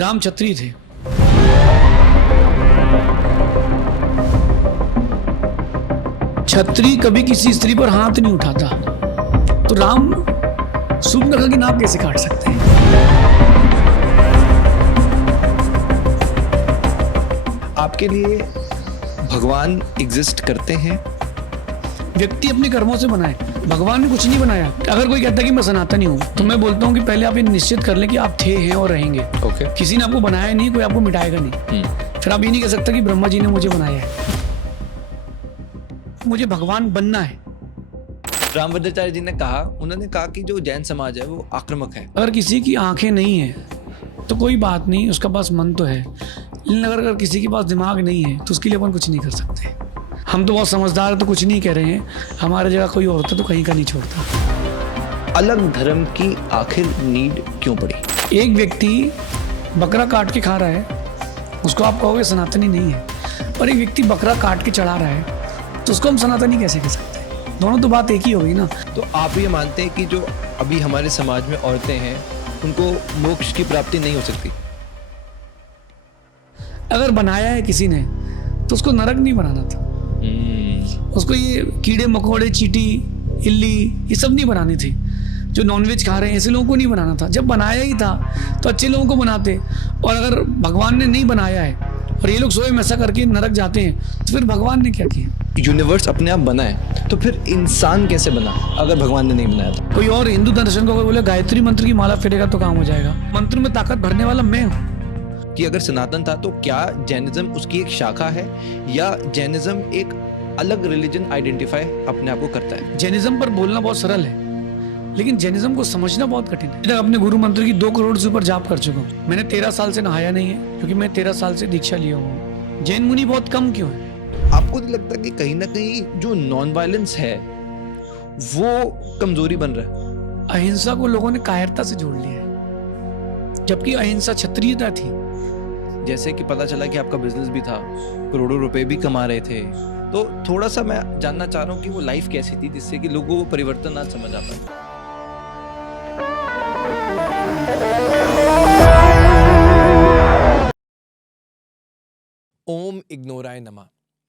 राम क्षत्रिय थे। क्षत्रिय कभी किसी स्त्री पर हाथ नहीं उठाता, तो राम सूर्पनखा की नाक कैसे काट सकते हैं? आपके लिए भगवान एग्जिस्ट करते हैं? व्यक्ति अपने कर्मों से बनाए, भगवान ने कुछ नहीं बनाया। अगर कोई कहता है कि मैं सनातनी हूँ, तो मैं बोलता हूँ कि पहले आप ये निश्चित कर लें कि आप थे, हैं और रहेंगे। ओके। किसी ने आपको बनाया नहीं, कोई आपको मिटाएगा नहीं। फिर आप ये नहीं कह सकते कि ब्रह्मा जी ने मुझे बनाया है। मुझे भगवान बनना है। रामभद्राचार्य जी ने कहा, उन्होंने कहा कि जो जैन समाज है वो आक्रामक है। अगर किसी की आंखें नहीं है तो कोई बात नहीं, उसका पास मन तो है। लेकिन अगर किसी के पास दिमाग नहीं है तो उसके लिए अपन कुछ नहीं कर सकते। हम तो बहुत समझदार, तो कुछ नहीं कह रहे हैं। हमारे जगह कोई और होता तो कहीं का नहीं छोड़ता। अलग धर्म की आखिर नीड क्यों पड़ी? एक व्यक्ति बकरा काट के खा रहा है, उसको आप कहोगे सनातनी नहीं है। और एक व्यक्ति बकरा काट के चढ़ा रहा है, तो उसको हम सनातनी कैसे कह सकते हैं? दोनों तो बात एक ही हो गई ना। तो आप ये मानते हैं कि जो अभी हमारे समाज में औरतें हैं उनको मोक्ष की प्राप्ति नहीं हो सकती? अगर बनाया है किसी ने तो उसको नरक नहीं बनाना था। उसको ये कीड़े मकोड़े, चींटी, इल्ली, ये सब नहीं बनानी थी। जो नॉनवेज खा रहे हैं ऐसे लोगों को नहीं बनाना था। जब बनाया ही था तो अच्छे लोगों को बनाते। और अगर भगवान ने नहीं बनाया है और ये लोग स्वयं ऐसा करके नरक जाते हैं, तो फिर भगवान ने क्या किया? यूनिवर्स अपने आप बना है, तो फिर इंसान कैसे बना अगर भगवान ने नहीं बनाया था? कोई और हिंदू दर्शन को बोले गायत्री मंत्र की माला फेरेगा तो काम हो जाएगा। मंत्र में ताकत भरने वाला मैं हूँ। कि अगर सनातन था तो क्या जैनिज्म उसकी एक शाखा है, या जैनिज्म एक अलग रिलीजन आइडेंटिफाई अपने आप को करता है? जैनिज्म पर बोलना बहुत सरल है, लेकिन जैनिज्म को समझना बहुत कठिन है। अपने गुरु मंत्र की 2 करोड़ से ऊपर जाप कर चुका हूँ। मैंने 13 साल से नहाया नहीं है, क्योंकि मैं 13 साल से दीक्षा लिया हूँ। जैन मुनि बहुत कम क्यों है? आपको नहीं लगता कि कहीं ना कहीं जो नॉन वायलेंस है वो कमजोरी बन रहा है? अहिंसा को लोगों ने कायरता से जोड़ लिया है, जबकि अहिंसा क्षत्रियता थी। जैसे कि पता चला कि आपका बिजनेस भी था, करोड़ों रुपए भी कमा रहे थे, तो थोड़ा सा मैं जानना चाह रहा हूँ कि वो लाइफ कैसी थी जिससे कि लोगों को परिवर्तन आज समझ आ पाए। ओम इग्नोराय नमः,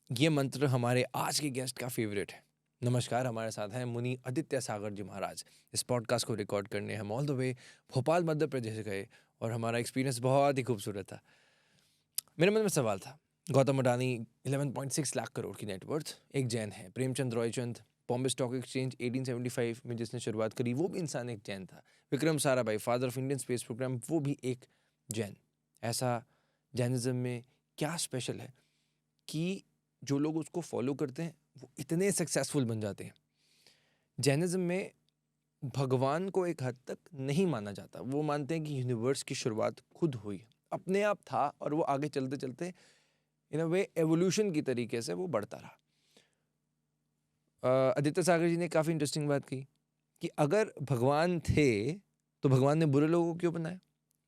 ये मंत्र हमारे आज के गेस्ट का फेवरेट है। नमस्कार, हमारे साथ हैं मुनि आदित्य सागर जी महाराज। इस पॉडकास्ट को रिकॉर्ड करने हम all the way Bhopal Madhya Pradesh गए और हमारा एक्सपीरियंस बहुत ही खूबसूरत था। मेरे मन में सवाल था, गौतम अडानी 11.6 लाख करोड़ की नेटवर्थ, एक जैन है। प्रेमचंद रॉयचंद बॉम्बे स्टॉक एक्सचेंज 1875 में जिसने शुरुआत करी, वो भी इंसान एक जैन था। Vikram Sarabhai, father of Indian space programme, वो भी एक जैन। ऐसा जैनिज्म में क्या स्पेशल है कि जो लोग उसको फॉलो करते हैं वो इतने सक्सेसफुल बन जाते हैं? जैनिज्म में भगवान को एक हद तक नहीं माना जाता। वो मानते हैं कि यूनिवर्स की शुरुआत खुद हुई, अपने आप था, और वो आगे चलते चलते इन अ वे एवोल्यूशन की तरीके से वो बढ़ता रहा। आदित्य सागर जी ने काफ़ी इंटरेस्टिंग बात की कि अगर भगवान थे तो भगवान ने बुरे लोगों को क्यों बनाया,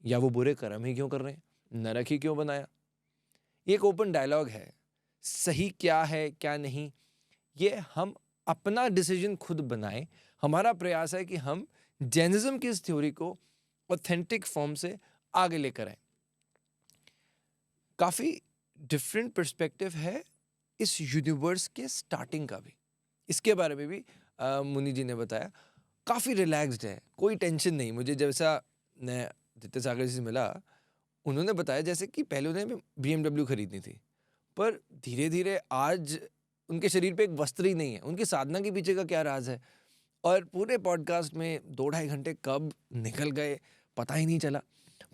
या वो बुरे कर्म ही क्यों कर रहे हैं, नरक ही क्यों बनाया? ये एक ओपन डायलॉग है। सही क्या है क्या नहीं, ये हम अपना डिसीजन खुद बनाएं। हमारा प्रयास है कि हम जैनिज्म की इस थ्योरी को ऑथेंटिक फॉर्म से आगे लेकर आए। काफ़ी डिफरेंट पर्सपेक्टिव है इस यूनिवर्स के स्टार्टिंग का भी। इसके बारे में भी मुनि जी ने बताया। काफ़ी रिलैक्स्ड है, कोई टेंशन नहीं। मुझे जैसा मैं आदित्य सागर जी से मिला, उन्होंने बताया जैसे कि पहले उन्हें BMW खरीदनी थी, पर धीरे धीरे आज उनके शरीर पे एक वस्त्र ही नहीं है। उनकी साधना के पीछे का क्या राज है, और पूरे पॉडकास्ट में 2-2.5 घंटे कब निकल गए पता ही नहीं चला।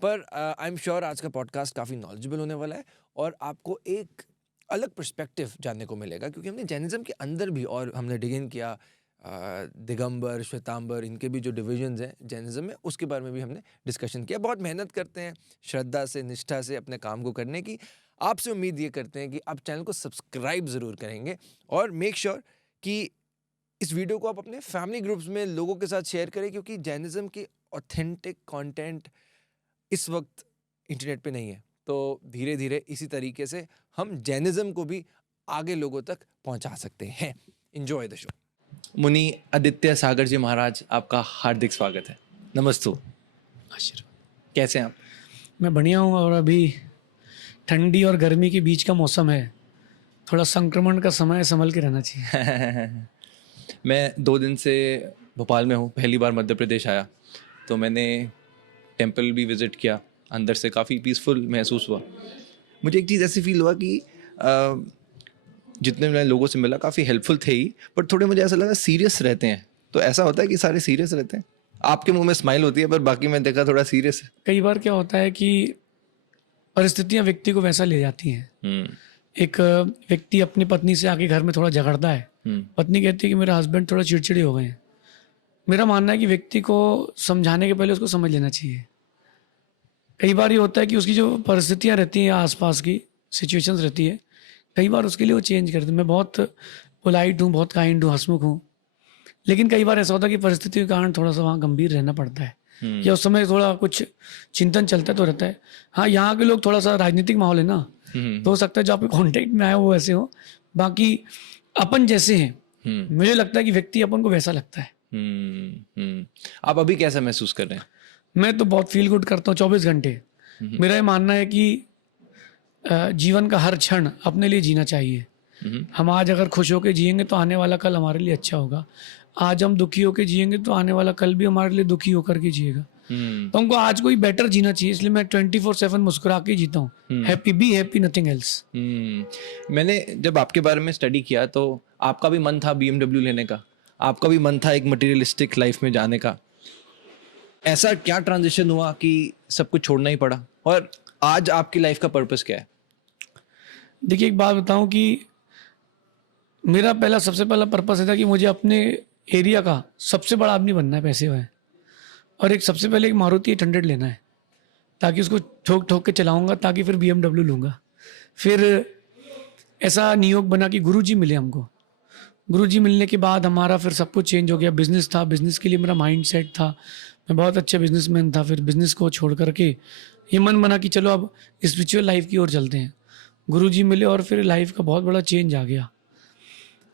पर आई एम श्योर आज का पॉडकास्ट काफ़ी नॉलेजेबल होने वाला है और आपको एक अलग पर्सपेक्टिव जानने को मिलेगा, क्योंकि हमने जैनिज्म के अंदर भी और हमने डिग इन किया। दिगंबर, श्वेतांबर, इनके भी जो डिविजन्स हैं जैनिज्म में, उसके बारे में भी हमने डिस्कशन किया। बहुत मेहनत करते हैं श्रद्धा से, निष्ठा से अपने काम को करने की। आपसे उम्मीद ये करते हैं कि आप चैनल को सब्सक्राइब ज़रूर करेंगे और मेक श्योर कि इस वीडियो को आप अपने फैमिली ग्रुप्स में लोगों के साथ शेयर करें, क्योंकि जैनिज्म की ऑथेंटिक कंटेंट इस वक्त इंटरनेट पे नहीं है। तो धीरे धीरे इसी तरीके से हम जैनिज्म को भी आगे लोगों तक पहुंचा सकते हैं। Enjoy the show. मुनि आदित्य सागर जी महाराज, आपका हार्दिक स्वागत है। नमस्तु। आशीर्वाद। कैसे हैं आप? मैं बढ़िया हूँ और अभी ठंडी और गर्मी के बीच का मौसम है, थोड़ा संक्रमण का समय है, संभल के रहना चाहिए। मैं 2 दिन से भोपाल में हूँ, पहली बार मध्य प्रदेश आया तो मैंने टेंपल भी विज़िट किया, अंदर से काफ़ी पीसफुल महसूस हुआ। मुझे एक चीज़ ऐसी फील हुआ कि जितने मैं लोगों से मिला काफ़ी हेल्पफुल थे ही, बट थोड़े मुझे ऐसा लगा सीरियस रहते हैं। तो ऐसा होता है कि सारे सीरियस रहते हैं? आपके मुंह में स्माइल होती है पर बाकी मैं देखा थोड़ा सीरियस है। कई बार क्या होता है कि परिस्थितियाँ व्यक्ति को वैसा ले जाती हैं। एक व्यक्ति अपनी पत्नी से आके घर में थोड़ा झगड़ता है, पत्नी कहती है कि मेरे हस्बैंड थोड़ा चिड़चिड़े हो गए हैं। मेरा मानना है कि व्यक्ति को समझाने के पहले उसको समझ लेना चाहिए। कई बार ये होता है कि उसकी जो परिस्थितियाँ रहती हैं, आसपास की सिचुएशंस रहती है, कई बार उसके लिए वो चेंज करते हैं। मैं बहुत पोलाइट हूँ, बहुत काइंड हूँ, हंसमुख हूँ, लेकिन कई बार ऐसा होता है कि परिस्थिति के कारण थोड़ा सा वहाँ गंभीर रहना पड़ता है, या उस समय थोड़ा कुछ चिंतन चलता तो रहता है। हाँ, यहाँ के लोग थोड़ा सा राजनीतिक माहौल है ना, तो हो सकता है जो आपके कॉन्टेक्ट में आए वो वैसे हो, बाकी अपन जैसे हैं। मुझे लगता है कि व्यक्ति अपन को वैसा लगता है। आप अभी कैसा महसूस कर रहे हैं? मैं तो बहुत फील गुड करता हूँ 24 घंटे। मेरा ये मानना है कि जीवन का हर क्षण अपने लिए जीना चाहिए। हम आज अगर खुश होकर जिएंगे तो आने वाला कल हमारे लिए अच्छा होगा। आज हम दुखी होकर जिएंगे तो आने वाला कल भी हमारे लिए दुखी होकर के जिएगा। तो हमको आज कोई बेटर जीना चाहिए, इसलिए मैं 24/7 मुस्कुरा के जीता हूँ। Happy, be happy, nothing else. मैंने जब आपके बारे में स्टडी किया तो आपका भी मन था BMW लेने का, आपका भी मन था एक मटेरियलिस्टिक लाइफ में जाने का। ऐसा क्या ट्रांजिशन हुआ कि सब कुछ छोड़ना ही पड़ा, और आज आपकी लाइफ का पर्पस क्या है? देखिए, एक बात बताऊं कि मेरा सबसे पहला पर्पस था कि मुझे अपने एरिया का सबसे बड़ा आदमी बनना है, पैसे में, और एक सबसे पहले एक मारुति 800 लेना है, ताकि उसको ठोक ठोक के चलाऊंगा, ताकि फिर BMW लूँगा। फिर ऐसा नियोग बना कि गुरुजी मिले हमको। गुरुजी मिलने के बाद हमारा फिर सब कुछ चेंज हो गया। बिजनेस था, बिजनेस के लिए मेरा माइंड सेट था, मैं बहुत अच्छा बिजनेसमैन था। फिर बिजनेस को छोड़ करके ये मन बना कि चलो अब स्पिरिचुअल लाइफ की ओर चलते हैं। गुरुजी मिले और फिर लाइफ का बहुत बड़ा चेंज आ गया।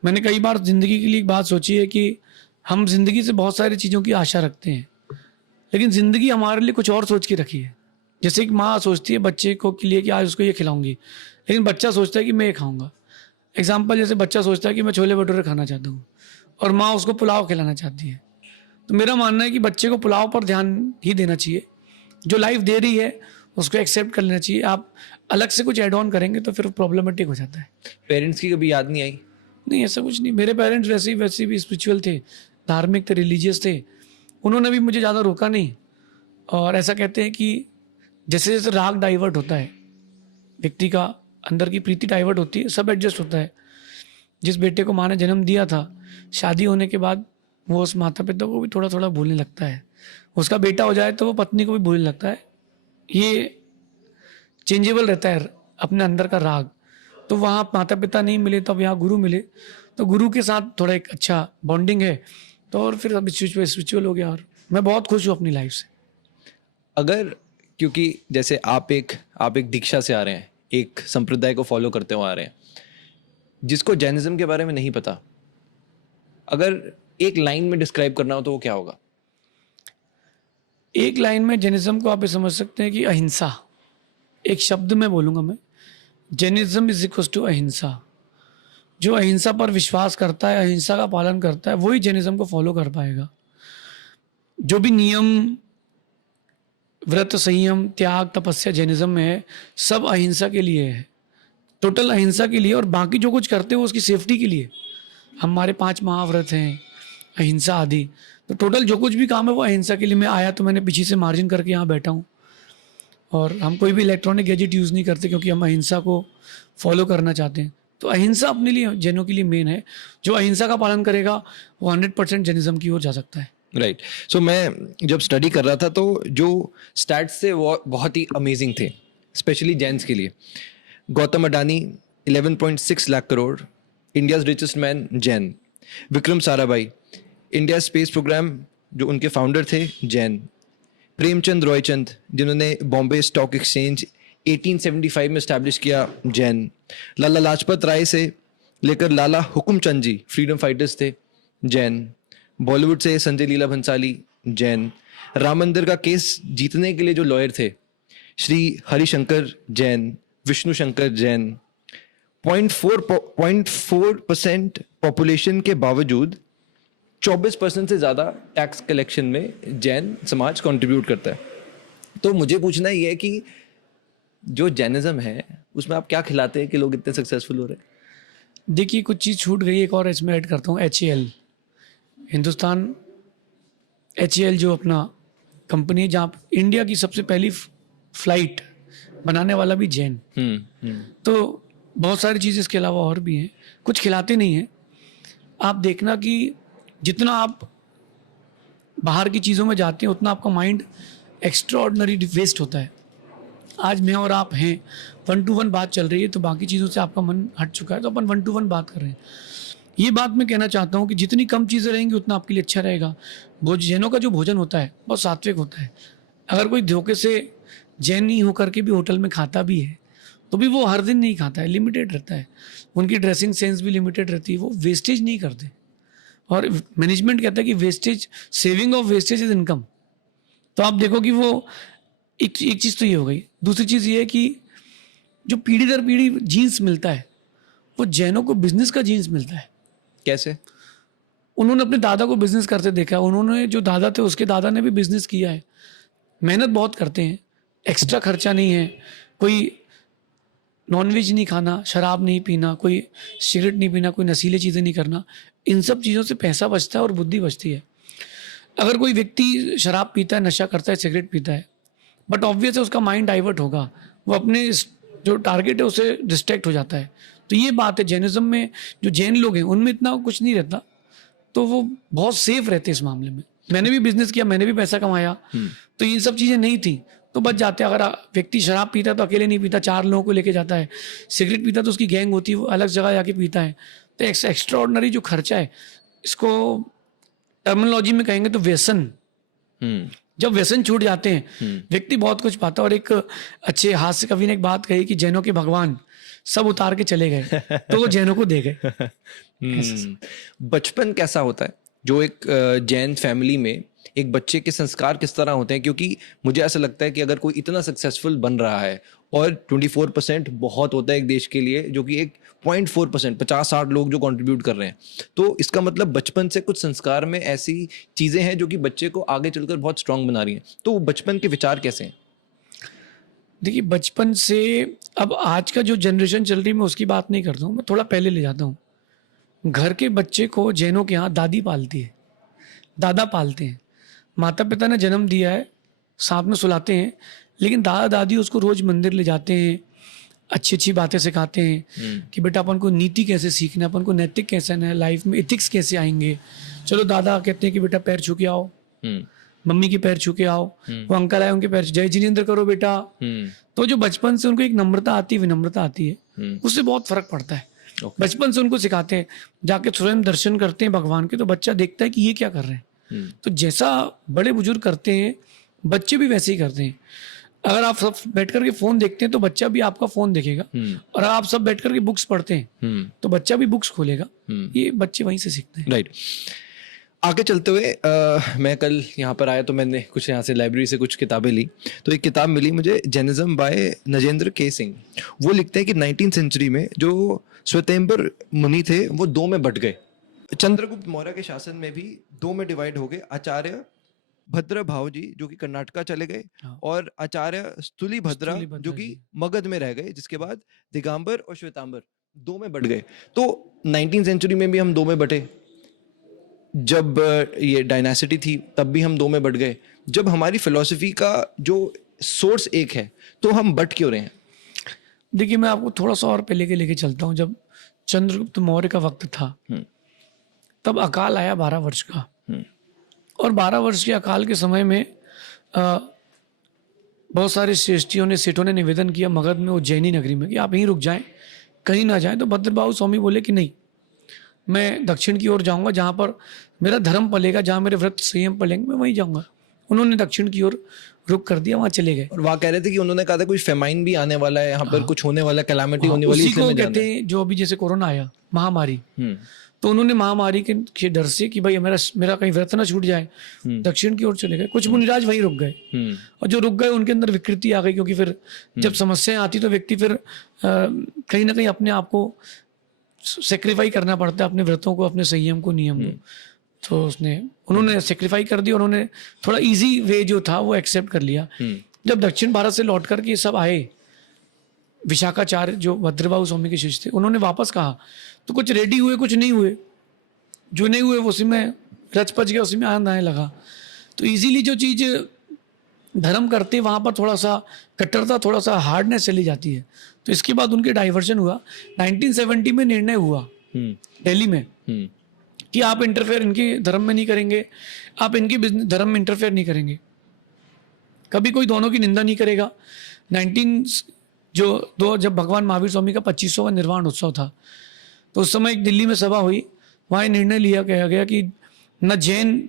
मैंने कई बार ज़िंदगी के लिए एक बात सोची है कि हम ज़िंदगी से बहुत सारी चीज़ों की आशा रखते हैं, लेकिन ज़िंदगी हमारे लिए कुछ और सोच के रखी है। जैसे एक माँ सोचती है बच्चे को के लिए कि आज उसको ये खिलाऊंगी, लेकिन बच्चा सोचता है कि मैं ये खाऊंगा। एग्जाम्पल, जैसे बच्चा सोचता है कि मैं छोले भटूरे खाना चाहता हूँ और माँ उसको पुलाव खिलाना चाहती है। तो मेरा मानना है कि बच्चे को पुलाव पर ध्यान ही देना चाहिए। जो लाइफ दे रही है उसको एक्सेप्ट कर लेना चाहिए। आप अलग से कुछ एड ऑन करेंगे तो फिर प्रॉब्लमेटिक हो जाता है। पेरेंट्स की कभी याद नहीं आई? नहीं, ऐसा कुछ नहीं। मेरे पेरेंट्स वैसे भी स्पिरिचुअल थे, धार्मिक थे, रिलीजियस थे। उन्होंने भी मुझे ज़्यादा रोका नहीं। और ऐसा कहते हैं कि जैसे जैसे राग डाइवर्ट होता है, व्यक्ति का अंदर की प्रीति डाइवर्ट होती है, सब एडजस्ट होता है। जिस बेटे को माँ ने जन्म दिया था, शादी होने के बाद वो उस माता पिता को भी थोड़ा थोड़ा भूलने लगता है। उसका बेटा हो जाए तो वो पत्नी को भी भूलने लगता है। ये चेंजेबल रहता है अपने अंदर का राग। तो वहाँ माता पिता नहीं मिले तो अब यहाँ गुरु मिले, तो गुरु के साथ थोड़ा एक अच्छा बॉन्डिंग है, तो और फिर अब स्पिरिचुअल हो गया। और मैं बहुत खुश हूँ अपनी लाइफ से। अगर, क्योंकि जैसे आप एक दीक्षा से आ रहे हैं, एक संप्रदाय को फॉलो करते हुए आ रहे हैं, जिसको जैनिज्म के बारे में नहीं पता, अगर एक लाइन में डिस्क्राइब करना हो तो वो क्या होगा? एक लाइन में जैनिज्म को आप ये समझ सकते हैं कि अहिंसा। एक शब्द में बोलूँगा मैं, जैनिज्म इज इक्वल टू अहिंसा। जो अहिंसा पर विश्वास करता है, अहिंसा का पालन करता है, वही जैनिज्म को फॉलो कर पाएगा। जो भी नियम, व्रत, संयम, त्याग, तपस्या जैनिज्म में है, सब अहिंसा के लिए है, टोटल अहिंसा के लिए। और बाकी जो कुछ करते हैं वो उसकी सेफ्टी के लिए। हमारे 5 महाव्रत हैं, अहिंसा आदि, तो टोटल जो कुछ भी काम है वो अहिंसा के लिए। मैं आया तो मैंने पीछे से मार्जिन करके यहाँ बैठा हूँ, और हम कोई भी इलेक्ट्रॉनिक गैजेट यूज़ नहीं करते, क्योंकि हम अहिंसा को फॉलो करना चाहते हैं। तो अहिंसा अपने लिए, जैनों के लिए मेन है। जो अहिंसा का पालन करेगा वो 100% जैनिज्म की ओर जा सकता है। राइट। सो मैं जब स्टडी कर रहा था तो जो स्टैट्स थे वो बहुत ही अमेजिंग थे, स्पेशली जैन्स के लिए। Gautam Adani 11.6 lakh crore, India's richest man Jain. Vikram Sarabhai, India space programme जो उनके फाउंडर थे, जैन। प्रेमचंद रॉयचंद, जिन्होंने बॉम्बे स्टॉक एक्सचेंज 1875 में इस्टेब्लिश किया, जैन। लाला लाजपत राय से लेकर लाला हुकुमचंद जी फ्रीडम फाइटर्स थे, जैन। बॉलीवुड से संजय लीला भंसाली, जैन। राम मंदिर का केस जीतने के लिए जो लॉयर थे, श्री हरिशंकर जैन, विष्णु शंकर जैन, 0.4% पॉपुलेशन के बावजूद 24% से ज़्यादा टैक्स कलेक्शन में जैन समाज कंट्रीब्यूट करता है। तो मुझे पूछना ये है कि जो जैनिज्म है उसमें आप क्या खिलाते हैं कि लोग इतने सक्सेसफुल हो रहे हैं? देखिए कुछ चीज़ छूट गई, एक और इसमें ऐड करता हूँ, HAL हिंदुस्तान, HAL जो अपना कंपनी है जहाँ इंडिया की सबसे पहली फ्लाइट बनाने वाला भी जैन। तो बहुत सारी चीज़ इसके अलावा और भी हैं, कुछ खिलाते नहीं हैं। आप देखना कि जितना आप बाहर की चीज़ों में जाते हैं उतना आपका माइंड एक्स्ट्रा ऑर्डिनरी वेस्ट होता है। आज मैं और आप हैं, 1 to 1 बात चल रही है, तो बाकी चीज़ों से आपका मन हट चुका है, तो अपन 1 to 1 बात कर रहे हैं। ये बात मैं कहना चाहता हूँ कि जितनी कम चीज़ें रहेंगी उतना आपके लिए अच्छा रहेगा। जैनों का जो भोजन होता है बहुत सात्विक होता है। अगर कोई धोखे से जैन नहीं होकर के भी होटल में खाता भी है तो भी वो हर दिन नहीं खाता है, लिमिटेड रहता है। उनकी ड्रेसिंग सेंस भी लिमिटेड रहती है, वो वेस्टेज नहीं करते। और मैनेजमेंट कहता है कि wastage, saving of wastage is income. तो आप देखो कि वो एक चीज़ तो ये हो गई। दूसरी चीज़ ये है कि जो पीढ़ी दर पीढ़ी जीन्स मिलता है वो जैनों को बिजनेस का जीन्स मिलता है। कैसे? उन्होंने अपने दादा को बिजनेस करते देखा है, उन्होंने जो दादा थे उसके दादा ने भी बिजनेस किया है, मेहनत बहुत करते हैं, एक्स्ट्रा खर्चा नहीं है, कोई नॉनवेज नहीं खाना, शराब नहीं पीना, कोई सिगरेट नहीं पीना, कोई नशीली चीज़ें नहीं करना। इन सब चीज़ों से पैसा बचता है और बुद्धि बचती है। अगर कोई व्यक्ति शराब पीता है, नशा करता है, सिगरेट पीता है, बट ऑब्वियस है उसका माइंड डाइवर्ट होगा, वो अपने जो टारगेट है उसे डिस्ट्रैक्ट हो जाता है। तो ये बात है, जैनिज्म में जो जैन लोग हैं उनमें इतना कुछ नहीं रहता, तो वो बहुत सेफ रहते इस मामले में। मैंने भी बिजनेस किया, मैंने भी पैसा कमाया, तो ये सब चीज़ें नहीं थी तो बच जाते। अगर व्यक्ति शराब पीता है तो अकेले नहीं पीता, 4 लोगों को लेके जाता है। सिगरेट पीता तो उसकी गैंग होती है, वो अलग जगह जाके पीता है। तो एक्स्ट्रा ऑर्डिनरी जो खर्चा है, इसको टर्मिनोलॉजी में कहेंगे तो व्यसन। जब व्यसन छूट जाते हैं व्यक्ति बहुत कुछ पाता है। और एक अच्छे हास्य कवि ने एक बात कही कि जैनों के भगवान सब उतार के चले गए तो वो जैनों को दे गए। बचपन कैसा होता है जो एक जैन फैमिली में एक बच्चे के संस्कार किस तरह होते हैं? क्योंकि मुझे ऐसा लगता है कि अगर कोई इतना सक्सेसफुल बन रहा है और 24% बहुत होता है एक देश के लिए, जो कि एक 0.4%, 50-60 लोग जो कंट्रीब्यूट कर रहे हैं, तो इसका मतलब बचपन से कुछ संस्कार में ऐसी चीज़ें हैं जो कि बच्चे को आगे चलकर बहुत स्ट्रांग बना रही हैं। तो बचपन के विचार कैसे हैं? देखिए बचपन से, अब आज का जो जनरेशन चल रही है मैं उसकी बात नहीं करता हूँ, मैं थोड़ा पहले ले जाता हूँ। घर के बच्चे को जैनों के यहाँ दादी पालती है, दादा पालते हैं। माता पिता ने जन्म दिया है, साथ में सुलाते हैं, लेकिन दादा दादी उसको रोज मंदिर ले जाते हैं, अच्छी अच्छी बातें सिखाते हैं कि बेटा अपन को नीति कैसे सीखना है, अपन को नैतिक कैसे है, लाइफ में एथिक्स कैसे आएंगे। चलो दादा कहते हैं कि बेटा पैर छू के आओ, मम्मी के पैर छू के आओ, वो अंकल आए उनके पैर, जय जिनेंद्र करो बेटा। तो जो बचपन से उनको एक नम्रता आती है, विनम्रता आती है, उससे बहुत फर्क पड़ता है। बचपन से उनको सिखाते हैं, जाके स्वयं दर्शन करते हैं भगवान के, तो बच्चा देखता है कि ये क्या कर रहे हैं। तो जैसा बड़े बुजुर्ग करते हैं बच्चे भी वैसे ही करते हैं। अगर आप सब बैठ करके फोन देखते हैं तो बच्चा भी आपका फोन देखेगा, और अगर आप सब बैठ करके बुक्स पढ़ते हैं तो बच्चा भी बुक्स खोलेगा। ये बच्चे वहीं से सीखते हैं। राइट। आगे चलते हुए मैं कल यहाँ पर आया तो मैंने कुछ यहाँ से लाइब्रेरी से कुछ किताबें ली, तो एक किताब मिली मुझे, जैनिज्म बाय नजेंद्र के सिंह। वो लिखते हैं कि 19th सेंचुरी में जो श्वेतेंबर मुनि थे वो 2 में बट गए। चंद्रगुप्त मौर्य के शासन में भी 2 में डिवाइड हो गए। आचार्य भद्रभाव जी जो कि कर्नाटका चले गए, और आचार्य स्थूलीभद्रा जो कि मगध में रह गए, जिसके बाद दिगंबर और श्वेतांबर 2 में बट गए। तो 19th सेंचुरी में भी हम 2 में बटे, जब ये डायनासिटी थी तब भी हम 2 में बट गए। जब हमारी फिलॉसफी का जो सोर्स एक है तो हम बट क्यों रहे हैं? देखिए मैं आपको थोड़ा सा और पहले के लेके चलता हूँ। जब चंद्रगुप्त मौर्य का वक्त था तब अकाल आया 12 वर्ष का, और 12 वर्ष के अकाल के समय में बहुत सारे श्रेष्ठियों ने, सेठों ने निवेदन किया मगध में, उज्जैनी नगरी में, कि आप यहीं रुक जाएं, कहीं ना जाएं। तो भद्रबाहु स्वामी बोले कि नहीं, मैं दक्षिण की ओर जाऊंगा, जहाँ पर मेरा धर्म पलेगा, जहाँ मेरे व्रत संयम पलेंगे, मैं वहीं जाऊंगा। उन्होंने दक्षिण की ओर रुक कर दिया, वहाँ चले गए। और वहाँ कह रहे थे कि उन्होंने कहा था कुछ फेमाइन भी आने वाला है यहाँ पर, कुछ होने वाला, कैलामिटी होने वाली, उसी को कहते हैं जो अभी जैसे कोरोना आया, महामारी, तो उन्होंने महामारी के डर से कि भाई मेरा कहीं व्रत ना छूट जाए, दक्षिण की ओर चले गए। कुछ मुनिराज वहीं रुक गए, और जो रुक गए उनके अंदर विकृति आ गई, क्योंकि फिर जब समस्याएं आती तो व्यक्ति फिर कहीं ना कहीं अपने आप को सेक्रीफाई करना पड़ता है, अपने व्रतों को, अपने संयम को, नियम को। तो उन्होंने सेक्रीफाई कर दिया, उन्होंने थोड़ा इजी वे जो था वो एक्सेप्ट कर लिया। जब दक्षिण भारत से लौट कर के सब आए, विशाखाचार्य जो भद्रबाहु स्वामी के शिष्य थे, उन्होंने वापस कहा तो कुछ रेडी हुए, कुछ नहीं हुए। जो नहीं हुए उसी में रच पच गया, उसी में आनंद आने लगा। तो इजीली जो चीज़ धर्म करते वहाँ पर थोड़ा सा कट्टरता, थोड़ा सा हार्डनेस चली जाती है। तो इसके बाद उनके डाइवर्जन हुआ। 1970 में निर्णय हुआ दिल्ली में कि आप इंटरफेयर इनके धर्म में नहीं करेंगे, आप इनके बिजनेस धर्म में इंटरफेयर नहीं करेंगे, कभी कोई दोनों की निंदा नहीं करेगा। जब भगवान महावीर स्वामी का 25वां निर्वाण उत्सव था, तो उस समय एक दिल्ली में सभा हुई, वहाँ निर्णय लिया गया कि न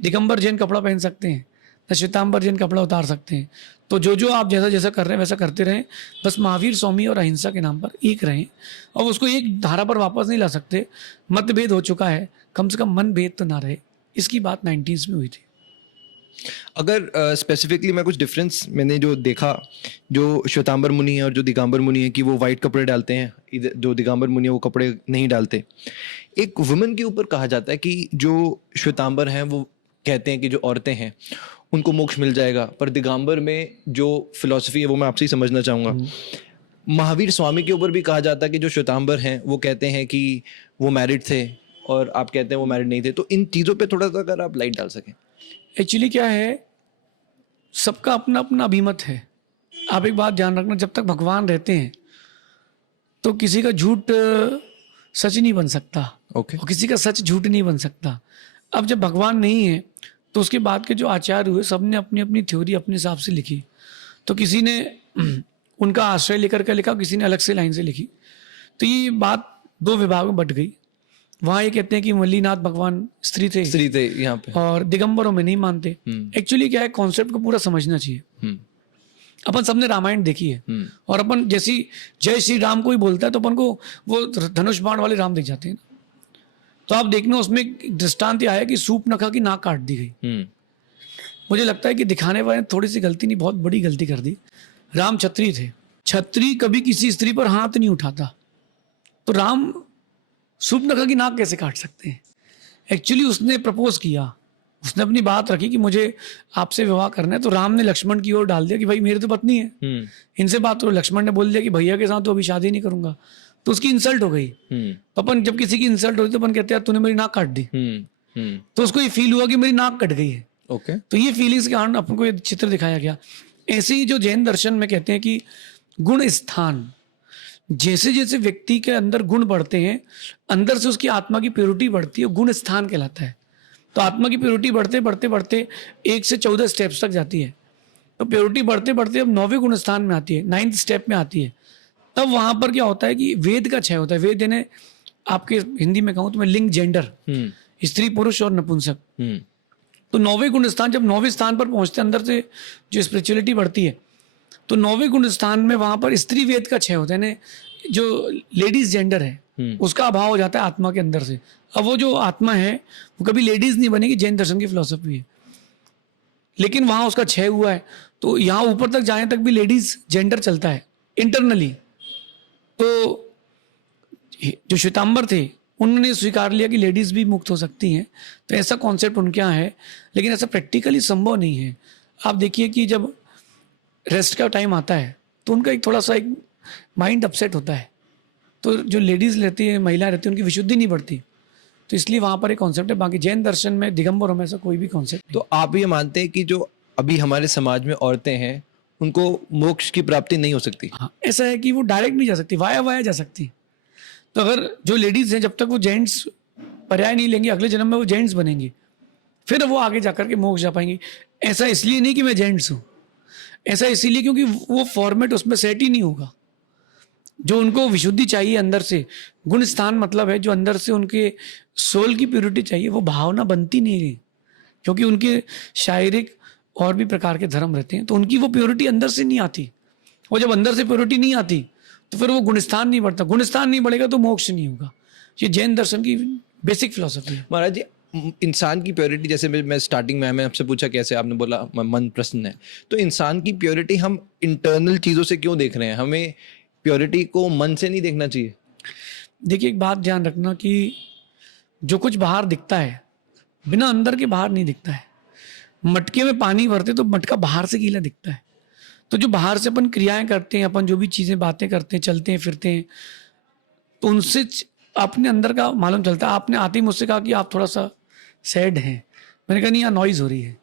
दिगंबर जैन कपड़ा पहन सकते हैं, न श्वेतांबर जैन कपड़ा उतार सकते हैं। तो जो आप जैसा जैसा कर रहे हैं वैसा करते रहें, बस महावीर स्वामी और अहिंसा के नाम पर एक रहें, और उसको एक धारा पर वापस नहीं ला सकते। मतभेद हो चुका है, कम से कम मन भेद तो ना रहे। इसकी बात 90s में हुई थी। अगर स्पेसिफिकली मैं कुछ डिफरेंस मैंने जो देखा, जो श्वेतांबर मुनि है और जो दिगंबर मुनि है, कि वो वाइट कपड़े डालते हैं, जो दिगंबर मुनि है वो कपड़े नहीं डालते। एक वुमेन के ऊपर कहा जाता है कि जो श्वेतांबर हैं वो कहते हैं कि जो औरतें हैं उनको मोक्ष मिल जाएगा, पर दिगंबर में जो फिलॉसफी है वो मैं आपसे ही समझना चाहूँगा। महावीर स्वामी के ऊपर भी कहा जाता है कि जो श्वेतांबर हैं वो कहते हैं कि वो मैरिड थे, और आप कहते हैं वो मैरिड नहीं थे। तो इन चीज़ों पे थोड़ा सा अगर आप लाइट डाल सकें। एक्चुअली क्या है, सबका अपना अपना अभिमत है। आप एक बात ध्यान रखना, जब तक भगवान रहते हैं तो किसी का झूठ सच नहीं बन सकता, ओके। और किसी का सच झूठ नहीं बन सकता। अब जब भगवान नहीं है तो उसके बाद के जो आचार्य हुए, सबने अपनी अपनी थ्योरी अपने हिसाब से लिखी। तो किसी ने उनका आश्रय लेकर के लिखा, किसी ने अलग से लाइन से लिखी। तो ये बात दो विभाग में बट गई। वहाँ ये कहते हैं कि मल्लीनाथ भगवान स्त्री थे यहाँ पे, और दिगंबरों में नहीं मानते। एक्चुअली क्या है, कॉन्सेप्ट को पूरा समझना चाहिए। अपन सबने रामायण देखी है, और अपन जैसी जय श्री राम कोई बोलता है तो अपन को वो धनुष बाण वाले राम दिख जाते हैं। तो आप देखना, उसमें एक दृष्टांत आया कि सूप नखा की नाक काट दी गई। मुझे लगता है कि दिखाने वाले ने थोड़ी सी गलती नहीं, बहुत बड़ी गलती कर दी। राम क्षत्रिय थे, क्षत्रिय कभी किसी स्त्री पर हाथ नहीं उठाता, तो राम सूप नखा की नाक कैसे काट सकते हैं? एक्चुअली उसने प्रपोज किया, उसने अपनी बात रखी कि मुझे आपसे विवाह करना है। तो राम ने लक्ष्मण की ओर डाल दिया कि भाई मेरी तो पत्नी है, इनसे बात करो। लक्ष्मण ने बोल दिया कि भैया के साथ तो अभी शादी नहीं करूंगा। तो उसकी इंसल्ट हो गई। तो अपन जब किसी की इंसल्ट होती तो अपन कहते हैं तूने मेरी नाक काट दी। तो उसको ये फील हुआ कि मेरी नाक कट गई है। ओके। तो ये फीलिंग्स के कारण अपन को ये चित्र दिखाया गया। ऐसे ही जो जैन दर्शन में कहते हैं कि गुण स्थान, जैसे जैसे व्यक्ति के अंदर गुण बढ़ते हैं, अंदर से उसकी आत्मा की प्योरिटी बढ़ती है, गुण स्थान कहलाता है। तो आत्मा की प्योरिटी बढ़ते बढ़ते बढ़ते 1 से 14 स्टेप्स तक जाती है। तो प्योरिटी बढ़ते बढ़ते अब 9वें गुण स्थान में आती है, 9th स्टेप में आती है। तब वहां पर क्या होता है कि वेद का क्षय होता है। वेद यानी आपके हिंदी में कहूँ तो मैं लिंग, जेंडर, स्त्री पुरुष और नपुंसक। तो 9वें गुण स्थान, जब 9वें स्थान पर पहुंचते अंदर से जो स्पिरिचुअलिटी बढ़ती है, तो 9वें गुण स्थान में वहां पर स्त्री वेद का क्षय होता है, यानी जो लेडीज जेंडर है उसका अभाव हो जाता है आत्मा के अंदर से। अब वो जो आत्मा है वो कभी लेडीज नहीं बनेगी, जैन दर्शन की फिलॉसफी है। लेकिन वहां उसका क्षय हुआ है, तो यहाँ ऊपर तक जाने तक भी लेडीज जेंडर चलता है इंटरनली। तो जो श्वेतांबर थे उन्होंने स्वीकार लिया कि लेडीज भी मुक्त हो सकती हैं। तो ऐसा कॉन्सेप्ट उनके यहाँ है, लेकिन ऐसा प्रैक्टिकली संभव नहीं है। आप देखिए कि जब रेस्ट का टाइम आता है तो उनका एक थोड़ा सा एक माइंड अपसेट होता है, तो जो लेडीज़ रहती है, महिला रहती है, उनकी विशुद्धि नहीं बढ़ती। तो इसलिए वहाँ पर एक कॉन्सेप्ट है। बाकी जैन दर्शन में दिगंबरों में ऐसा कोई भी कॉन्सेप्ट। तो आप ये मानते हैं कि जो अभी हमारे समाज में औरतें हैं उनको मोक्ष की प्राप्ति नहीं हो सकती? हाँ, ऐसा है कि वो डायरेक्ट नहीं जा सकती, वाया जा सकती। तो अगर जो लेडीज़ हैं जब तक वो जेंट्स पर्याय नहीं लेंगी, अगले जन्म में वो जेंट्स बनेंगी, फिर वो आगे जाकर के मोक्ष जा पाएंगी। ऐसा इसलिए नहीं कि मैं जेंट्स हूँ, ऐसा इसीलिए क्योंकि वो फॉर्मेट उसमें सेट ही नहीं होगा। जो उनको विशुद्धि चाहिए अंदर से, गुण स्थान मतलब है जो अंदर से उनके सोल की प्योरिटी चाहिए, वो भावना बनती नहीं है, क्योंकि उनके शारीरिक और भी प्रकार के धर्म रहते हैं। तो उनकी वो प्योरिटी अंदर से नहीं आती। वो जब अंदर से प्योरिटी नहीं आती तो फिर वो गुणस्थान नहीं बढ़ता। गुणस्थान नहीं बढ़ेगा तो मोक्ष नहीं होगा। ये जैन दर्शन की बेसिक फिलोसफी है। महाराज जी, इंसान की प्योरिटी, जैसे मैं स्टार्टिंग में, मैंने आपसे पूछा कैसे, आपने बोला मन प्रसन्न है, तो इंसान की प्योरिटी हम इंटरनल चीज़ों से क्यों देख रहे हैं? हमें प्योरिटी को मन से नहीं देखना चाहिए? देखिए, एक बात ध्यान रखना कि जो कुछ बाहर दिखता है बिना अंदर के बाहर नहीं दिखता है। मटके में पानी भरते तो मटका बाहर से गीला दिखता है। तो जो बाहर से अपन क्रियाएं करते हैं, अपन जो भी चीज़ें बातें करते हैं, चलते हैं फिरते हैं, तो उनसे अपने अंदर का मालूम चलता है। आपने आते ही मुझसे कहा कि आप थोड़ा सा सैड हैं। मैंने कहा नहीं, यहाँ नॉइज़ हो रही है।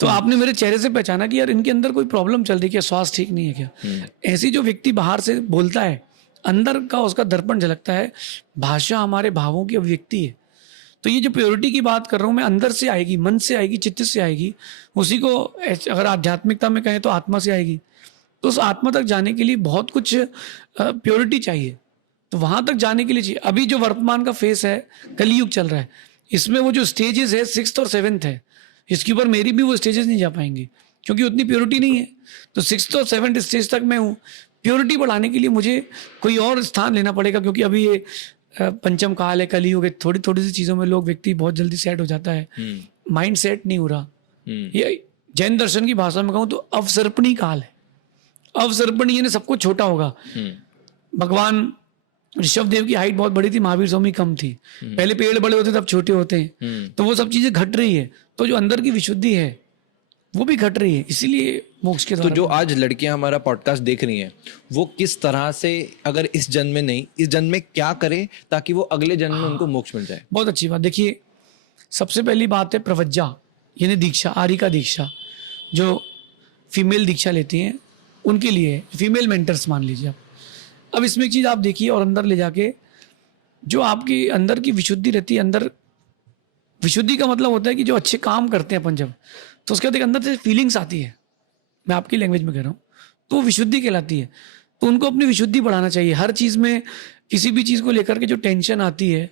तो आपने मेरे चेहरे से पहचाना कि यार इनके अंदर कोई प्रॉब्लम चल रही है क्या, स्वास्थ्य ठीक नहीं है क्या। ऐसी जो व्यक्ति बाहर से बोलता है, अंदर का उसका दर्पण झलकता है। भाषा हमारे भावों की अभिव्यक्ति है। तो ये जो प्योरिटी की बात कर रहा हूँ मैं, अंदर से आएगी, मन से आएगी, चित्त से आएगी। उसी को अगर आध्यात्मिकता में कहें तो आत्मा से आएगी। तो उस आत्मा तक जाने के लिए बहुत कुछ प्योरिटी चाहिए। तो वहाँ तक जाने के लिए चाहिए। अभी जो वर्तमान का फेस है, कलयुग चल रहा है, इसमें वो जो स्टेजेस है 6th और 7th है, इसके ऊपर मेरी भी वो स्टेजेस नहीं जा पाएंगे क्योंकि उतनी प्योरिटी नहीं है। तो 6th और 7th स्टेज तक मैं हूँ। प्योरिटी बढ़ाने के लिए मुझे कोई और स्थान लेना पड़ेगा, क्योंकि अभी ये पंचम काल है, कलयुग है। थोड़ी थोड़ी सी चीज़ों में लोग व्यक्ति बहुत जल्दी सेट हो जाता है, माइंड सेट नहीं हो रहा। ये जैन दर्शन की भाषा में कहूँ तो अवसर्पणी काल है। अवसर्पणी यानी सब कुछ छोटा होगा। भगवान ऋषभ देव की हाइट बहुत बड़ी थी, महावीर स्वामी कम थी। पहले पेड़ बड़े होते तब छोटे होते हैं। तो वो सब चीजें घट रही है। तो जो अंदर की विशुद्धि है वो भी घट रही है, इसीलिए मोक्ष के तो द्वारा। जो आज लड़कियां हमारा पॉडकास्ट देख रही हैं, वो किस तरह से, अगर इस जन्म में नहीं, इस जन्म में क्या करें ताकि वो अगले जन्म में उनको मोक्ष मिल जाए? बहुत अच्छी बात। देखिए, सबसे पहली बात है प्रवज्जा यानी दीक्षा, आरिका दीक्षा। जो फीमेल दीक्षा लेती हैं उनके लिए, फीमेल मेंटर्स मान लीजिए आप। अब इसमें एक चीज़ आप देखिए और अंदर ले जाके जो आपकी अंदर की विशुद्धि रहती है, अंदर विशुद्धि का मतलब होता है कि जो अच्छे काम करते हैं अपन जब, तो उसके बाद एक अंदर से फीलिंग्स आती है, मैं आपकी लैंग्वेज में कह रहा हूँ, तो वो विशुद्धि कहलाती है। तो उनको अपनी विशुद्धि बढ़ाना चाहिए। हर चीज़ में, किसी भी चीज़ को लेकर के जो टेंशन आती है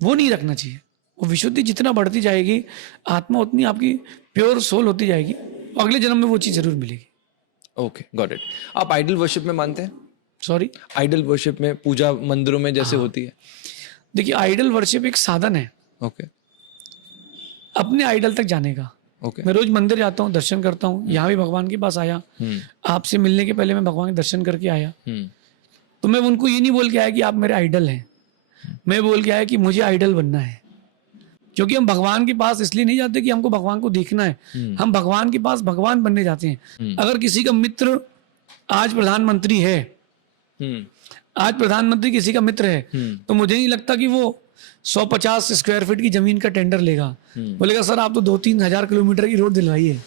वो नहीं रखना चाहिए। वो विशुद्धि जितना बढ़ती जाएगी, आत्मा उतनी आपकी प्योर सोल होती जाएगी, अगले जन्म में वो चीज़ जरूर मिलेगी। Okay, got it. आप आइडल वर्शिप में मानते हैं? सॉरी, आइडल वर्शिप में, पूजा मंदिरों में जैसे होती है? देखिए, आइडल वर्शिप एक साधन है ओके अपने आइडल तक जाने का। ओके। मैं रोज मंदिर जाता हूँ, दर्शन करता हूँ। यहाँ भी भगवान के पास आया, आपसे मिलने के पहले मैं भगवान के दर्शन करके आया। तो मैं उनको ये नहीं बोल के आया कि आप मेरे आइडल हैं, मैं बोल के आया कि मुझे आइडल बनना है। क्योंकि हम भगवान के पास इसलिए नहीं जाते कि हमको भगवान को देखना है, हम भगवान के पास भगवान बनने जाते हैं। अगर किसी का मित्र आज प्रधानमंत्री है, आज प्रधानमंत्री किसी का मित्र है, तो मुझे नहीं लगता कि वो 150 स्क्वायर फीट की जमीन का टेंडर लेगा। बोलेगा सर आप तो 2-3 हजार किलोमीटर की रोड दिलवाइए,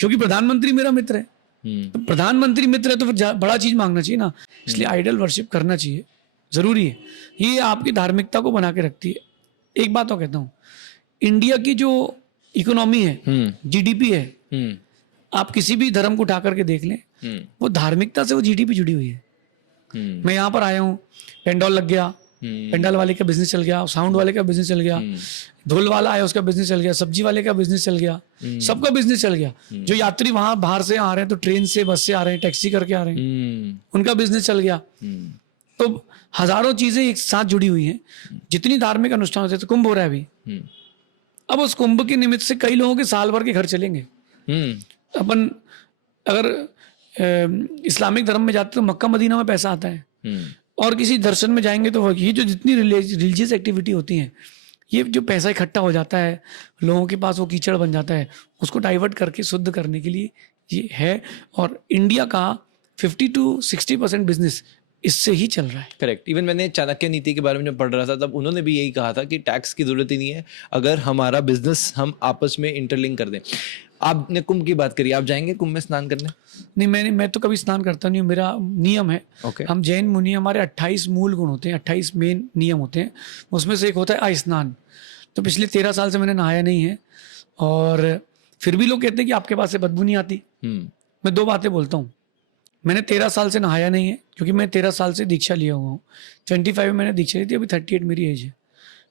क्योंकि प्रधानमंत्री मेरा मित्र है। तो प्रधानमंत्री मित्र है तो फिर बड़ा चीज मांगना चाहिए ना। इसलिए आइडल वर्शिप करना चाहिए, जरूरी है। ये आपकी धार्मिकता को बना के रखती है। एक बात और कहता हूँ, इंडिया की जो इकोनॉमी है, जीडीपी है, आप किसी भी धर्म को उठा करके देख लें, वो धार्मिकता से वो जीडीपी जुड़ी हुई है। मैं यहाँ पर आया हूँ, पेंडॉल लग गया, पेंडल वाले का बिजनेस चल गया, साउंड वाले का बिजनेस चल गया, ढोल वाला आया उसका बिजनेस चल गया, सब्जी वाले का बिजनेस चल गया, सबका बिजनेस चल गया। जो यात्री वहां बाहर से आ रहे हैं, तो ट्रेन से, बस से आ रहे हैं, टैक्सी करके आ रहे हैं, उनका बिजनेस चल गया। तो हजारों चीजें एक साथ जुड़ी हुई हैं। जितनी धार्मिक अनुष्ठान होते हैं, तो कुंभ हो रहा है अभी, अब उस कुंभ के निमित्त से कई लोगों के साल भर के घर चलेंगे। अपन अगर इस्लामिक धर्म में जाते तो मक्का मदीना में पैसा आता है, और किसी दर्शन में जाएंगे तो ये जो जितनी रिलीजियस एक्टिविटी होती हैं, ये जो पैसा इकट्ठा हो जाता है लोगों के पास, वो कीचड़ बन जाता है, उसको डाइवर्ट करके शुद्ध करने के लिए ये है। और इंडिया का 50-60% बिजनेस इससे ही चल रहा है। करेक्ट। इवन मैंने चाणक्य नीति के बारे में जब पढ़ रहा था, तब उन्होंने भी यही कहा था कि टैक्स की जरूरत ही नहीं है अगर हमारा बिजनेस हम आपस में इंटरलिंक कर दें। आपने कुंभ की बात करी, आप जाएंगे कुंभ में स्नान करने? नहीं, मैं तो कभी स्नान करता नहीं हूँ। मेरा नियम है, हम जैन मुनि, हमारे 28 मूल गुण होते हैं, 28 मेन नियम होते हैं, उसमें से एक होता है अस्नान। तो पिछले 13 साल से मैंने नहाया नहीं है, और फिर भी लोग कहते हैं कि आपके पास से बदबू नहीं आती। मैं 2 बातें बोलता हूँ, मैंने 13 साल से नहाया नहीं है, क्योंकि मैं 13 साल से दीक्षा लिया हुआ हूँ। 25 में मैंने दीक्षा ली थी, अभी 38 मेरी एज है।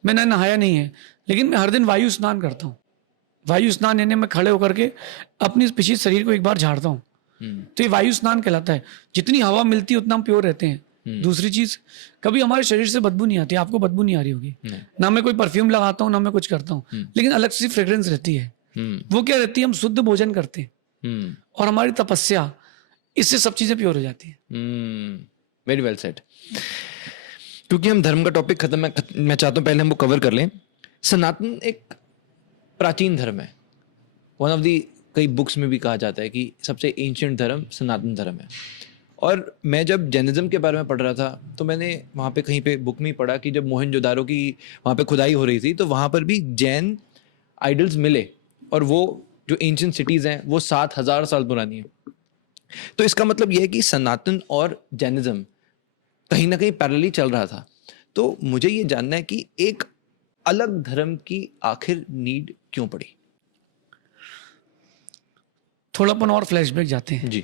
मैंने नहाया नहीं है, लेकिन मैं हर दिन वायु स्नान करता हूँ। वायु स्नान यानी मैं खड़े होकर के अपनी पिछले शरीर को एक बार झाड़ता हूँ, तो ये वायु स्नान कहलाता है। जितनी हवा मिलती है उतना हम प्योर रहते हैं। दूसरी चीज, कभी हमारे शरीर से बदबू नहीं आती, आपको बदबू नहीं आ रही होगी, ना मैं कोई परफ्यूम लगाता हूँ ना मैं कुछ करता हूँ, लेकिन अलग सी फ्रेग्रेंस रहती है। वो क्या रहती है, हम शुद्ध भोजन करते हैं और हमारी तपस्या, इससे सब चीजें प्योर हो जाती है। Very well said. क्योंकि हम धर्म का टॉपिक खत्म मैं चाहता हूँ पहले हम वो कवर कर लें। सनातन एक प्राचीन धर्म है। वन ऑफ दी, कई बुक्स में भी कहा जाता है कि सबसे एंशिएंट धर्म सनातन धर्म है। और मैं जब जैनिज्म के बारे में पढ़ रहा था तो मैंने वहाँ पे कहीं पे बुक में पढ़ा कि जब मोहनजोदारो की वहाँ पे खुदाई हो रही थी तो वहाँ पर भी जैन आइडल्स मिले, और वो जो एंशिएंट सिटीज़ हैं वो 7000 साल पुरानी है। तो इसका मतलब यह है कि सनातन और जैनिज्म कहीं ना कहीं पैरेलली चल रहा था। तो मुझे ये जानना है कि एक अलग धर्म की आखिर नीड क्यों पड़ी? थोड़ा अपन और फ्लैशबैक जाते हैं जी।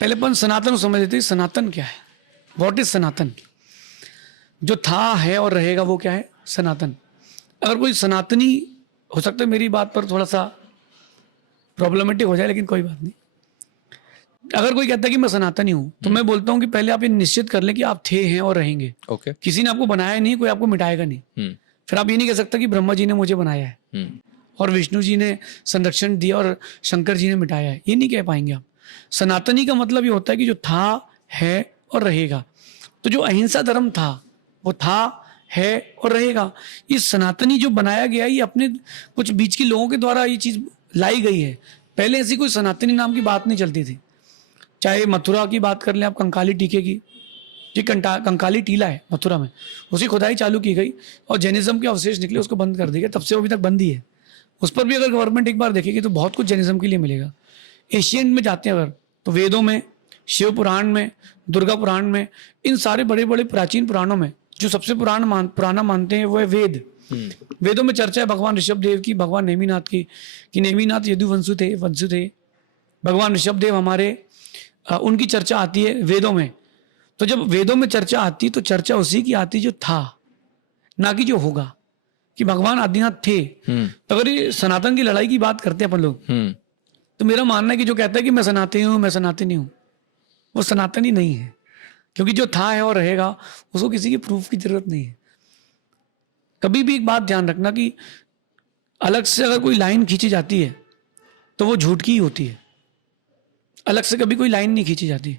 पहले अपन सनातन को समझ लेते हैं। सनातन क्या है, व्हाट इज सनातन? जो था है और रहेगा वो क्या है, सनातन। अगर कोई सनातनी, हो सकता है मेरी बात पर थोड़ा सा प्रॉब्लमेटिक हो जाए, लेकिन कोई बात नहीं। अगर कोई कहता है कि मैं सनातनी हूं तो मैं बोलता हूं कि पहले आप ये निश्चित कर लें कि आप थे हैं और रहेंगे। ओके। किसी ने आपको बनाया नहीं, कोई आपको मिटाएगा नहीं। फिर आप ये नहीं कह सकता कि ब्रह्मा जी ने मुझे बनाया है और विष्णु जी ने संरक्षण दिया और शंकर जी ने मिटाया है, ये नहीं कह पाएंगे आप। सनातनी का मतलब ये होता है कि जो था, है और रहेगा। तो जो अहिंसा धर्म था वो था, है और रहेगा। ये सनातनी जो बनाया गया है, ये अपने कुछ बीच के लोगों के द्वारा ये चीज लाई गई है। पहले ऐसी कोई सनातनी नाम की बात नहीं चलती थी। चाहे मथुरा की बात कर लें आप, कंकाली टीके की, ये कंकाली टीला है मथुरा में, उसकी खुदाई चालू की गई और जैनिज्म के अवशेष निकले, उसको बंद कर दिया गया। तब से वो अभी तक बंद ही है। उस पर भी अगर गवर्नमेंट एक बार देखेगी तो बहुत कुछ जैनिज्म के लिए मिलेगा। एशियंट में जाते हैं अगर, तो वेदों में, शिव पुराण में, दुर्गा पुराण में, इन सारे बड़े बड़े प्राचीन पुराणों में जो सबसे पुराना मानते हैं वो है वेद। वेदों में चर्चा है भगवान ऋषभदेव की, भगवान नेमिनाथ की, कि नेमिनाथ यदुवंशु थे, भगवान ऋषभदेव हमारे, उनकी चर्चा आती है वेदों में। तो जब वेदों में चर्चा आती तो चर्चा उसी की आती जो था, ना कि जो होगा, कि भगवान आदिनाथ थे। तो अगर ये सनातन की लड़ाई की बात करते हैं अपन लोग, तो मेरा मानना है कि जो कहता है कि मैं सनातनी हूं, वो सनातनी नहीं है। क्योंकि जो था है और रहेगा उसको किसी की प्रूफ की जरूरत नहीं है। कभी भी एक बात ध्यान रखना कि अलग से अगर कोई लाइन खींची जाती है तो वो झूठ की ही होती है। अलग से कभी कोई लाइन नहीं खींची जाती।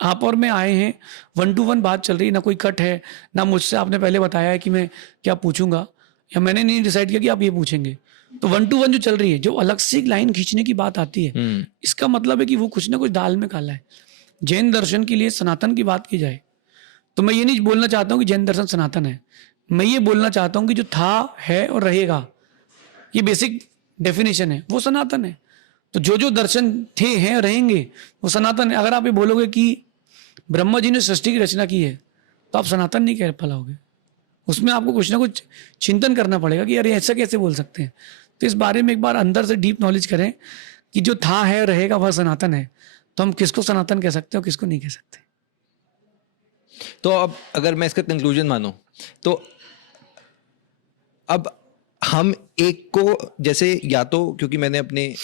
आप और मैं आए हैं, 1 to 1 बात चल रही है, ना कोई कट है, ना मुझसे आपने पहले बताया है कि मैं क्या पूछूंगा, या मैंने नहीं डिसाइड किया कि आप ये पूछेंगे। तो 1 to 1 जो चल रही है, जो अलग से एक लाइन खींचने की बात आती है, इसका मतलब है कि वो कुछ ना कुछ दाल में काला है। जैन दर्शन के लिए सनातन की बात की जाए तो मैं ये नहीं बोलना चाहता हूँ कि जैन दर्शन सनातन है। मैं ये बोलना चाहता हूँ कि जो था, है और रहेगा, ये बेसिक डेफिनेशन है, वो सनातन है। तो जो जो दर्शन थे, हैं, रहेंगे, वो सनातन है। अगर आप ये बोलोगे कि ब्रह्मा जी ने सृष्टि की रचना की है तो आप सनातन नहीं कह पाओगे। उसमें आपको कुछ ना कुछ चिंतन करना पड़ेगा कि अरे ऐसा कैसे बोल सकते हैं। तो इस बारे में एक बार अंदर से डीप नॉलेज करें कि जो था, है, रहेगा, वह सनातन है। तो हम किसको सनातन कह सकते हैं और किसको नहीं कह सकते। तो अब अगर मैं इसका कंक्लूजन मानूं तो अब हम एक को, जैसे या तो क्योंकि मैंने अपने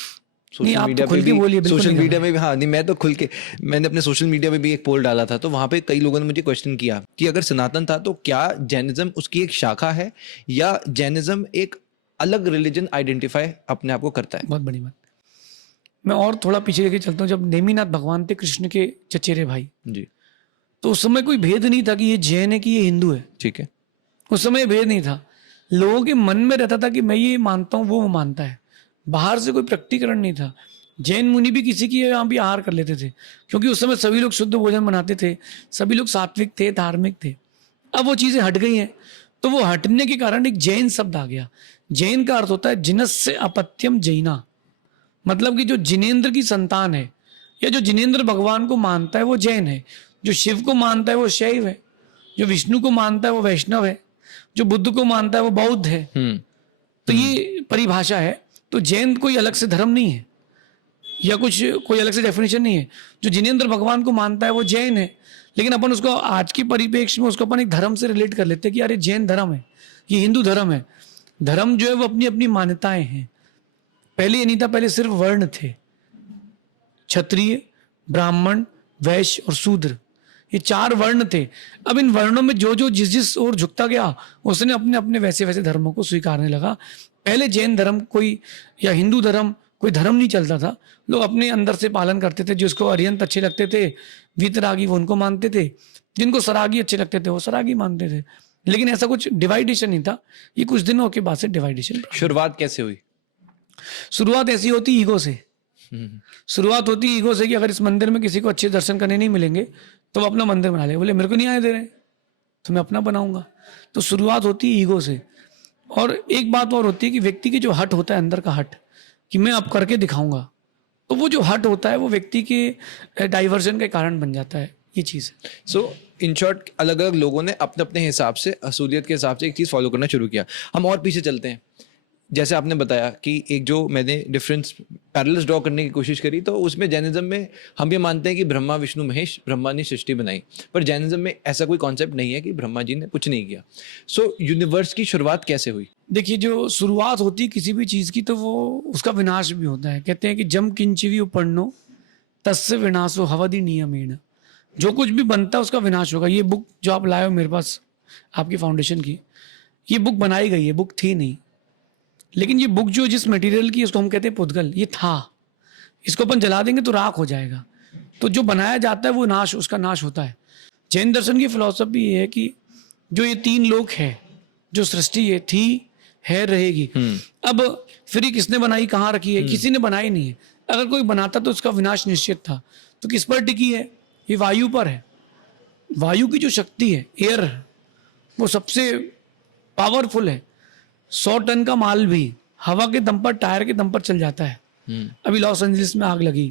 सोशल मीडिया पे भी, सोशल मीडिया में भी, हाँ नहीं मैं तो खुल के, मैंने अपने सोशल मीडिया में भी एक पोल डाला था, तो वहां पे कई लोगों ने मुझे क्वेश्चन किया कि अगर सनातन था तो क्या जैनिज्म उसकी एक शाखा है या जैनिज्म एक अलग रिलीजन आइडेंटिफाई अपने आप को करता है? बहुत बड़ी बात। मैं और थोड़ा पीछे लेके चलता हूँ। जब नेमिनाथ भगवान थे कृष्ण के चचेरे भाई जी, तो उस समय कोई भेद नहीं था कि ये जैन है कि ये हिंदू है। ठीक है। उस समय भेद नहीं था। लोगों के मन में रहता था कि मैं ये मानता हूँ, वो मानता है। बाहर से कोई प्रकटीकरण नहीं था। जैन मुनि भी किसी की यहाँ भी आहार कर लेते थे, क्योंकि उस समय सभी लोग शुद्ध भोजन बनाते थे, सभी लोग सात्विक थे, धार्मिक थे। अब वो चीजें हट गई हैं, तो वो हटने के कारण एक जैन शब्द आ गया। जैन का अर्थ होता है जिनस से अपत्यम जैना, मतलब कि जो जिनेंद्र की संतान है या जो जिनेंद्र भगवान को मानता है वो जैन है। जो शिव को मानता है वो शैव है, जो विष्णु को मानता है वो वैष्णव है, जो बुद्ध को मानता है वो बौद्ध है। तो ये परिभाषा है। तो जैन कोई अलग से धर्म नहीं है या कुछ कोई अलग से डेफिनेशन नहीं है। जो जिनेंद्र भगवान को मानता है वो जैन है, लेकिन अपन उसको आज की परिप्रेक्ष्य में उसको अपन एक धर्म से रिलेट कर लेते हैं कि अरे जैन धर्म है, ये हिंदू धर्म है। धर्म जो है वो अपनी अपनी मान्यताएं हैं। पहले ये नहीं था, पहले सिर्फ वर्ण थे, क्षत्रिय, ब्राह्मण, वैश्य और शूद्र, ये 4 वर्ण थे। अब इन वर्णों में जो जो जिस ओर झुकता गया उसने अपने अपने वैसे वैसे धर्मों को स्वीकारने लगा। पहले जैन धर्म कोई या हिंदू धर्म कोई धर्म नहीं चलता था, लोग अपने अंदर से पालन करते थे। जिसको अरिहंत अच्छे लगते थे, वीतरागी, वो उनको मानते थे। जिनको सरागी अच्छे लगते थे वो सरागी मानते थे। लेकिन ऐसा कुछ डिवाइडेशन नहीं था। ये कुछ दिनों के बाद से डिवाइडेशन। शुरुआत कैसे हुई? शुरुआत ऐसी होती ईगो से। शुरुआत होती ईगो से कि अगर इस मंदिर में किसी को अच्छे दर्शन करने नहीं मिलेंगे तो वो अपना मंदिर बना ले। बोले मेरे को नहीं आए दे रहे तो मैं अपना बनाऊंगा। तो शुरुआत होती है ईगो से। और एक बात और होती है कि व्यक्ति की जो हट होता है, अंदर का हट, कि मैं अब करके दिखाऊंगा, तो वो जो हट होता है वो व्यक्ति के डाइवर्जन के कारण बन जाता है। ये चीज़ है। सो इन शॉर्ट अलग अलग लोगों ने अपने अपने हिसाब से, असूलियत के हिसाब से एक चीज़ फॉलो करना शुरू किया। हम और पीछे चलते हैं। जैसे आपने बताया कि एक जो मैंने डिफरेंस पैरेलल्स ड्रॉ करने की कोशिश करी, तो उसमें जैनिज्म में हम ये मानते हैं कि ब्रह्मा विष्णु महेश, ब्रह्मा ने सृष्टि बनाई। पर जैनिज्म में ऐसा कोई कॉन्सेप्ट नहीं है कि ब्रह्मा जी ने कुछ नहीं किया। सो यूनिवर्स की शुरुआत कैसे हुई? देखिए, जो शुरुआत होती है किसी भी चीज़ की तो वो उसका विनाश भी होता है। कहते हैं कि जम किंचिवी उपन्नो तस्य विनाशो हवदि नियमेन। जो कुछ भी बनता है उसका विनाश होगा। ये बुक जो आप लाए हो मेरे पास आपकी फाउंडेशन की, ये बुक बनाई गई है, बुक थी नहीं। लेकिन ये बुक जो जिस मटेरियल की, इसको हम कहते हैं पुद्गल, ये था। इसको अपन जला देंगे तो राख हो जाएगा। तो जो बनाया जाता है वो नाश, उसका नाश होता है। जैन दर्शन की फिलॉसफी ये है कि जो ये 3 लोक है, जो सृष्टि ये थी, है, रहेगी। अब फिर ये किसने बनाई, कहाँ रखी है? किसी ने बनाई नहीं है। अगर कोई बनाता तो उसका विनाश निश्चित था। तो किस पर टिकी है? ये वायु पर है। वायु की जो शक्ति है, एयर, वो सबसे पावरफुल है। 100 टन का माल भी हवा के दम पर, टायर के दम पर चल जाता है। अभी लॉस एंजलिस में आग लगी,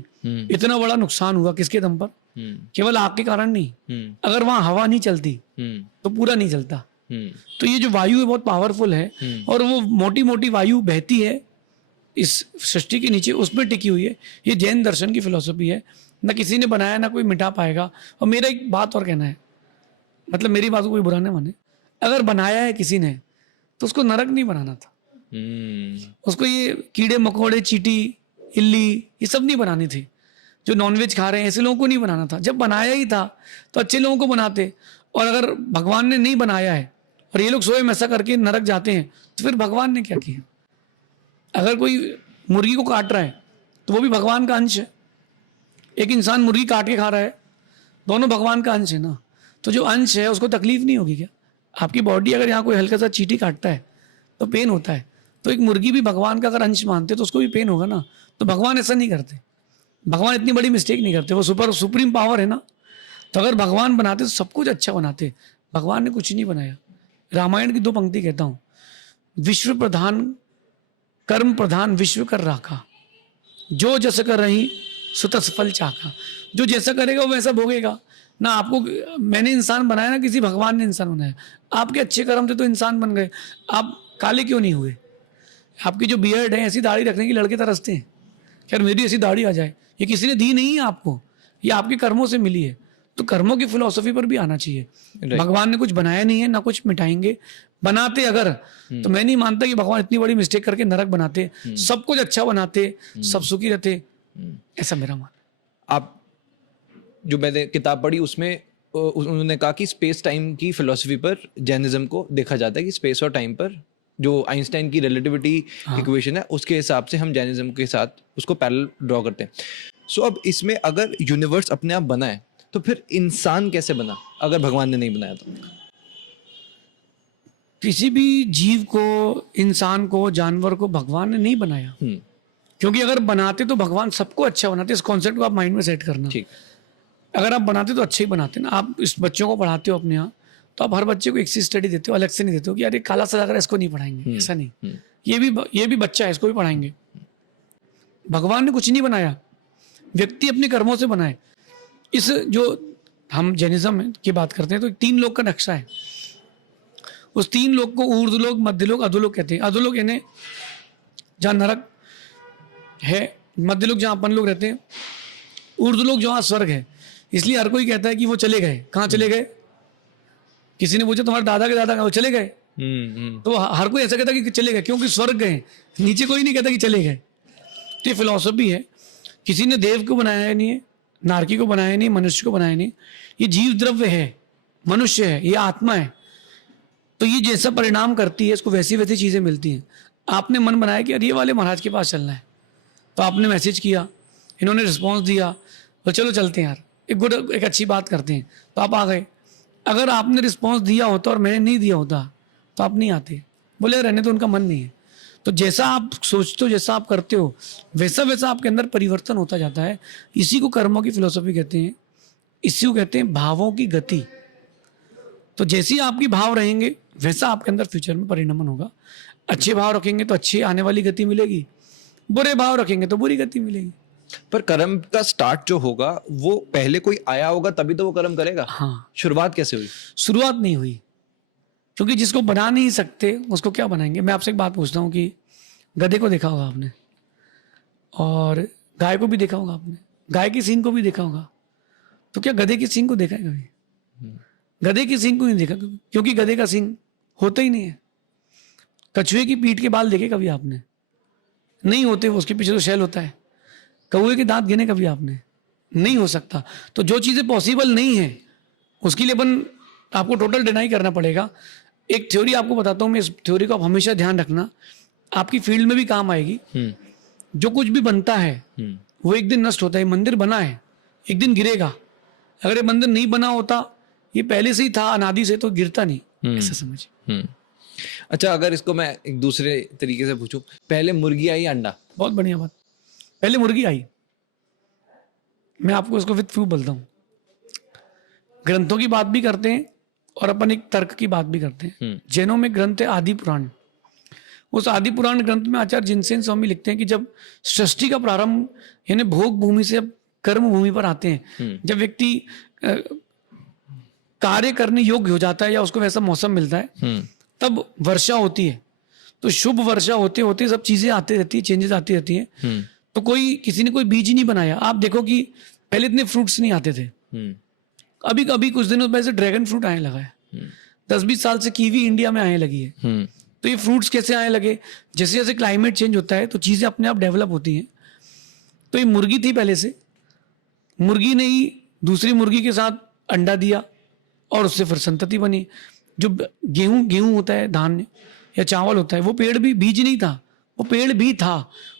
इतना बड़ा नुकसान हुआ, किसके दम पर? केवल आग के कारण नहीं। अगर वहां हवा नहीं चलती तो पूरा नहीं चलता। तो ये जो वायु है बहुत पावरफुल है, और वो मोटी मोटी वायु बहती है इस सृष्टि के नीचे, उसमें टिकी हुई है। ये जैन दर्शन की फिलॉसफी है। ना किसी ने बनाया, ना कोई मिटा पाएगा। और मेरा एक बात और कहना है, मतलब मेरी बात को कोई बुरा नहीं माने, अगर बनाया है किसी ने तो उसको नरक नहीं बनाना था। उसको ये कीड़े मकोड़े, चींटी, इल्ली, ये सब नहीं बनानी थी। जो नॉनवेज खा रहे हैं ऐसे लोगों को नहीं बनाना था। जब बनाया ही था तो अच्छे लोगों को बनाते। और अगर भगवान ने नहीं बनाया है और ये लोग स्वयं ऐसा करके नरक जाते हैं तो फिर भगवान ने क्या किया? अगर कोई मुर्गी को काट रहा है तो वो भी भगवान का अंश है। एक इंसान मुर्गी काट के खा रहा है, दोनों भगवान का अंश है ना। तो जो अंश है उसको तकलीफ नहीं होगी क्या? आपकी बॉडी अगर यहाँ कोई हल्का सा चींटी काटता है तो पेन होता है। तो एक मुर्गी भी भगवान का अगर अंश मानते तो उसको भी पेन होगा ना। तो भगवान ऐसा नहीं करते। भगवान इतनी बड़ी मिस्टेक नहीं करते। वो सुप्रीम पावर है ना। तो अगर भगवान बनाते तो सब कुछ अच्छा बनाते। भगवान ने कुछ नहीं बनाया। रामायण की 2 पंक्ति कहता हूँ, विश्व प्रधान कर्म प्रधान विश्व कर राखा, जो जस कर रही सुतस फल चाखा। जो जैसा करेगा वो वैसा भोगेगा ना। आपको मैंने इंसान बनाया ना, किसी भगवान ने इंसान बनाया। आपके अच्छे कर्म से तो इंसान बन गए। आप काले क्यों नहीं हुए? आपकी जो बियर्ड है, ऐसी दाढ़ी रखने की लड़के तरसते हैं, यार मेरी ऐसी दाढ़ी आ जाए। ये किसी ने दी नहीं है आपको, ये आपके कर्मों से मिली है। तो कर्मों की फिलॉसफी पर भी आना चाहिए। भगवान ने कुछ बनाया नहीं है, ना कुछ मिटाएंगे। बनाते अगर तो मैं नहीं मानता कि भगवान इतनी बड़ी मिस्टेक करके नरक बनाते। सब कुछ अच्छा बनाते, सब सुखी रहते, ऐसा मेरा मान। आप जो मैंने किताब पढ़ी उसमें उन्होंने कहा कि स्पेस टाइम की फिलॉसफी पर जैनिज्म को देखा जाता है कि स्पेस और टाइम पर जो आइंस्टाइन की रिलेटिविटी इक्वेशन है उसके हिसाब से हम जैनिज्म के साथ उसको पैरेलल ड्रॉ करते हैं। सो अब इसमें अगर यूनिवर्स अपने आप बना है तो फिर इंसान कैसे बना अगर भगवान ने नहीं बनाया तो? किसी भी जीव को, इंसान को, जानवर को भगवान ने नहीं बनाया। क्योंकि अगर बनाते तो भगवान सबको अच्छा बनाते। इस कॉन्सेप्ट को आप माइंड में सेट करना। ठीक। अगर आप बनाते तो अच्छे ही बनाते ना। आप इस बच्चों को पढ़ाते हो अपने यहाँ, तो आप हर बच्चे को एक सी स्टडी देते हो, अलग से नहीं देते हो कि यार ये काला सा लग रहा है इसको नहीं पढ़ाएंगे। ऐसा नहीं। ये भी बच्चा है, इसको भी पढ़ाएंगे। भगवान ने कुछ नहीं बनाया, व्यक्ति अपने कर्मों से बनाए। इस जो हम जैनिज्म की बात करते हैं तो 3 लोक का नक्शा है। उस 3 लोक को ऊर्ध्वलोक, मध्यलोक, अधोलोक कहते हैं। अधोलोक यानी जहाँ नरक है, मध्यलोक जहाँ अपन लोग रहते हैं, ऊर्ध्वलोक जहाँ स्वर्ग है। इसलिए हर कोई कहता है कि वो चले गए। कहाँ चले गए? किसी ने पूछा तुम्हारे दादा के दादा कहाँ? वो चले गए। तो हर कोई ऐसा कहता है कि चले गए, क्योंकि स्वर्ग गए। नीचे कोई नहीं कहता कि चले गए। तो ये फिलॉसफी है। किसी ने देव को बनाया नहीं है, नारकी को बनाया नहीं, मनुष्य को बनाया नहीं, ये जीव द्रव्य है, मनुष्य है, ये आत्मा है। तो ये जैसा परिणाम करती है इसको वैसी वैसी चीज़ें मिलती हैं। आपने मन बनाया कि अरे ये वाले महाराज के पास चलना है, तो आपने मैसेज किया, इन्होंने रिस्पॉन्स दिया, तो चलो चलते हैं यार, एक अच्छी बात करते हैं, तो आप आ गए। अगर आपने रिस्पॉन्स दिया होता और मैंने नहीं दिया होता तो आप नहीं आते, बोले रहने तो उनका मन नहीं है। तो जैसा आप सोचते हो, जैसा आप करते हो, वैसा वैसा आपके अंदर परिवर्तन होता जाता है। इसी को कर्मों की फिलोसफी कहते हैं, इसी को कहते हैं भावों की गति। तो जैसी आपकी भाव रहेंगे वैसा आपके अंदर फ्यूचर में परिणमन होगा। अच्छे भाव रखेंगे तो अच्छी आने वाली गति मिलेगी, बुरे भाव रखेंगे तो बुरी गति मिलेगी। पर कर्म का स्टार्ट जो होगा वो पहले कोई आया होगा तभी तो वो कर्म करेगा। हाँ, शुरुआत कैसे हुई? शुरुआत नहीं हुई, क्योंकि जिसको बना नहीं सकते उसको क्या बनाएंगे। मैं आपसे एक बात पूछता हूँ कि गधे को देखा होगा आपने और गाय को भी देखा होगा आपने, गाय की सींग को भी देखा होगा, तो क्या गधे की सींग को देखा है कभी? गधे की सींग को नहीं देखा कभी, क्योंकि गधे का सींग होता ही नहीं है। कछुए की पीठ के बाल देखे कभी आपने? नहीं होते, उसके पीछे तो शैल होता है। कौवे के दांत गिने कभी आपने? नहीं हो सकता। तो जो चीज़ें पॉसिबल नहीं है उसके लिए आपको टोटल डिनाई करना पड़ेगा। एक थ्योरी आपको बताता हूँ मैं, इस थ्योरी को आप हमेशा ध्यान रखना, आपकी फील्ड में भी काम आएगी। जो कुछ भी बनता है वो एक दिन नष्ट होता है। मंदिर बना है, एक दिन गिरेगा। अगर ये मंदिर नहीं बना होता, ये पहले से ही था अनादि से, तो गिरता नहीं, ऐसा समझिए। अच्छा, अगर इसको मैं एक दूसरे तरीके से पूछूं, पहले मुर्गी आई अंडा? बहुत बढ़िया बात। पहले मुर्गी आई, मैं आपको इसको विद प्रूफ बोलता हूँ। ग्रंथों की बात भी करते हैं और अपन एक तर्क की बात भी करते हैं। जैनों में ग्रंथ है आदि पुराण। उस आदि पुराण ग्रंथ में आचार्य जिनसेन स्वामी लिखते हैं कि जब सृष्टि का प्रारंभ यानी भोग भूमि से कर्म भूमि पर आते हैं, जब व्यक्ति कार्य करने योग्य हो जाता है या उसको वैसा मौसम मिलता है, तब वर्षा होती है। तो शुभ वर्षा होते होते सब चीजें आती रहती है, चेंजेस आती रहती है। तो किसी ने कोई बीज नहीं बनाया। आप देखो कि पहले इतने फ्रूट्स नहीं आते थे, अभी कुछ दिनों पहले से ड्रैगन फ्रूट आने लगा है। 10-20 साल से कीवी इंडिया में आने लगी है। तो ये फ्रूट्स कैसे आने लगे? जैसे जैसे क्लाइमेट चेंज होता है तो चीजें अपने आप डेवलप होती हैं। तो ये मुर्गी थी पहले से, मुर्गी ने ही दूसरी मुर्गी के साथ अंडा दिया और उससे फिर संतति बनी। जो गेहूं होता है, धान या चावल होता है, वो पेड़ भी बीज नहीं था, वो पेड़ भी था।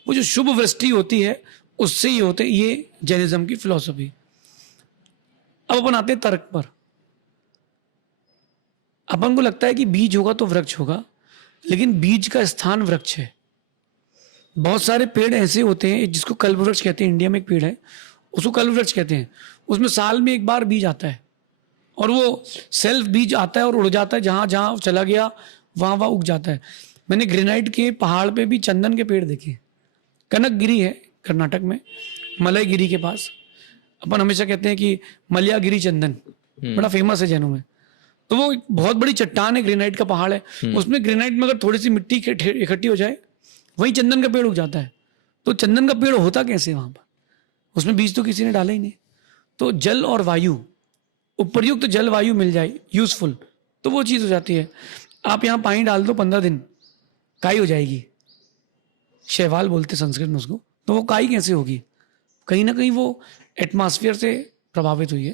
वो जो शुभ वृष्टि होती है उससे ही होते, ये जैनिज्म की फिलॉसफी। अब अपन आते हैं तर्क पर। अपन को लगता है कि बीज होगा तो वृक्ष होगा, लेकिन बीज का स्थान वृक्ष है। बहुत सारे पेड़ ऐसे होते हैं जिसको कल्प वृक्ष कहते हैं। इंडिया में एक पेड़ है उसको कल्प वृक्ष कहते हैं। उसमें साल में एक बार बीज आता है और वो सेल्फ बीज आता है और उड़ जाता है, जहां जहां चला गया वहां वहां उग जाता है। मैंने ग्रेनाइट के पहाड़ पे भी चंदन के पेड़ देखे। कनकगिरी है कर्नाटक में, मलयगिरी के पास। अपन हमेशा कहते हैं कि मलयागिरी चंदन बड़ा फेमस है जैनों में। तो वो एक बहुत बड़ी चट्टान है, ग्रेनाइट का पहाड़ है। उसमें ग्रेनाइट में अगर थोड़ी सी मिट्टी इकट्ठी हो जाए, वहीं चंदन का पेड़ उग जाता है। तो चंदन का पेड़ होता कैसे वहां पर? उसमें बीज तो किसी ने डाला ही नहीं। तो जल और वायु, उपयुक्त तो जल वायु मिल जाए यूजफुल, तो वो चीज़ हो जाती है। आप यहाँ पानी डाल दो 15 दिन, काई हो जाएगी। शैवाल बोलते संस्कृत में उसको। तो वो काई कैसे होगी? कहीं ना कहीं वो एटमॉस्फेयर से प्रभावित हुई है।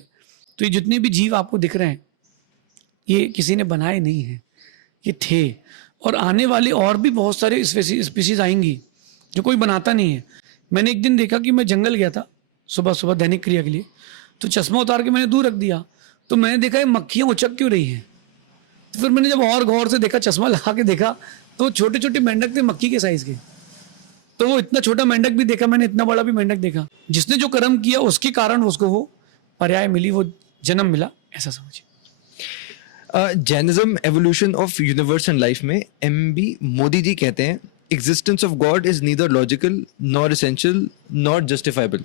तो ये जितने भी जीव आपको दिख रहे हैं ये किसी ने बनाए नहीं हैं, ये थे। और आने वाले और भी बहुत सारे स्पीसीज आएंगी जो कोई बनाता नहीं है। मैंने एक दिन देखा कि मैं जंगल गया था सुबह सुबह दैनिक क्रिया के लिए, तो चश्मा उतार के मैंने दूर रख दिया, तो मैंने देखा ये मक्खियाँ उचक क्यों रही हैं। तो फिर मैंने जब और गौर से देखा, चश्मा लगा के देखा, तो छोटे छोटे मेंढक थे मक्खी के साइज के। तो वो इतना छोटा मेंढक भी देखा मैंने, इतना बड़ा भी मेंढक देखा। जिसने जो कर्म किया उसके कारण उसको वो पर्याय मिली, वो जन्म मिला, ऐसा समझिए। Jainism evolution of universe and life में MB मोदी जी कहते हैं existence of God is neither logical nor essential nor justifiable.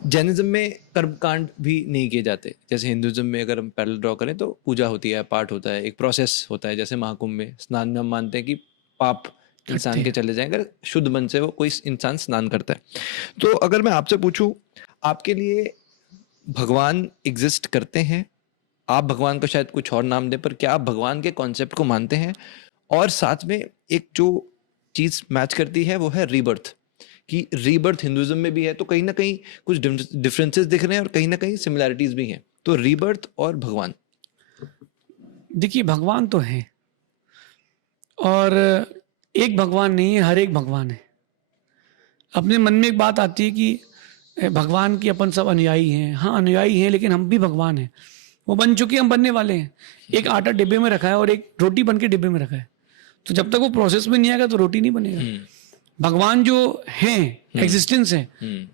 Jainism में कर्मकांड भी नहीं किए जाते। जैसे हिंदुज्म में अगर हम पैरेलल ड्रॉ करें तो पूजा होती है, पाठ होता है, एक प्रोसेस होता है। जैसे महाकुंभ में स्नान में हम मानते हैं कि पाप इंसान के चले जाएं अगर शुद्ध मन से वो कोई इंसान स्नान करता है। तो अगर मैं आपसे पूछूं, आपके लिए भगवान एग्जिस्ट करते हैं? आप भगवान को शायद कुछ और नाम दें, पर क्या आप भगवान के कॉन्सेप्ट को मानते हैं? और साथ में एक जो चीज़ मैच करती है वो है रीबर्थ, कि रीबर्थ हिंदुइज्म में भी है, तो कहीं ना कहीं कुछ डिफरेंसेस दिख रहे हैं और कहीं ना कहीं सिमिलैरिटीज भी हैं। तो रीबर्थ और भगवान, देखिए भगवान तो है, और एक भगवान नहीं है, हर एक भगवान है। अपने मन में एक बात आती है कि भगवान की अपन सब अनुयायी हैं। हाँ अनुयायी हैं, लेकिन हम भी भगवान हैं। वो बन चुके, हम बनने वाले हैं। एक आटा डिब्बे में रखा है और एक रोटी बन के डिब्बे में रखा है, तो जब तक वो प्रोसेस में नहीं आएगा तो रोटी नहीं बनेगा। भगवान जो हैं, एग्जिस्टेंस है,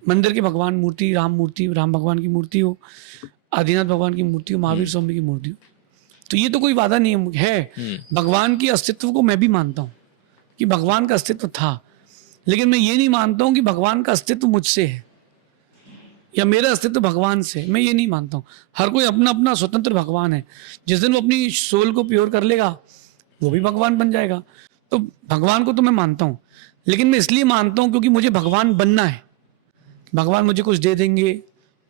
मंदिर के भगवान मूर्ति, राम भगवान की मूर्ति हो, आदिनाथ भगवान की मूर्ति हो, महावीर स्वामी की मूर्ति हो, तो ये तो कोई वादा नहीं है। भगवान के अस्तित्व को मैं भी मानता हूँ कि भगवान का अस्तित्व था, लेकिन मैं ये नहीं मानता हूँ कि भगवान का अस्तित्व मुझसे है या मेरा अस्तित्व भगवान से, मैं ये नहीं मानता हूँ। हर कोई अपना अपना स्वतंत्र भगवान है। जिस दिन वो अपनी सोल को प्योर कर लेगा वो भी भगवान बन जाएगा। तो भगवान को तो मैं मानता हूँ, लेकिन मैं इसलिए मानता हूँ क्योंकि मुझे भगवान बनना है। भगवान मुझे कुछ दे देंगे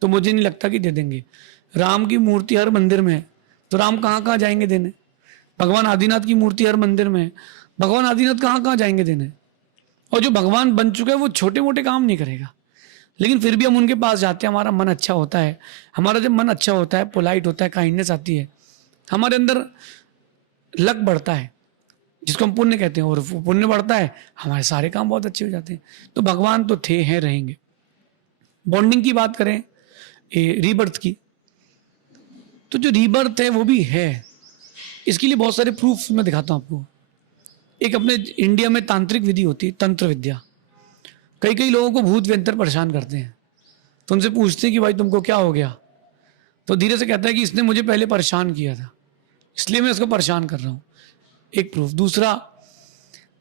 तो मुझे नहीं लगता कि दे देंगे। राम की मूर्ति हर मंदिर में है, तो राम कहाँ कहाँ जाएंगे देने? भगवान आदिनाथ की मूर्ति हर मंदिर में है, भगवान आदिनाथ कहाँ कहाँ जाएंगे देने? और जो भगवान बन चुका है वो छोटे मोटे काम नहीं करेगा, लेकिन फिर भी हम उनके पास जाते हैं। हमारा मन अच्छा होता है। हमारा जब मन अच्छा होता है, पोलाइट होता है, काइंडनेस आती है, हमारे अंदर लक बढ़ता है, जिसको हम पुण्य कहते हैं, और पुण्य बढ़ता है, हमारे सारे काम बहुत अच्छे हो जाते हैं। तो भगवान तो थे, हैं, रहेंगे। बॉन्डिंग की बात करें, रीबर्थ की, तो जो रीबर्थ है वो भी है। इसके लिए बहुत सारे प्रूफ मैं दिखाता हूँ आपको। एक अपने इंडिया में तांत्रिक विधि होती है, तंत्र विद्या। कई कई लोगों को भूत व्यंतर परेशान करते हैं, तो उनसे पूछते हैं कि भाई तुमको क्या हो गया? तो धीरे से कहता है कि इसने मुझे पहले परेशान किया था, इसलिए मैं इसको परेशान कर रहा हूँ। एक प्रूफ। दूसरा,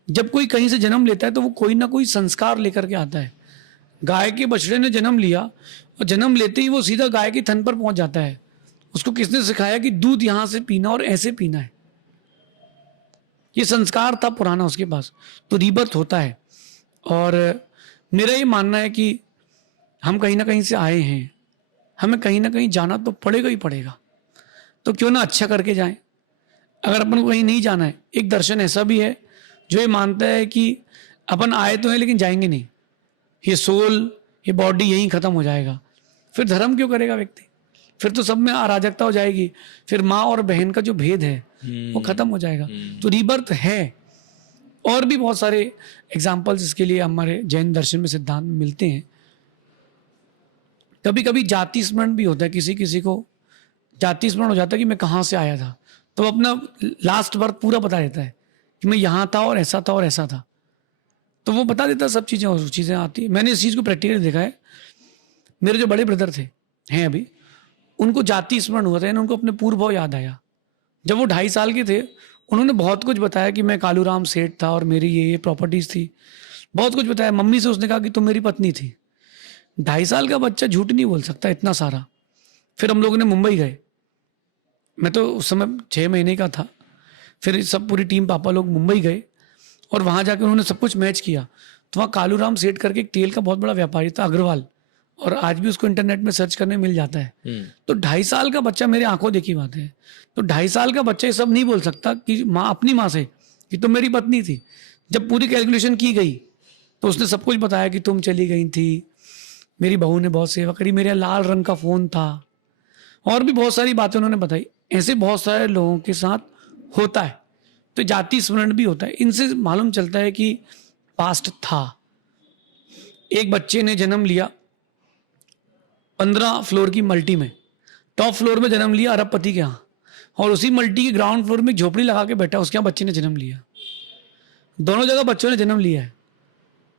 जब कोई कहीं से जन्म लेता है तो वो कोई ना कोई संस्कार लेकर के आता है। गाय के बछड़े ने जन्म लिया और जन्म लेते ही वो सीधा गाय के थन पर पहुंच जाता है। उसको किसने सिखाया कि दूध यहां से पीना और ऐसे पीना है? ये संस्कार था पुराना उसके पास। तो रीबर्थ होता है, और मेरा ये मानना है कि हम कहीं ना कहीं से आए हैं, हमें कहीं ना कहीं जाना तो पड़ेगा ही पड़ेगा। तो क्यों ना अच्छा करके जाएं। अगर अपन को कहीं नहीं जाना है, एक दर्शन ऐसा भी है जो ये मानता है कि अपन आए तो हैं लेकिन जाएंगे नहीं, ये सोल, ये बॉडी यहीं खत्म हो जाएगा। फिर धर्म क्यों करेगा व्यक्ति? फिर तो सब में अराजकता हो जाएगी, फिर माँ और बहन का जो भेद है वो खत्म हो जाएगा। तो रीबर्थ है। और भी बहुत सारे एग्जाम्पल्स इसके लिए हमारे जैन दर्शन में, सिद्धांत में मिलते हैं। कभी कभी जाति स्मरण भी होता है, किसी किसी को जाति स्मरण हो जाता है कि मैं कहाँ से आया था, तो अपना लास्ट बर्थ पूरा बता देता है कि मैं यहाँ था और ऐसा था और ऐसा था, तो वो बता देता है सब चीज़ें, और चीज़ें आती है। मैंने इस चीज़ को प्रैक्टिकली देखा है। मेरे जो बड़े ब्रदर थे, हैं अभी, उनको जाति स्मरण हुआ था, यानी उनको अपने पूर्व भाव याद आया। जब वो 2.5 साल के थे, उन्होंने बहुत कुछ बताया कि मैं कालूराम सेठ था और मेरी ये प्रॉपर्टीज थी, बहुत कुछ बताया। मम्मी से उसने कहा कि तुम मेरी पत्नी थी। 2.5 साल का बच्चा झूठ नहीं बोल सकता इतना सारा। फिर हम लोगों ने मुंबई गए, मैं तो उस समय 6 महीने का था। फिर सब पूरी टीम, पापा लोग मुंबई गए, और वहाँ जाकर उन्होंने सब कुछ मैच किया। तो वहाँ कालूराम सेठ करके एक तेल का बहुत बड़ा व्यापारी था, अग्रवाल, और आज भी उसको इंटरनेट में सर्च करने मिल जाता है। तो 2.5 साल का बच्चा, मेरे आंखों देखी बात है, तो 2.5 साल का बच्चा ये सब नहीं बोल सकता कि माँ, अपनी माँ से, कि तुम मेरी पत्नी थी। जब पूरी कैलकुलेशन की गई तो उसने सब कुछ बताया कि तुम चली गई थी, मेरी बहू ने बहुत सेवा करी, मेरे लाल रंग का फ़ोन था, और भी बहुत सारी बातें उन्होंने बताई। ऐसे बहुत सारे लोगों के साथ होता है। तो जाति स्मरण भी होता है। इनसे मालूम चलता है कि पास्ट था। एक बच्चे ने जन्म लिया 15 फ्लोर की मल्टी में, टॉप फ्लोर में जन्म लिया अरबपति के यहाँ, और उसी मल्टी के ग्राउंड फ्लोर में झोपड़ी लगा के बैठा, उसके यहाँ बच्चे ने जन्म लिया। दोनों जगह बच्चों ने जन्म लिया है।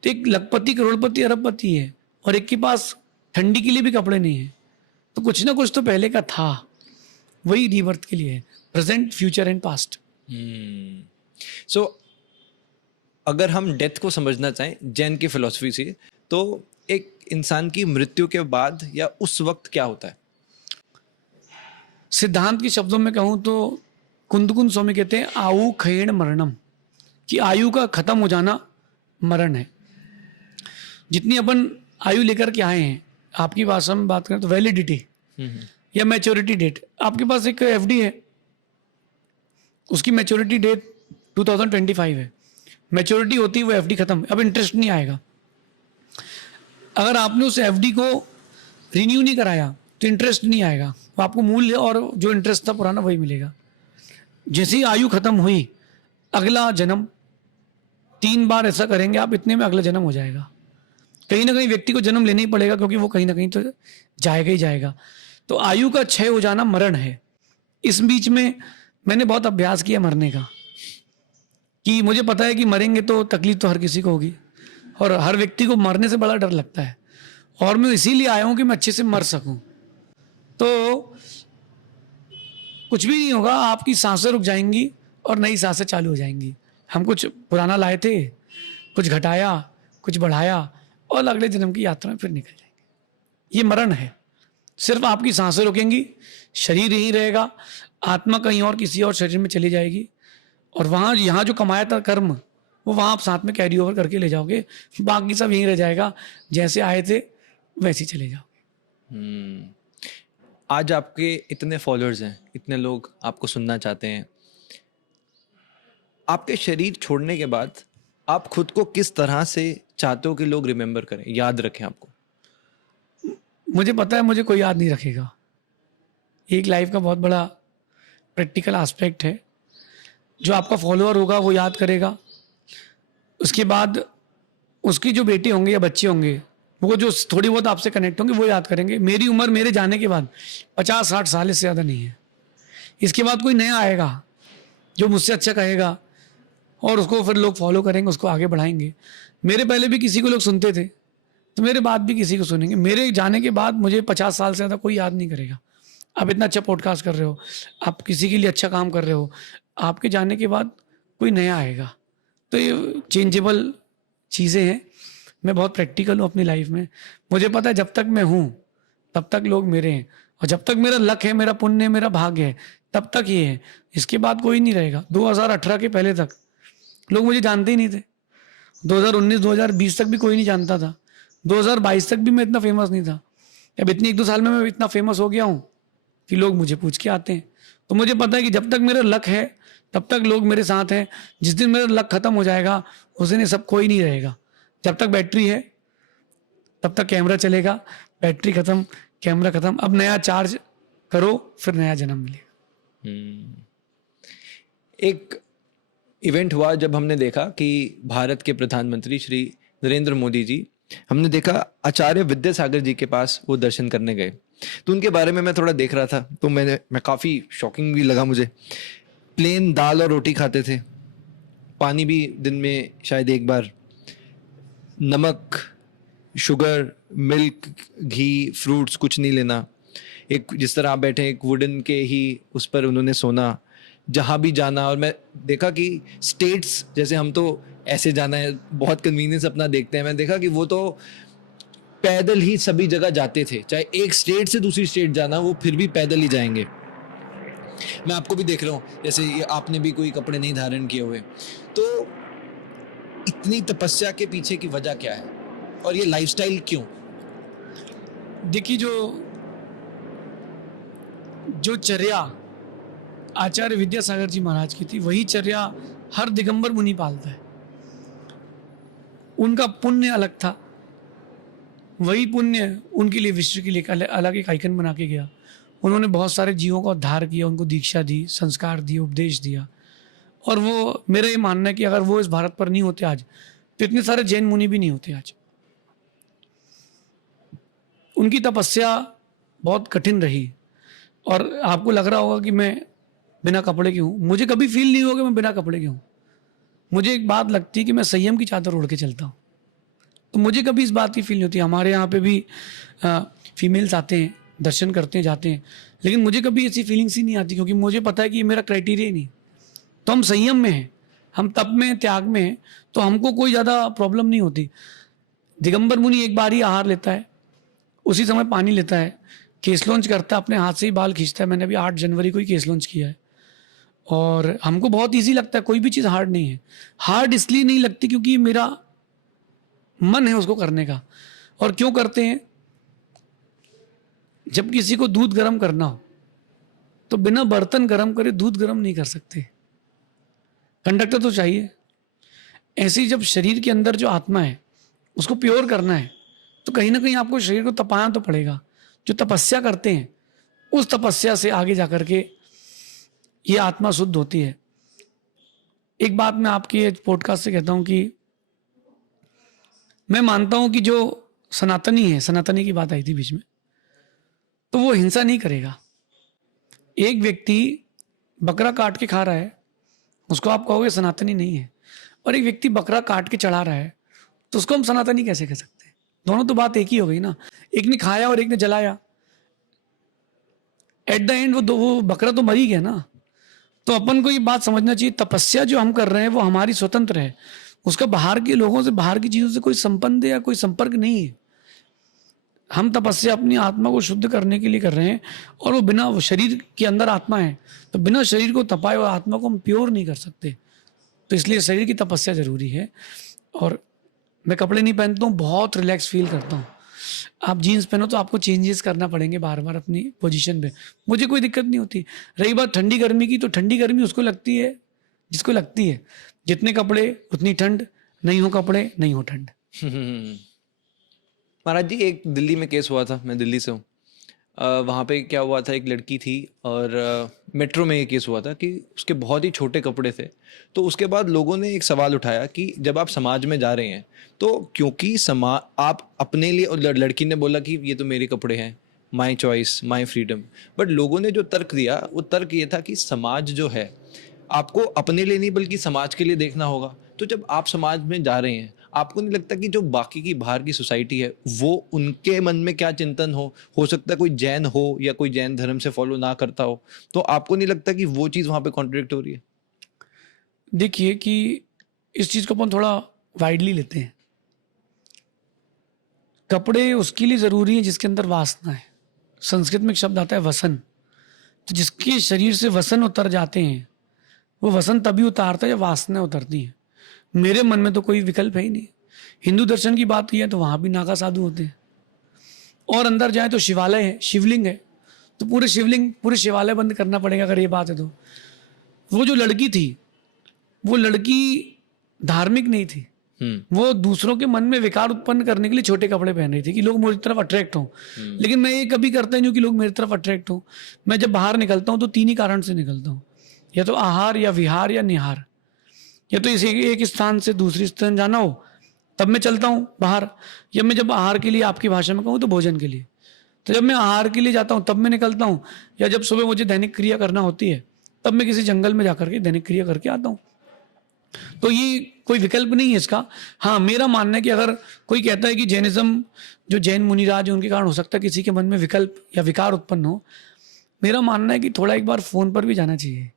तो एक लखपति, करोड़पति, अरबपति है, और एक के पास ठंडी के लिए भी कपड़े नहीं है। तो कुछ ना कुछ तो पहले का था। वही रीबर्थ के लिए है, प्रेजेंट, फ्यूचर एंड पास्ट। सो अगर हम डेथ को समझना चाहें जैन की फिलॉसफी से, तो एक इंसान की मृत्यु के बाद या उस वक्त क्या होता है? सिद्धांत के शब्दों में कहूं तो कुंदकुंद स्वामी कहते हैं आयु क्षीण मरणम, कि आयु का खत्म हो जाना मरण है। जितनी अपन आयु लेकर के आए हैं, आपकी भाषा में बात करें तो वैलिडिटी या मैच्योरिटी डेट, आपके पास एक एफडी है, उसकी मैच्योरिटी डेट 2025 है। मैच्योरिटी होती है वो एफडी खत्म, अब इंटरेस्ट नहीं आएगा। अगर आपने उस एफडी को रिन्यू नहीं कराया तो इंटरेस्ट नहीं आएगा, तो आपको मूल्य और जो इंटरेस्ट था पुराना वही मिलेगा। जैसे ही आयु खत्म हुई, अगला जन्म 3 बार ऐसा करेंगे आप, इतने में अगला जन्म हो जाएगा। कहीं ना कहीं व्यक्ति को जन्म लेना ही पड़ेगा, क्योंकि वो कहीं ना कहीं तो जाएगा ही जाएगा। तो आयु का क्षय हो जाना मरण है। इस बीच में मैंने बहुत अभ्यास किया मरने का, कि मुझे पता है कि मरेंगे तो तकलीफ तो हर किसी को होगी, और हर व्यक्ति को मरने से बड़ा डर लगता है, और मैं इसीलिए आया हूं कि मैं अच्छे से मर सकूं। तो कुछ भी नहीं होगा, आपकी सांसें रुक जाएंगी और नई सांसें चालू हो जाएंगी। हम कुछ पुराना लाए थे, कुछ घटाया, कुछ बढ़ाया, और अगले जन्म की यात्रा में फिर निकल जाएंगे। ये मरण है। सिर्फ आपकी सांसें रुकेंगी, शरीर यहीं रहेगा, आत्मा कहीं और किसी और शरीर में चली जाएगी, और वहाँ यहाँ जो कमाया था कर्म, वो वहाँ आप साथ में कैरी ओवर करके ले जाओगे। बाकी सब यहीं रह जाएगा, जैसे आए थे वैसे ही चले जाओगे। आज आपके इतने फॉलोअर्स हैं, इतने लोग आपको सुनना चाहते हैं, आपके शरीर छोड़ने के बाद आप खुद को किस तरह से चाहते हो कि लोग रिमेम्बर करें, याद रखें आपको? मुझे पता है मुझे कोई याद नहीं रखेगा। एक लाइफ का बहुत बड़ा प्रैक्टिकल एस्पेक्ट है। जो आपका फॉलोअर होगा वो याद करेगा, उसके बाद उसकी जो बेटे होंगे या बच्चे होंगे, वो जो थोड़ी बहुत आपसे कनेक्ट होंगे वो याद करेंगे। मेरी उम्र मेरे जाने के बाद 50-60 साल से ज़्यादा नहीं है। इसके बाद कोई नया आएगा जो मुझसे अच्छा कहेगा, और उसको फिर लोग फॉलो करेंगे, उसको आगे बढ़ाएंगे। मेरे पहले भी किसी को लोग सुनते थे, तो मेरे बाद भी किसी को सुनेंगे। मेरे जाने के बाद मुझे 50 साल से ज़्यादा कोई याद नहीं करेगा। आप इतना अच्छा पॉडकास्ट कर रहे हो, आप किसी के लिए अच्छा काम कर रहे हो, आपके जाने के बाद कोई नया आएगा। तो ये चेंजेबल चीज़ें हैं। मैं बहुत प्रैक्टिकल हूँ अपनी लाइफ में। मुझे पता है जब तक मैं हूँ तब तक लोग मेरे हैं, और जब तक मेरा लक है, मेरा पुण्य है, मेरा भाग्य है, तब तक ये है। इसके बाद कोई नहीं रहेगा। 2018 के पहले तक लोग मुझे जानते ही नहीं थे। 2019-2020 तक भी कोई नहीं जानता था। 2022 तक भी मैं इतना फेमस नहीं था। अब इतनी 1-2 साल में मैं इतना फेमस हो गया हूँ कि लोग मुझे पूछ के आते हैं। तो मुझे पता है कि जब तक मेरा लक है तब तक लोग मेरे साथ हैं। जिस दिन मेरा लक खत्म हो जाएगा उस दिन ये सब कोई नहीं रहेगा। जब तक बैटरी है तब तक कैमरा चलेगा, बैटरी खत्म, कैमरा खत्म। अब नया चार्ज करो, फिर नया जन्म मिलेगा। एक इवेंट हुआ जब हमने देखा कि भारत के प्रधानमंत्री श्री नरेंद्र मोदी जी, हमने देखा आचार्य विद्यासागर जी के पास वो दर्शन करने गए। तो उनके बारे में मैं थोड़ा देख रहा था, तो मैं काफ़ी शॉकिंग भी लगा मुझे। प्लेन दाल और रोटी खाते थे, पानी भी दिन में शायद एक बार, नमक, शुगर, मिल्क, घी, फ्रूट्स कुछ नहीं लेना। एक जिस तरह आप बैठे एक वुडन के ही उस पर उन्होंने सोना, जहाँ भी जाना। और मैं देखा कि स्टेट्स, जैसे हम तो ऐसे जाना है बहुत कन्वीनियंस अपना देखते हैं, मैं देखा कि वो तो पैदल ही सभी जगह जाते थे। चाहे एक स्टेट से दूसरी स्टेट जाना, वो फिर भी पैदल ही जाएंगे। मैं आपको भी देख रहा हूँ, जैसे ये आपने भी कोई कपड़े नहीं धारण किए हुए। तो इतनी तपस्या के पीछे की वजह क्या है, और ये लाइफस्टाइल क्यों? देखिए, जो चर्या आचार्य विद्यासागर जी महाराज की थी, वही चर्या हर दिगंबर मुनि पालता है। उनका पुण्य अलग था, वही पुण्य उनके लिए विश्व के लिए अलग एक आइकन बना के गया। उन्होंने बहुत सारे जीवों का उद्धार किया, उनको दीक्षा दी, संस्कार दिए, उपदेश दिया। और वो, मेरा ये मानना है कि अगर वो इस भारत पर नहीं होते आज, तो इतने सारे जैन मुनि भी नहीं होते आज। उनकी तपस्या बहुत कठिन रही। और आपको लग रहा होगा कि मैं बिना कपड़े की हूँ, मुझे कभी फील नहीं हुआ कि मैं बिना कपड़े की हूँ। मुझे एक बात लगती है कि मैं संयम की चादर ओढ़ के चलता हूँ, तो मुझे कभी इस बात की फील नहीं होती। हमारे यहाँ पे भी फीमेल्स आते हैं, दर्शन करते हैं, जाते हैं, लेकिन मुझे कभी ऐसी फीलिंग्स ही नहीं आती, क्योंकि मुझे पता है कि ये मेरा क्राइटेरिया ही नहीं। तो हम संयम में हैं, हम तप में, त्याग में हैं, तो हमको कोई ज़्यादा प्रॉब्लम नहीं होती। दिगंबर मुनि एक बार ही आहार लेता है, उसी समय पानी लेता है, केस लॉन्च करता है, अपने हाथ से ही बाल खींचता है। मैंने अभी 8 जनवरी को ही केस लॉन्च किया है। और हमको बहुत ईजी लगता है, कोई भी चीज़ हार्ड नहीं है। हार्ड इसलिए नहीं लगती क्योंकि मेरा मन है उसको करने का। और क्यों करते हैं? जब किसी को दूध गर्म करना हो तो बिना बर्तन गर्म करे दूध गर्म नहीं कर सकते, कंडक्टर तो चाहिए। ऐसे ही जब शरीर के अंदर जो आत्मा है उसको प्योर करना है, तो कहीं ना कहीं आपको शरीर को तपाना तो पड़ेगा। जो तपस्या करते हैं उस तपस्या से आगे जाकर के ये आत्मा शुद्ध होती है। एक बात मैं आपकी पॉडकास्ट से कहता हूं कि मैं मानता हूं कि जो सनातनी है, सनातनी की बात आई थी बीच में, तो वो हिंसा नहीं करेगा। एक व्यक्ति बकरा काट के खा रहा है, उसको आप कहोगे सनातनी नहीं है, और एक व्यक्ति बकरा काट के चढ़ा रहा है, तो उसको हम सनातनी कैसे कह सकते हैं? दोनों तो बात एक ही हो गई ना। एक ने खाया और एक ने जलाया, एट द एंड वो बकरा तो मर ही गया ना। तो अपन को ये बात समझना चाहिए, तपस्या जो हम कर रहे हैं वो हमारी स्वतंत्र है, उसका बाहर के लोगों से, बाहर की चीजों से कोई संबंध या कोई संपर्क नहीं है। हम तपस्या अपनी आत्मा को शुद्ध करने के लिए कर रहे हैं, और वो बिना, वो शरीर के अंदर आत्मा है, तो बिना शरीर को तपाए हुए आत्मा को हम प्योर नहीं कर सकते। तो इसलिए शरीर की तपस्या जरूरी है। और मैं कपड़े नहीं पहनता हूँ, बहुत रिलैक्स फील करता हूँ। आप जीन्स पहनो तो आपको चेंजेस करना पड़ेंगे बार बार अपनी पोजीशन पे, मुझे कोई दिक्कत नहीं होती। रही बात ठंडी गर्मी की, तो ठंडी गर्मी उसको लगती है जिसको लगती है। जितने कपड़े उतनी ठंड, नहीं हो कपड़े नहीं हो ठंड। महाराज जी, एक दिल्ली में केस हुआ था, मैं दिल्ली से हूँ। वहाँ पे क्या हुआ था, एक लड़की थी और मेट्रो में ये केस हुआ था कि उसके बहुत ही छोटे कपड़े थे। तो उसके बाद लोगों ने एक सवाल उठाया कि जब आप समाज में जा रहे हैं तो क्योंकि आप अपने लिए, और लड़की ने बोला कि ये तो मेरे कपड़े हैं, my choice, my freedom. But लोगों ने जो तर्क दिया वो तर्क ये था कि समाज जो है आपको अपने लिए नहीं बल्कि समाज के लिए देखना होगा। तो जब आप समाज में जा रहे हैं, आपको नहीं लगता कि जो बाकी की बाहर की सोसाइटी है वो उनके मन में क्या चिंतन हो सकता है कोई जैन हो या कोई जैन धर्म से फॉलो ना करता हो, तो आपको नहीं लगता कि वो चीज़ वहाँ पे कॉन्ट्रडिक्ट हो रही है? देखिए कि इस चीज़ को अपन थोड़ा वाइडली लेते हैं। कपड़े उसके लिए ज़रूरी है जिसके अंदर वासना है। संस्कृत में एक शब्द आता है वसन। तो जिसके शरीर से वसन उतर जाते हैं, वो वसन तभी उतारता है जब वासना उतरती है। मेरे मन में तो कोई विकल्प है ही नहीं। हिंदू दर्शन की बात की है तो वहाँ भी नागा साधु होते हैं, और अंदर जाए तो शिवालय है, शिवलिंग है, तो पूरे शिवालय बंद करना पड़ेगा अगर ये बात है तो। वो जो लड़की थी, वो लड़की धार्मिक नहीं थी, वो दूसरों के मन में विकार उत्पन्न करने के लिए छोटे कपड़े पहन रही थी कि लोग मेरी तरफ अट्रैक्ट हों। लेकिन मैं ये कभी करता ही नहीं कि लोग मेरी तरफ अट्रैक्ट हों। मैं जब बाहर निकलता हूँ तो 3 ही कारण से निकलता हूँ, या तो आहार या विहार या निहार। या तो इसे एक स्थान से दूसरी स्थान जाना हो तब मैं चलता हूँ बाहर, या मैं जब आहार के लिए आपकी भाषा में कहूँ तो भोजन के लिए। तो जब मैं आहार के लिए जाता हूँ तब मैं निकलता हूँ, या जब सुबह मुझे दैनिक क्रिया करना होती है तब मैं किसी जंगल में जाकर के दैनिक क्रिया करके आता हूँ। तो ये कोई विकल्प नहीं है इसका। हाँ, मेरा मानना है कि अगर कोई कहता है कि जैनिज्म, जो जैन मुनिराज है उनके कारण हो सकता है किसी के मन में विकल्प या विकार उत्पन्न हो, मेरा मानना है कि थोड़ा एक बार फोन पर भी जाना चाहिए,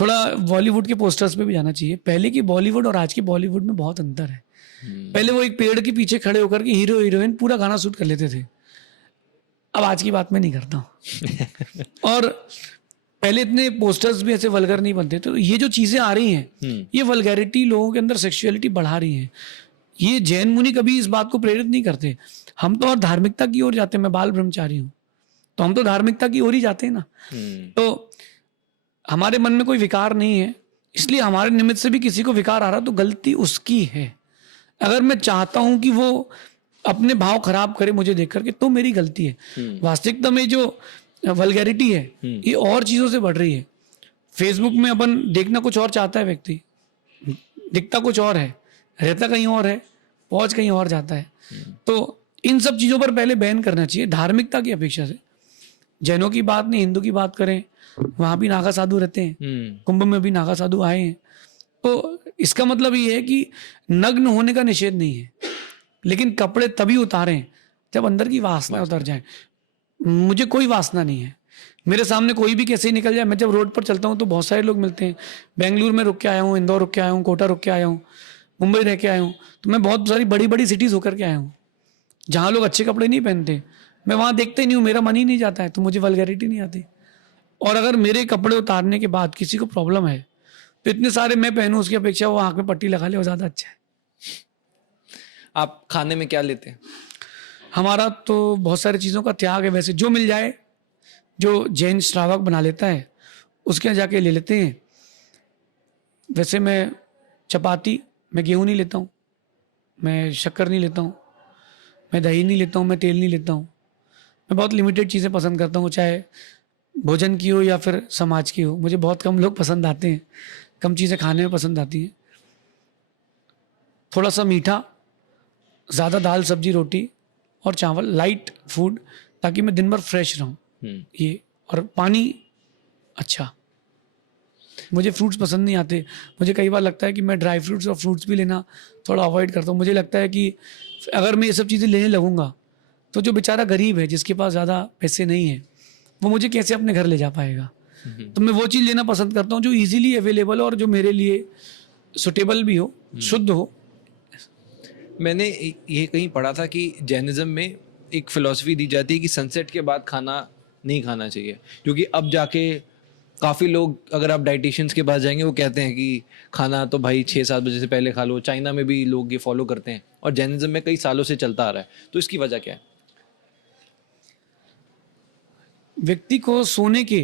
थोड़ा बॉलीवुड के पोस्टर्स पे भी जाना चाहिए। पहले की बॉलीवुड और आज की बॉलीवुड में बहुत अंतर है। पहले वो एक पेड़ के पीछे खड़े होकर के हीरो हीरोइन पूरा गाना शूट कर लेते थे, अब आज की बात मैं नहीं करता हूँ। और पहले इतने पोस्टर्स भी ऐसे वल्गर नहीं बनते। तो ये जो चीजें आ रही हैं, ये वल्गैरिटी लोगों के अंदर सेक्सुअलिटी बढ़ा रही है। ये जैन मुनि कभी इस बात को प्रेरित नहीं करते। हम तो और धार्मिकता की ओर जाते हैं। मैं बाल ब्रह्मचारी हूँ तो हम तो धार्मिकता की ओर ही जाते हैं ना। तो हमारे मन में कोई विकार नहीं है, इसलिए हमारे निमित्त से भी किसी को विकार आ रहा तो गलती उसकी है। अगर मैं चाहता हूं कि वो अपने भाव खराब करे मुझे देख करके तो मेरी गलती है। वास्तविकता में जो वल्गैरिटी है ये और चीजों से बढ़ रही है। फेसबुक में अपन देखना कुछ और चाहता है व्यक्ति, दिखता कुछ और है, रहता कहीं और है, पहुंच कहीं और जाता है। तो इन सब चीजों पर पहले बैन करना चाहिए धार्मिकता की अपेक्षा से। जैनों की बात नहीं, हिंदू की बात करें, वहां भी नागा साधु रहते हैं, कुंभ में भी नागा साधु आए हैं। तो इसका मतलब ये है कि नग्न होने का निषेध नहीं है, लेकिन कपड़े तभी उतारें जब अंदर की वासना उतर जाए। मुझे कोई वासना नहीं है, मेरे सामने कोई भी कैसे ही निकल जाए। मैं जब रोड पर चलता हूँ तो बहुत सारे लोग मिलते हैं। बेंगलुरु में रुक के आया हूँ, इंदौर रुक के आया हूँ, कोटा रुक के आया हूँ, मुंबई रह के आया हूँ। तो मैं बहुत सारी बड़ी बड़ी सिटीज होकर के आया हूँ जहाँ लोग अच्छे कपड़े नहीं पहनते। मैं वहाँ देखता ही नहीं हूँ, मेरा मन ही नहीं जाता है, तो मुझे वल्गैरिटी नहीं आती। और अगर मेरे कपड़े उतारने के बाद किसी को प्रॉब्लम है तो इतने सारे मैं पहनूं उसकी अपेक्षा वो आँख में पट्टी लगा ले, वो ज़्यादा अच्छा है। आप खाने में क्या लेते हैं? हमारा तो बहुत सारी चीज़ों का त्याग है। वैसे जो मिल जाए, जो जैन श्रावक बना लेता है उसके यहाँ जाके ले लेते हैं। वैसे मैं चपाती, मैं गेहूँ नहीं लेता हूँ, मैं शक्कर नहीं लेता हूँ, मैं दही नहीं लेता हूँ, मैं तेल नहीं लेता हूँ। मैं बहुत लिमिटेड चीज़ें पसंद करता हूँ, चाहे भोजन की हो या फिर समाज की हो। मुझे बहुत कम लोग पसंद आते हैं, कम चीज़ें खाने में पसंद आती हैं। थोड़ा सा मीठा, ज़्यादा दाल सब्जी रोटी और चावल, लाइट फूड, ताकि मैं दिन भर फ्रेश रहूँ। ये, और पानी अच्छा। मुझे फ्रूट्स पसंद नहीं आते। मुझे कई बार लगता है कि मैं ड्राई फ्रूट्स और फ्रूट्स भी लेना थोड़ा अवॉइड करता हूँ। मुझे लगता है कि अगर मैं ये सब चीज़ें लेने लगूंगा तो जो बेचारा गरीब है, जिसके पास ज़्यादा पैसे नहीं है, वो मुझे कैसे अपने घर ले जा पाएगा। तो मैं वो चीज़ लेना पसंद करता हूँ जो इजीली अवेलेबल हो और जो मेरे लिए सुटेबल भी हो, शुद्ध हो। मैंने ये कहीं पढ़ा था कि जैनिज्म में एक फिलॉसफी दी जाती है कि सनसेट के बाद खाना नहीं खाना चाहिए, क्योंकि अब जाके काफ़ी लोग, अगर आप डाइटिशियंस के पास जाएंगे, वो कहते हैं कि खाना तो भाई 6-7 बजे से पहले खा लो। चाइना में भी लोग ये फॉलो करते हैं और जैनिज्म में कई सालों से चलता आ रहा है। तो इसकी वजह क्या है? व्यक्ति को सोने के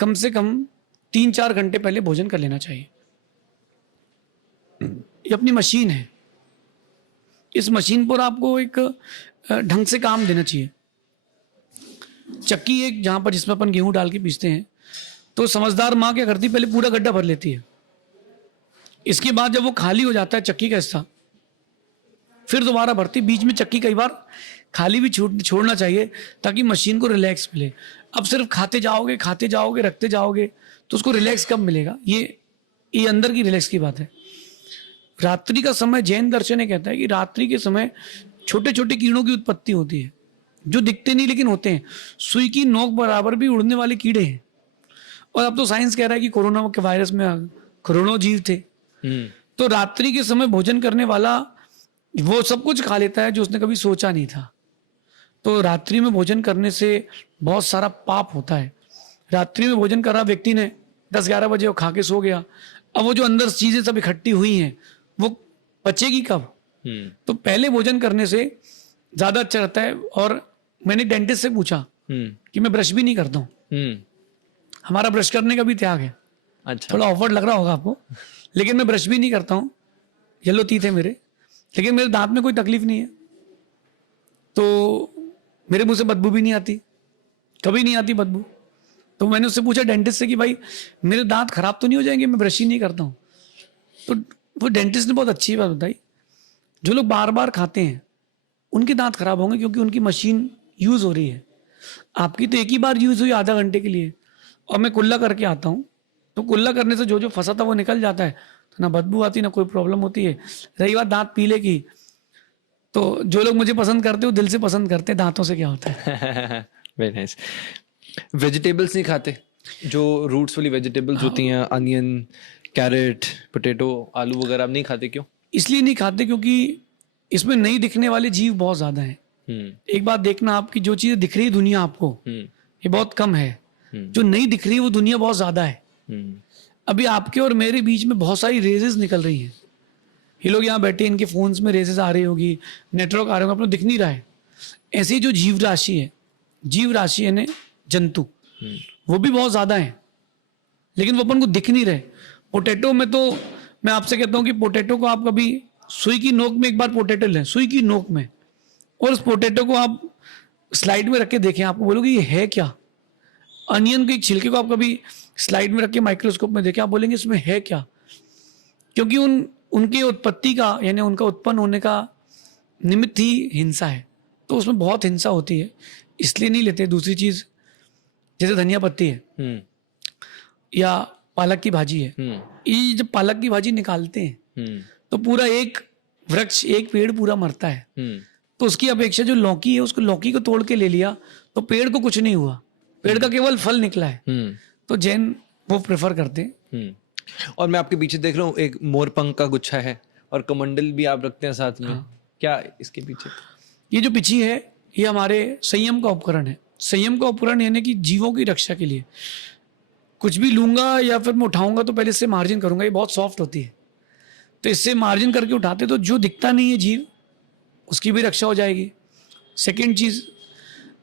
कम से कम 3-4 घंटे पहले भोजन कर लेना चाहिए। ये अपनी मशीन है, इस मशीन पर आपको एक ढंग से काम देना चाहिए। चक्की एक जहाँ पर जिसमें अपन गेहूं डाल के पीसते हैं, तो समझदार माँ क्या करती है, पहले पूरा गड्ढा भर लेती है। इसके बाद जब वो खाली हो जाता है चक्की का हिस्सा, फिर दोबारा भरती। बीच में चक्की कई बार खाली भी छोड़ना चाहिए ताकि मशीन को रिलैक्स मिले। अब सिर्फ खाते जाओगे रखते जाओगे तो उसको रिलैक्स कब मिलेगा? ये अंदर की रिलैक्स की बात है। रात्रि का समय, जैन दर्शन ये कहता है कि रात्रि के समय छोटे छोटे कीड़ों की उत्पत्ति होती है जो दिखते नहीं लेकिन होते हैं। सुई की नोक बराबर भी उड़ने वाले कीड़े हैं। और अब तो साइंस कह रहा है कि कोरोना के वायरस में करोड़ों जीव थे। तो रात्रि के समय भोजन करने वाला वो सब कुछ खा लेता है जो उसने कभी सोचा नहीं था। तो रात्रि में भोजन करने से बहुत सारा पाप होता है। रात्रि में भोजन कर रहा व्यक्ति ने 10-11 बजे वो खा के सो गया, अब वो जो अंदर चीजें सब इकट्ठी हुई हैं वो पचेगी कब? तो पहले भोजन करने से ज्यादा अच्छा रहता है। और मैंने डेंटिस्ट से पूछा कि मैं ब्रश भी नहीं करता हूँ। हमारा ब्रश करने का भी त्याग है। अच्छा, थोड़ा ऑफवर्ड लग रहा होगा आपको, लेकिन मैं ब्रश भी नहीं करता हूँ। येलो टीथ है मेरे, लेकिन मेरे दांत में कोई तकलीफ नहीं है। तो मेरे मुंह से बदबू भी नहीं आती, कभी नहीं आती बदबू। तो मैंने उससे पूछा डेंटिस्ट से कि भाई मेरे दांत खराब तो नहीं हो जाएंगे, मैं ब्रश ही नहीं करता हूँ। तो वो डेंटिस्ट ने बहुत अच्छी बात बताई, जो लोग बार बार खाते हैं उनके दांत खराब होंगे क्योंकि उनकी मशीन यूज हो रही है। आपकी तो एक ही बार यूज हुई आधा घंटे के लिए, और मैं कुल्ला करके आता हूँ। तो कुल्ला करने से जो जो फंसा था वो निकल जाता है, तो ना बदबू आती ना कोई प्रॉब्लम होती है। रही बात दांत पीले की, तो जो लोग मुझे पसंद करते हो दिल से पसंद करते हैं, दांतों से क्या होता है। Very nice. वेजिटेबल्स नहीं खाते? जो रूट्स वाली वेजिटेबल्स होती हैं, अनियन, कैरेट, पोटैटो, आलू वगैरह, आप नहीं खाते? क्यों? इसलिए नहीं खाते क्योंकि इसमें नहीं दिखने वाले जीव बहुत ज्यादा हैं। एक बात देखना, आपकी जो चीजें दिख रही है दुनिया आपको, ये बहुत कम है। जो नहीं दिख रही है वो दुनिया बहुत ज्यादा है। अभी आपके और मेरे बीच में बहुत सारी रेजेस निकल रही हैं। ये लोग यहाँ बैठे, इनके फोन्स में रेजेस आ रही होगी, नेटवर्क आ रहे होंगे, अपने दिख नहीं रहा है। ऐसी जो जीव राशि है जंतु, वो भी बहुत ज्यादा है, लेकिन वो अपन को दिख नहीं रहे। पोटैटो में तो मैं आपसे कहता हूँ कि पोटैटो को आप कभी सुई की नोक में एक बार पोटैटो लें, सुई की नोक में, और उस पोटैटो को आप स्लाइड में रख के देखें, आपको बोलोगे ये है क्या? अनियन के एक छिलके को आप कभी स्लाइड में रख के माइक्रोस्कोप में देखें, आप बोलेंगे इसमें है क्या? क्योंकि उनके उत्पत्ति का, यानी उनका उत्पन्न होने का निमित्त ही हिंसा है। तो उसमें बहुत हिंसा होती है, इसलिए नहीं लेते। दूसरी चीज जैसे धनिया पत्ती है या पालक की भाजी है, ये जब पालक की भाजी निकालते हैं तो पूरा एक वृक्ष, एक पेड़ पूरा मरता है। तो उसकी अपेक्षा जो लौकी है, उसको लौकी को तोड़ के ले लिया तो पेड़ को कुछ नहीं हुआ, पेड़ का केवल फल निकला है। तो जैन वो प्रेफर करते हैं। और मैं आपके पीछे देख रहा हूँ एक मोरपंख का गुच्छा है और कमंडल भी आप रखते हैं साथ में। हाँ। क्या इसके पीछे? ये जो पिछी है ये हमारे संयम का उपकरण है। संयम का उपकरण यानी कि जीवों की रक्षा के लिए कुछ भी लूंगा या फिर मैं उठाऊंगा तो पहले इससे मार्जिन करूंगा। ये बहुत सॉफ्ट होती है, तो इससे मार्जिन करके उठाते तो जो दिखता नहीं है जीव, उसकी भी रक्षा हो जाएगी। सेकेंड चीज,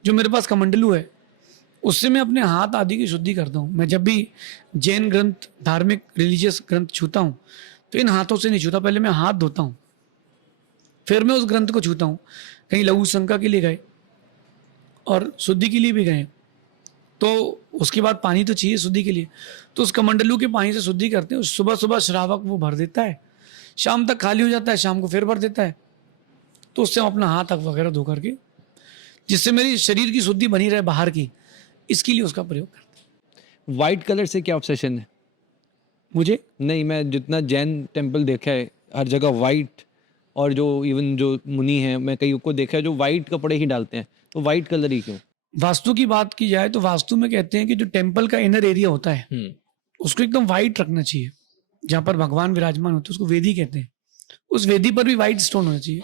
जो मेरे पास कमंडलू है उससे मैं अपने हाथ आदि की शुद्धि करता हूँ। मैं जब भी जैन ग्रंथ, धार्मिक रिलीजियस ग्रंथ छूता हूँ तो इन हाथों से नहीं छूता, पहले मैं हाथ धोता हूँ। फिर मैं उस ग्रंथ को छूता हूँ। कहीं लघु शंका के लिए गए और शुद्धि के लिए भी गए, तो उसके बाद पानी तो चाहिए शुद्धि के लिए, तो उस कमंडलू के पानी से शुद्धि करते हैं। सुबह सुबह श्रावक वो भर देता है, शाम तक खाली हो जाता है, शाम को फिर भर देता है। तो उससे हम अपना हाथ वगैरह धो करके, जिससे मेरी शरीर की शुद्धि बनी रहे बाहर की, इसके लिए उसका प्रयोग करते हैं। वाइट कलर से क्या ऑब्सेशन है? मुझे नहीं, मैं जितना जैन टेम्पल देखा है हर जगह वाइट, और जो इवन जो मुनि हैं मैं कई को देखा है जो वाइट कपड़े ही डालते हैं, तो वाइट कलर ही क्यों? वास्तु की बात की जाए तो वास्तु में कहते हैं कि जो टेम्पल का इनर एरिया होता है उसको एकदम वाइट रखना चाहिए। जहाँ पर भगवान विराजमान होते हैं उसको वेदी कहते हैं। उस वेदी पर भी वाइट स्टोन होना चाहिए।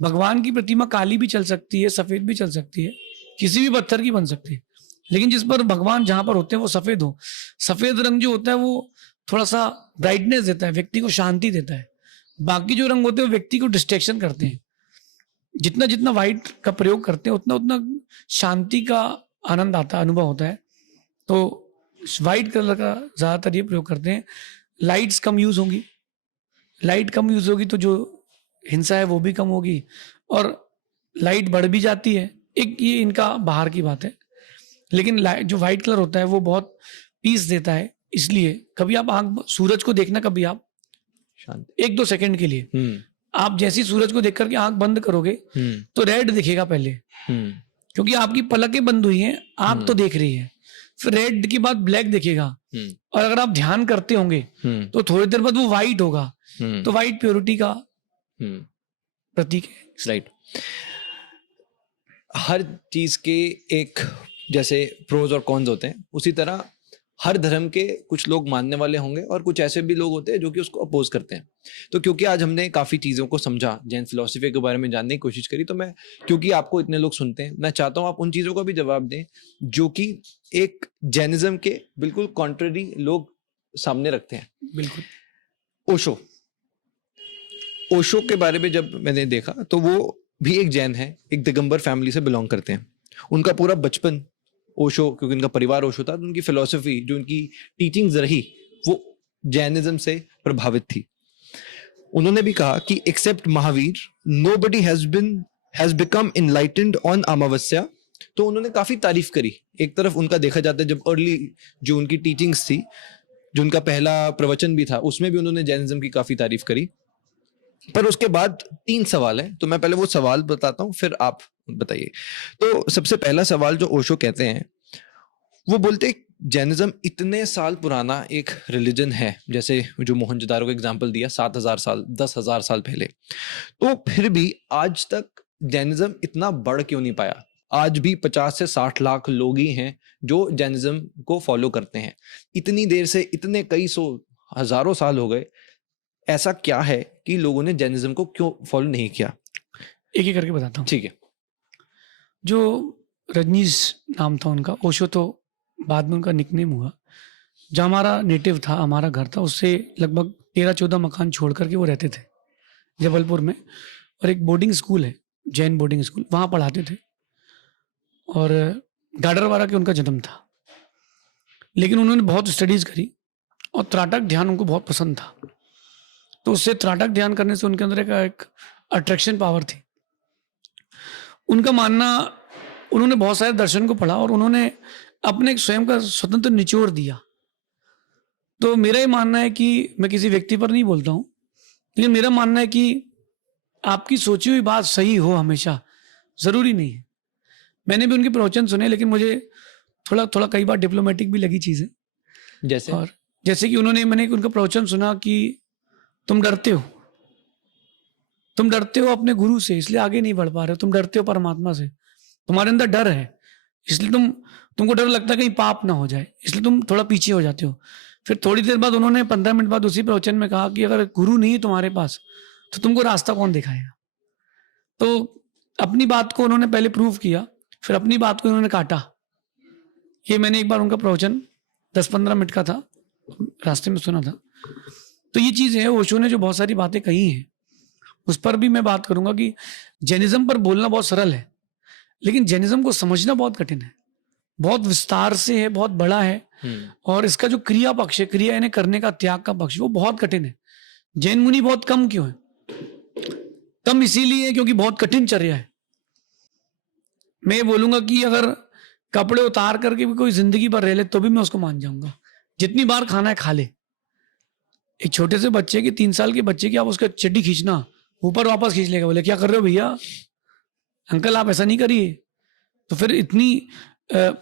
भगवान की प्रतिमा काली भी चल सकती है, सफेद भी चल सकती है, किसी भी पत्थर की बन सकती है, लेकिन जिस पर भगवान जहां पर होते हैं वो सफेद हो। सफेद रंग जो होता है वो थोड़ा सा ब्राइटनेस देता है, व्यक्ति को शांति देता है। बाकी जो रंग होते हैं वो व्यक्ति को डिस्ट्रैक्शन करते हैं। जितना जितना व्हाइट का प्रयोग करते हैं उतना उतना शांति का आनंद आता, अनुभव होता है। तो व्हाइट कलर का ज्यादातर ये प्रयोग करते हैं। लाइट्स कम यूज होंगी, लाइट कम यूज होगी तो जो हिंसा है वो भी कम होगी, और लाइट बढ़ भी जाती है। एक ये इनका बाहर की बात है, लेकिन जो व्हाइट कलर होता है वो बहुत पीस देता है। इसलिए कभी आप आंख सूरज को देखना, कभी आप शांति 1-2 सेकंड के लिए आप जैसी सूरज को देख करके आंख बंद करोगे तो रेड दिखेगा पहले, क्योंकि आपकी पलकें बंद हुई हैं, आप तो देख रही है। फिर रेड के बाद ब्लैक दिखेगा, और अगर आप ध्यान करते होंगे तो थोड़ी देर बाद वो व्हाइट होगा। तो व्हाइट प्योरिटी का प्रतीक है। राइट। हर चीज के एक जैसे प्रोज और कॉन्स होते हैं, उसी तरह हर धर्म के कुछ लोग मानने वाले होंगे और कुछ ऐसे भी लोग होते हैं जो कि उसको अपोज करते हैं। तो क्योंकि आज हमने काफ़ी चीज़ों को समझा, जैन फिलॉसफी के बारे में जानने की कोशिश करी, तो मैं, क्योंकि आपको इतने लोग सुनते हैं, मैं चाहता हूँ आप उन चीज़ों का भी जवाब दें जो कि एक जैनिज्म के बिल्कुल कॉन्ट्ररी लोग सामने रखते हैं। बिल्कुल। ओशो के बारे में जब मैंने देखा तो वो भी एक जैन है, एक दिगंबर फैमिली से बिलोंग करते हैं। उनका पूरा बचपन ओशो, क्योंकि उनका परिवार ओशो था, तो उनकी फिलॉसफी, जो उनकी टीचिंग्स रही, वो जैनिज्म से प्रभावित थी। उन्होंने भी कहा कि except Mahavir nobody has become enlightened on Amavasya. तो उन्होंने काफी तारीफ करी। एक तरफ उनका देखा जाता है, जब अर्ली जो उनकी टीचिंग्स थी, जो उनका पहला प्रवचन भी था, उसमें भी उन्होंने जैनिज्म की काफी तारीफ करी। पर उसके बाद 3 सवाल हैं, तो मैं पहले वो सवाल बताता हूँ, फिर आप बताइए। तो सबसे पहला सवाल जो ओशो कहते हैं, वो बोलते हैं जैनिज्म इतने साल पुराना एक रिलीजन है, जैसे जो मोहनजोदारो का एग्जांपल दिया, 7,000 साल, 10,000 साल पहले, तो फिर भी आज तक जैनिज्म इतना बढ़ क्यों नहीं पाया? आज भी 50 से 60 लाख लोग ही हैं जो जैनिज्म को फॉलो करते हैं। इतनी देर से, इतने कई सौ हजारों साल हो गए, ऐसा क्या है कि लोगों ने जैनिज्म को क्यों फॉलो नहीं किया? एक एक करके बताता हूँ। ठीक है। जो रजनीश नाम था उनका, ओशो तो बाद में उनका निकनेम हुआ। जो हमारा नेटिव था, हमारा घर था, उससे लगभग 13-14 मकान छोड़ करके वो रहते थे जबलपुर में, और एक बोर्डिंग स्कूल है, जैन बोर्डिंग स्कूल, वहाँ पढ़ाते थे। और गाडरवारा के उनका जन्म था, लेकिन उन्होंने बहुत स्टडीज़ करी और त्राटक ध्यान उनको बहुत पसंद था। तो उससे त्राटक ध्यान करने से उनके अंदर एक अट्रैक्शन पावर थी। उनका मानना, उन्होंने बहुत सारे दर्शन को पढ़ा और उन्होंने अपने स्वयं का स्वतंत्र निचोड़ दिया। तो मेरा ये मानना है कि मैं किसी व्यक्ति पर नहीं बोलता हूँ, लेकिन मेरा मानना है कि आपकी सोची हुई बात सही हो हमेशा ज़रूरी नहीं है। मैंने भी उनके प्रवचन सुने, लेकिन मुझे थोड़ा थोड़ा कई बार डिप्लोमेटिक भी लगी चीज़ें। जैसे और जैसे कि मैंने उनका प्रवचन सुना कि तुम डरते हो अपने गुरु से, इसलिए आगे नहीं बढ़ पा रहे हो। तुम डरते हो परमात्मा से, तुम्हारे अंदर डर है, इसलिए तुमको डर लगता है कहीं पाप ना हो जाए, इसलिए तुम थोड़ा पीछे हो जाते हो। फिर थोड़ी देर बाद उन्होंने 15 मिनट बाद उसी प्रवचन में कहा कि अगर गुरु नहीं है तुम्हारे पास तो तुमको रास्ता कौन दिखाएगा। तो अपनी बात को उन्होंने पहले प्रूव किया, फिर अपनी बात को उन्होंने काटा। ये मैंने एक बार उनका प्रवचन 10-15 मिनट का था, रास्ते में सुना था। तो ये चीज़ है, ओशो ने जो बहुत सारी बातें कही हैं उस पर भी मैं बात करूंगा कि जैनिज्म पर बोलना बहुत सरल है, लेकिन जैनिज्म को समझना बहुत कठिन है, बहुत विस्तार से है, बहुत बड़ा है। और इसका जो क्रिया पक्ष है, क्रिया यानी करने का, त्याग का पक्ष, वो बहुत कठिन है। जैन मुनि बहुत कम क्यों है? कम इसीलिए क्योंकि बहुत कठिन चर्या है। मैं ये बोलूंगा कि अगर कपड़े उतार करके भी कोई जिंदगी भर रह ले तो भी मैं उसको मान जाऊंगा। जितनी बार खाना है खा ले। एक छोटे से बच्चे की 3 साल के बच्चे की आप उसका चड्डी खींचना ऊपर वापस खींच लेगा, बोले क्या कर रहे हो भैया, अंकल आप ऐसा नहीं करिए। तो फिर इतनी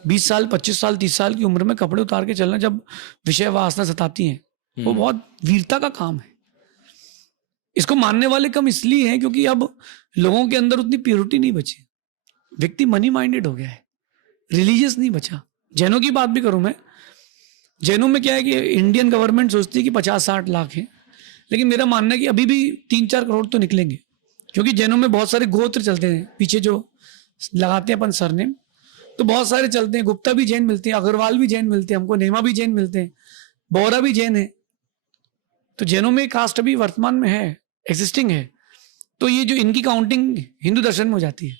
20 साल 25 साल 30 साल की उम्र में कपड़े उतार के चलना, जब विषय वासना सताती हैं, वो बहुत वीरता का काम है। इसको मानने वाले कम इसलिए हैं क्योंकि अब लोगों के अंदर उतनी प्योरिटी नहीं बची। व्यक्ति मनी माइंडेड हो गया है, रिलीजियस नहीं बचा। जैनों की बात भी करूं मैं, जैनों में क्या है कि इंडियन गवर्नमेंट सोचती है कि 50-60 लाख है, लेकिन मेरा मानना है कि अभी भी 3-4 करोड़ तो निकलेंगे, क्योंकि जैनों में बहुत सारे गोत्र चलते हैं पीछे जो लगाते हैं अपन सरनेम, तो बहुत सारे चलते हैं। गुप्ता भी जैन मिलते हैं, अग्रवाल भी जैन मिलते हैं, हमको नेमा भी जैन मिलते हैं, बोरा भी जैन है। तो जैनों में कास्ट अभी वर्तमान में है, एग्जिस्टिंग है। तो ये जो इनकी काउंटिंग हिंदू दर्शन में हो जाती है,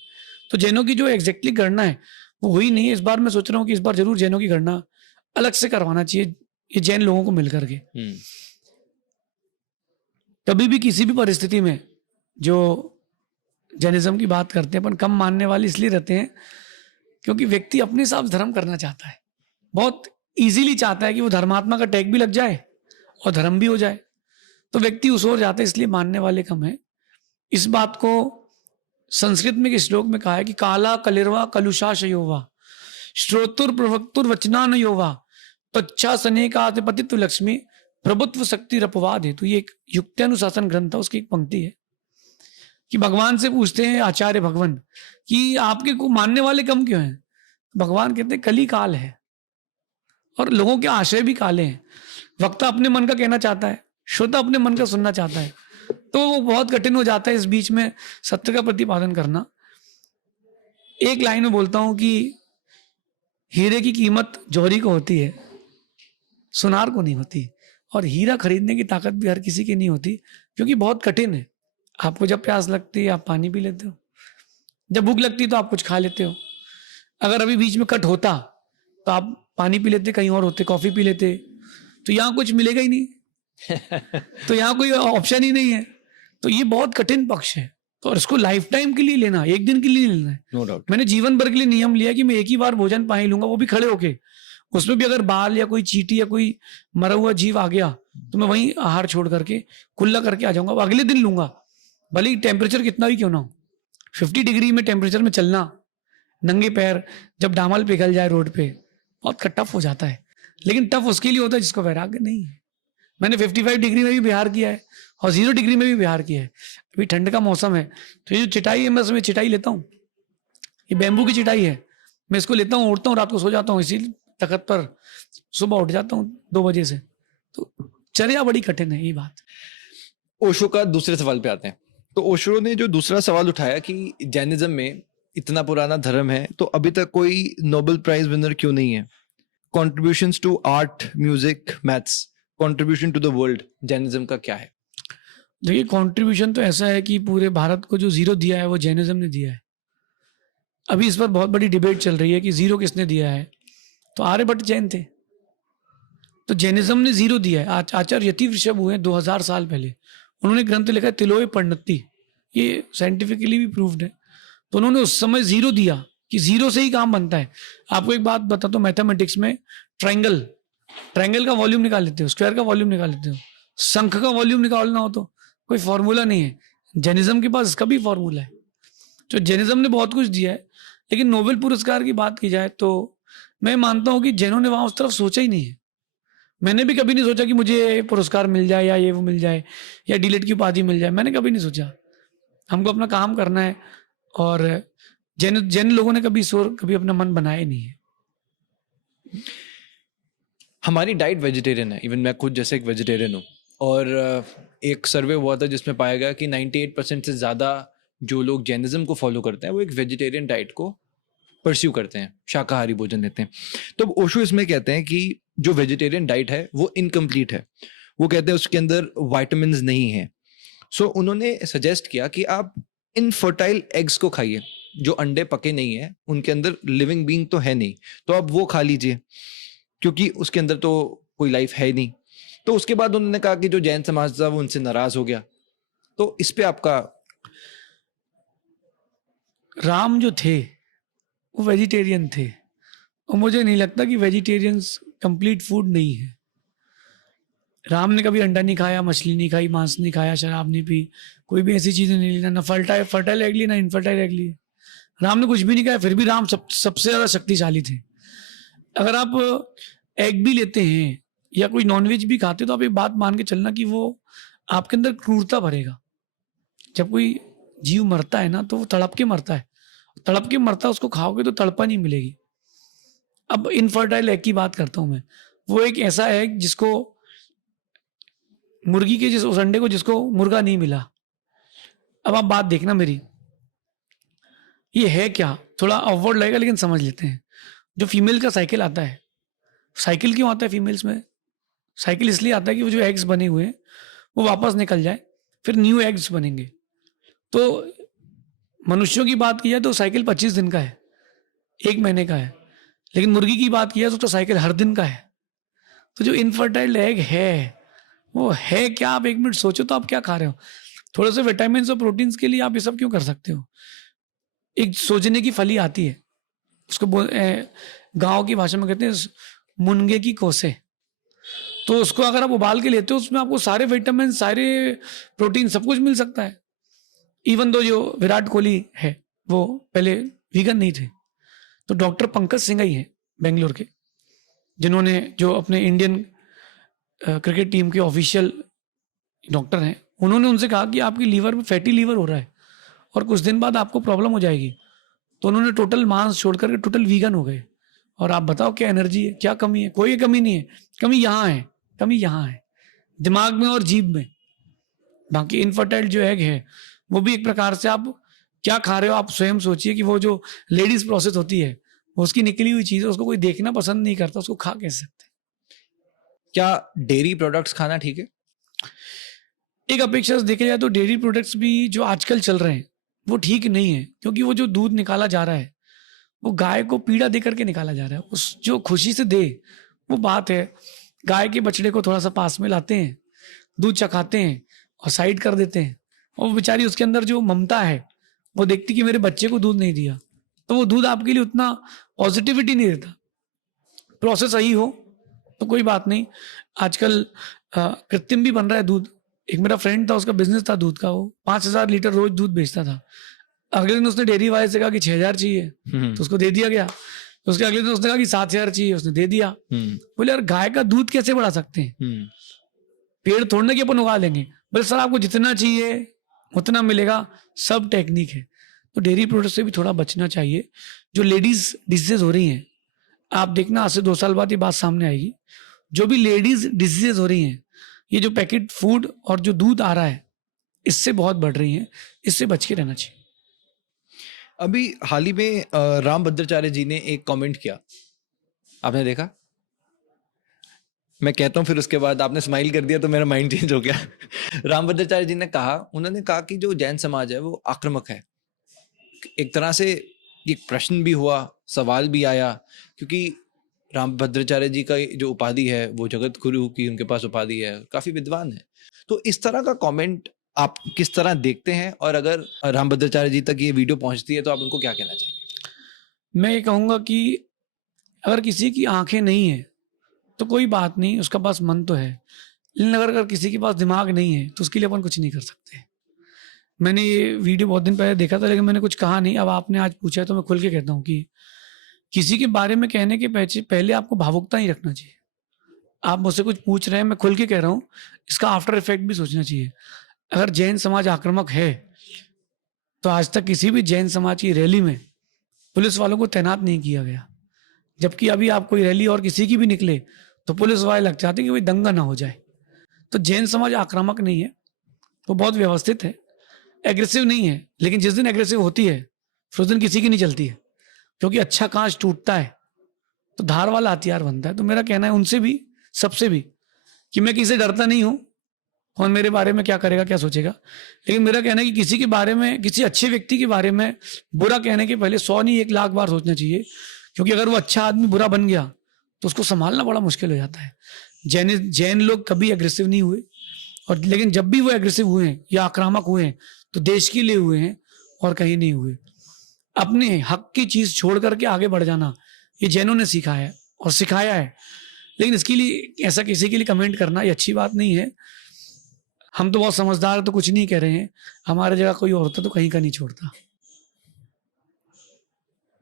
तो जैनों की जो एग्जैक्टली गणना है वो हुई नहीं है। इस बार मैं सोच रहा हूँ कि इस बार जरूर जैनों की गणना अलग से करवाना चाहिए, ये जैन लोगों को मिलकर के। कभी भी किसी भी परिस्थिति में जो जैनिज्म की बात करते हैं अपन कम मानने वाले इसलिए रहते हैं क्योंकि व्यक्ति अपने हिसाब से धर्म करना चाहता है, बहुत इजीली चाहता है कि वो धर्मात्मा का टैग भी लग जाए और धर्म भी हो जाए, तो व्यक्ति उस ओर जाता है, इसलिए मानने वाले कम है। इस बात को संस्कृत में एक श्लोक में कहा है कि काला कलिर्वा कलुषा शयोवा श्रोतुर प्रवक्तुर वचनान योवा तच्छा सनेकाधिपतित्व लक्ष्मी प्रभुत्व शक्ति रपवाद है। तो ये एक युक्त्यानुशासन ग्रंथ है, उसकी एक पंक्ति है कि भगवान से पूछते हैं आचार्य भगवान कि आपके को मानने वाले कम क्यों हैं। भगवान कहते हैं कली काल है और लोगों के आशय भी काले हैं। वक्ता अपने मन का कहना चाहता है, श्रोता अपने मन का सुनना चाहता है, तो वो बहुत कठिन हो जाता है इस बीच में सत्य का प्रतिपादन करना। एक लाइन में बोलता हूं कि हीरे की कीमत जौहरी को होती है, सुनार को नहीं होती, और हीरा खरीदने की ताकत भी हर किसी की नहीं होती, क्योंकि बहुत कठिन है। आपको जब प्यास लगती है आप पानी पी लेते हो, जब भूख लगती है तो आप कुछ खा लेते हो। अगर अभी बीच में कट होता तो आप पानी पी लेते, कहीं और होते कॉफी पी लेते, तो यहाँ कुछ मिलेगा ही नहीं तो यहाँ कोई ऑप्शन ही नहीं है। तो ये बहुत कठिन पक्ष है, तो और इसको लाइफ टाइम के लिए लेना, एक दिन के लिए लेना है। No doubt. मैंने जीवन भर के लिए नियम लिया कि मैं एक ही बार भोजन पा ही लूंगा, वो भी खड़े होके। उसमें भी अगर बाल या कोई चींटी या कोई मरा हुआ जीव आ गया तो मैं वहीं आहार छोड़ करके खुला करके आ जाऊंगा, वो अगले दिन लूंगा, भले ही टेम्परेचर कितना भी क्यों ना हो। 50 डिग्री में टेम्परेचर में चलना नंगे पैर, जब डामल पिघल जाए रोड पे, बहुत टफ हो जाता है। लेकिन टफ उसके लिए होता है जिसको वैराग्य नहीं है। मैंने 55 डिग्री में भी विहार किया है और 0 डिग्री में भी विहार किया है। अभी ठंड का मौसम है तो ये जो चिटाई है, मैं उसमें चिटाई लेता हूँ, ये बैम्बू की चिटाई है, मैं इसको लेता हूँ, उड़ता हूँ, रात को सो जाता हूँ इसी तखत पर, सुबह उठ जाता हूँ 2 बजे से। तो चर्या बड़ी कठिन है ये बात। ओशो का दूसरे सवाल पे आते हैं। तो ओशो ने जो दूसरा सवाल उठाया कि जैनिज्म में इतना पुराना धर्म है तो अभी तक कोई नोबेल प्राइज विनर क्यों नहीं है। Contributions to art, music, maths, contribution to the world, Jainism का क्या है? देखिए कंट्रीब्यूशन तो ऐसा है कि पूरे भारत को जो 0 दिया है वो जैनिज्म ने दिया है। अभी इस पर बहुत बड़ी डिबेट चल रही है कि 0 किसने दिया है, तो आर्यभट्ट जैन थे, तो जैनिज्म ने 0 दिया है। आचार्य यति वृषभ हुए 2000 साल पहले, उन्होंने ग्रंथ लिखा है तिलोय पर्णति, ये साइंटिफिकली भी प्रूव्ड है। तो उन्होंने उस समय 0 दिया कि 0 से ही काम बनता है। आपको एक बात बताता हूँ, मैथमेटिक्स में ट्रायंगल का वॉल्यूम निकाल लेते हो, स्क्वायर का वॉल्यूम निकाल लेते हो, शंख का वॉल्यूम निकालना हो तो कोई फॉर्मूला नहीं है। जैनिज्म के पास इसका भी फॉर्मूला है। तो जैनिज्म ने बहुत कुछ दिया है, लेकिन नोबेल पुरस्कार की बात की जाए तो मैं मानता हूं कि जैनों ने वहां उस तरफ सोचा ही नहीं है। मैंने भी कभी नहीं सोचा कि मुझे पुरस्कार मिल जाए या ये वो मिल जाए या डीलिट की उपाधि मिल जाए, मैंने कभी नहीं सोचा। हमको अपना काम करना है, और जैन लोगों ने कभी अपना मन बनाया ही नहीं है। हमारी डाइट वेजिटेरियन है, इवन मैं खुद जैसे एक वेजिटेरियन हूँ, और एक सर्वे हुआ था जिसमें पाया गया कि 98% से ज़्यादा जो लोग जैनिज्म को फॉलो करते हैं वो एक वेजिटेरियन डाइट को परस्यू करते हैं, शाकाहारी भोजन लेते हैं। तो ओशो इसमें कहते हैं कि जो वेजिटेरियन डाइट है वो इनकम्प्लीट है। वो कहते हैं उसके अंदर वाइटामिन नहीं है। सो उन्होंने सजेस्ट किया कि आप इनफर्टाइल एग्स को खाइए, जो अंडे पके नहीं है, उनके अंदर लिविंग बीइंग तो है नहीं, तो आप वो खा लीजिए क्योंकि उसके अंदर तो कोई लाइफ है ही नहीं। तो उसके बाद उन्होंने कहा कि जो जैन समाज था वो उनसे नाराज हो गया। तो इस पे आपका राम जो थे वो वेजिटेरियन थे, और मुझे नहीं लगता कि वेजिटेरियंस कंप्लीट फूड नहीं है। राम ने कभी अंडा नहीं खाया, मछली नहीं खाई, मांस नहीं खाया, शराब नहीं पी, कोई भी ऐसी चीज़ें नहीं ली, ना फर्टाइल एग ली, ना इनफर्टाइल एग ली। राम ने कुछ भी नहीं खाया, फिर भी राम सबसे ज़्यादा शक्तिशाली थे। अगर आप एग भी लेते हैं या कोई नॉनवेज भी खाते, तो आप एक बात मान के चलना कि वो आपके अंदर क्रूरता भरेगा। जब कोई जीव मरता है ना, तो वो तड़प के मरता है, तड़प के मरता है, उसको खाओगे तो तड़पा नहीं मिलेगी। अब इनफर्टाइल एग की बात करता हूँ मैं, वो एक ऐसा एग जिसको मुर्गी के उस अंडे को जिसको मुर्गा नहीं मिला। अब आप बात देखना मेरी, ये है क्या, थोड़ा ऑकवर्ड लगेगा लेकिन समझ लेते हैं। जो फीमेल का साइकिल आता है, साइकिल क्यों आता है फीमेल्स में? साइकिल इसलिए आता है कि वो जो एग्स बने हुए हैं वो वापस निकल जाए, फिर न्यू एग्स बनेंगे। तो मनुष्यों की बात की जाए तो साइकिल 25 दिन का है, 1 महीने का है, लेकिन मुर्गी की बात की जाए तो साइकिल हर दिन का है। तो जो इनफर्टाइल एग है वो है क्या? आप 1 मिनट सोचो तो आप क्या खा रहे हो? थोड़े से विटामिन और प्रोटीन्स के लिए आप ये सब क्यों कर सकते हो? एक सोचने की फली आती है, उसको गांव की भाषा में कहते हैं मुनगे की कोसे। तो उसको अगर आप उबाल के लेते हो, उसमें आपको सारे विटामिन, सारे प्रोटीन, सब कुछ मिल सकता है। इवन दो जो विराट कोहली है वो पहले वीगन नहीं थे, तो डॉक्टर पंकज सिंह ही है बेंगलोर के, जिन्होंने जो अपने इंडियन क्रिकेट टीम के ऑफिशियल डॉक्टर हैं, उन्होंने उनसे कहा कि आपकी लीवर में फैटी लीवर हो रहा है और कुछ दिन बाद आपको प्रॉब्लम हो जाएगी। तो उन्होंने टोटल मांस छोड़ करके टोटल वीगन हो गए। और आप बताओ क्या एनर्जी है, क्या कमी है? कोई कमी नहीं है। कमी यहाँ है, कमी यहाँ है, दिमाग में और जीभ में। बाकी इनफर्टाइल जो एग है वो भी एक प्रकार से आप क्या खा रहे हो, आप स्वयं सोचिए कि वो जो लेडीज प्रोसेस होती है, वो उसकी निकली हुई चीज़ है, उसको कोई देखना पसंद नहीं करता, उसको खा कैसे सकते? क्या डेयरी प्रोडक्ट्स खाना ठीक है? एक अपेक्षा से देखा जाए तो डेयरी प्रोडक्ट्स भी जो आजकल चल रहे हैं वो ठीक नहीं है, क्योंकि वो जो दूध निकाला जा रहा है वो गाय को पीड़ा दे करके निकाला जा रहा है। उस जो खुशी से दे वो बात है। गाय के बछड़े को थोड़ा सा पास में लाते हैं, दूध चखाते हैं और साइड कर देते हैं, और वो बेचारी उसके अंदर जो ममता है वो देखती कि मेरे बच्चे को दूध नहीं दिया, तो वो दूध आपके लिए उतना पॉजिटिविटी नहीं देता। प्रोसेस सही हो तो कोई बात नहीं। आजकल कृत्रिम भी बन रहा है दूध। एक मेरा फ्रेंड था, उसका बिजनेस था दूध का, वो 5000 लीटर रोज दूध बेचता था। अगले दिन उसने डेयरी वाले से कहा कि 6000 चाहिए, तो उसको दे दिया गया। तो उसके अगले दिन उसने कहा कि 7000 चाहिए, उसने दे दिया। बोले यार गाय का दूध कैसे बढ़ा सकते हैं? पेड़ तोड़ने के अपन उगा लेंगे। बोले सर आपको जितना चाहिए उतना मिलेगा, सब टेक्निक है। तो डेयरी प्रोडक्ट से भी थोड़ा बचना चाहिए। जो लेडीज डिजीजेज हो रही हैं, आप देखना आज से 2 साल बाद ये बात सामने आएगी। जो भी लेडीज डिजीजेज हो रही हैं, ये जो पैकेट फूड और जो दूध आ रहा है इससे बहुत बढ़ रही हैं, इससे बच के रहना चाहिए। अभी हाल ही में राम भद्राचार्य जी ने एक कमेंट किया, आपने देखा? मैं कहता हूँ फिर उसके बाद आपने स्माइल कर दिया तो मेरा माइंड चेंज हो गया। राम भद्राचार्य जी ने कहा, उन्होंने कहा कि जो जैन समाज है वो आक्रामक है। एक तरह से एक प्रश्न भी हुआ, सवाल भी आया, क्योंकि राम भद्राचार्य जी का जो उपाधि है वो जगत गुरु की उनके पास उपाधि है, काफी विद्वान है। तो इस तरह का कमेंट आप किस तरह देखते हैं, और अगर राम भद्राचार्य जी तक ये वीडियो पहुंचती है तो आप उनको क्या कहना चाहेंगे? मैं ये कहूँगा कि अगर किसी की आंखें नहीं है तो कोई बात नहीं, उसका पास मन तो है। लेकिन अगर किसी के पास दिमाग नहीं है तो उसके लिए अपन कुछ नहीं कर सकते। मैंने ये वीडियो बहुत दिन पहले देखा था, लेकिन मैंने कुछ कहा नहीं। अब आपने आज पूछा तो मैं खुल के कहता हूँ कि किसी के बारे में कहने के पहले आपको भावुकता ही रखना चाहिए। आप मुझसे कुछ पूछ रहे हैं, मैं खुल के कह रहा हूँ, इसका आफ्टर इफेक्ट भी सोचना चाहिए। अगर जैन समाज आक्रामक है तो आज तक किसी भी जैन समाज की रैली में पुलिस वालों को तैनात नहीं किया गया, जबकि अभी आप कोई रैली और किसी की भी निकले तो पुलिस वाले लग जाते हैं कि कोई दंगा ना हो जाए। तो जैन समाज आक्रामक नहीं है, वो बहुत व्यवस्थित है, एग्रेसिव नहीं है। लेकिन जिस दिन एग्रेसिव होती है फिर उस दिन किसी की नहीं चलती है, क्योंकि अच्छा कांच टूटता है तो धार वाला हथियार बनता है। तो मेरा कहना है उनसे भी, सबसे भी, कि मैं किसी से डरता नहीं हूँ, कौन मेरे बारे में क्या करेगा, क्या सोचेगा। लेकिन मेरा कहना है कि किसी के बारे में, किसी अच्छे व्यक्ति के बारे में बुरा कहने के पहले 100 नहीं 1 लाख बार सोचना चाहिए, क्योंकि अगर वो अच्छा आदमी बुरा बन गया तो उसको संभालना बड़ा मुश्किल हो जाता है। जैन लोग कभी एग्रेसिव नहीं हुए, और लेकिन जब भी वो एग्रेसिव हुए हैं या आक्रामक हुए हैं तो देश के लिए हुए हैं और कहीं नहीं हुए। अपने हक की चीज छोड़ करके आगे बढ़ जाना ये जैनों ने सीखा है और सिखाया है। लेकिन इसके लिए ऐसा किसी के लिए कमेंट करना ये अच्छी बात नहीं है। हम तो बहुत समझदार तो कुछ नहीं कह रहे हैं, हमारे जगह कोई और होता तो कहीं का नहीं छोड़ता।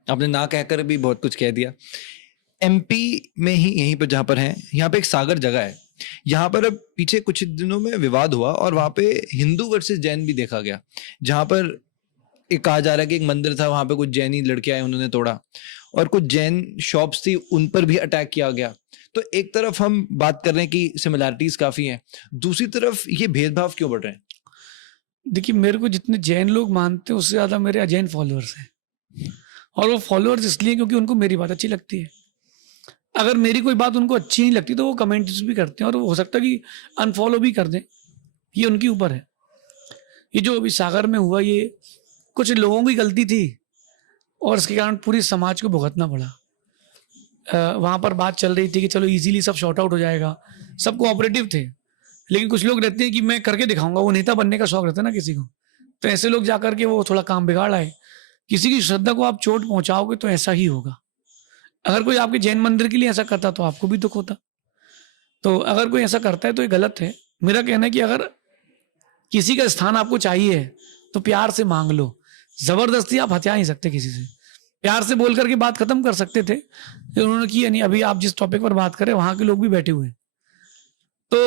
आपने ना कहकर भी बहुत कुछ कह दिया। एमपी में ही यहीं पर जहाँ पर है, यहाँ पे एक सागर जगह है, यहाँ पर अब पीछे कुछ दिनों में विवाद हुआ और वहाँ पे हिंदू वर्सेस जैन भी देखा गया, जहाँ पर एक कहा जा रहा है कि एक मंदिर था, वहाँ पे कुछ जैनी लड़के आए, उन्होंने तोड़ा, और कुछ जैन शॉप्स थी, उन पर भी अटैक किया गया। तो एक तरफ हम बात कर रहे हैं कि सिमिलैरिटीज काफी हैं, दूसरी तरफ ये भेदभाव क्यों बढ़ रहे हैं? देखिए, मेरे को जितने जैन लोग मानते हैं उससे ज्यादा मेरे अजैन फॉलोअर्स हैं, और वो फॉलोअर्स इसलिए क्योंकि उनको मेरी बात अच्छी लगती है। अगर मेरी कोई बात उनको अच्छी नहीं लगती तो वो कमेंट्स भी करते हैं और हो सकता है कि अनफॉलो भी कर दें, ये उनके ऊपर है। ये जो अभी सागर में हुआ ये कुछ लोगों की गलती थी और इसके कारण पूरी समाज को भुगतना पड़ा। वहाँ पर बात चल रही थी कि चलो इजीली सब शॉर्ट आउट हो जाएगा, सब कोऑपरेटिव थे, लेकिन कुछ लोग रहते हैं कि मैं करके दिखाऊंगा, वो नेता बनने का शौक रहता है ना किसी को, तो ऐसे लोग जाकर के वो थोड़ा काम बिगाड़ आए। किसी की श्रद्धा को आप चोट पहुंचाओगे तो ऐसा ही होगा। अगर कोई आपके जैन मंदिर के लिए ऐसा करता तो आपको भी दुख होता। तो अगर कोई ऐसा करता है तो ये गलत है। मेरा कहना है कि अगर किसी का स्थान आपको चाहिए तो प्यार से मांग लो, जबरदस्ती आप हत्या नहीं सकते किसी से। प्यार से बोल करके बात खत्म कर सकते थे, लेकिन उन्होंने किया नहीं। अभी आप जिस टॉपिक पर बात करें वहां के लोग भी बैठे हुए हैं, तो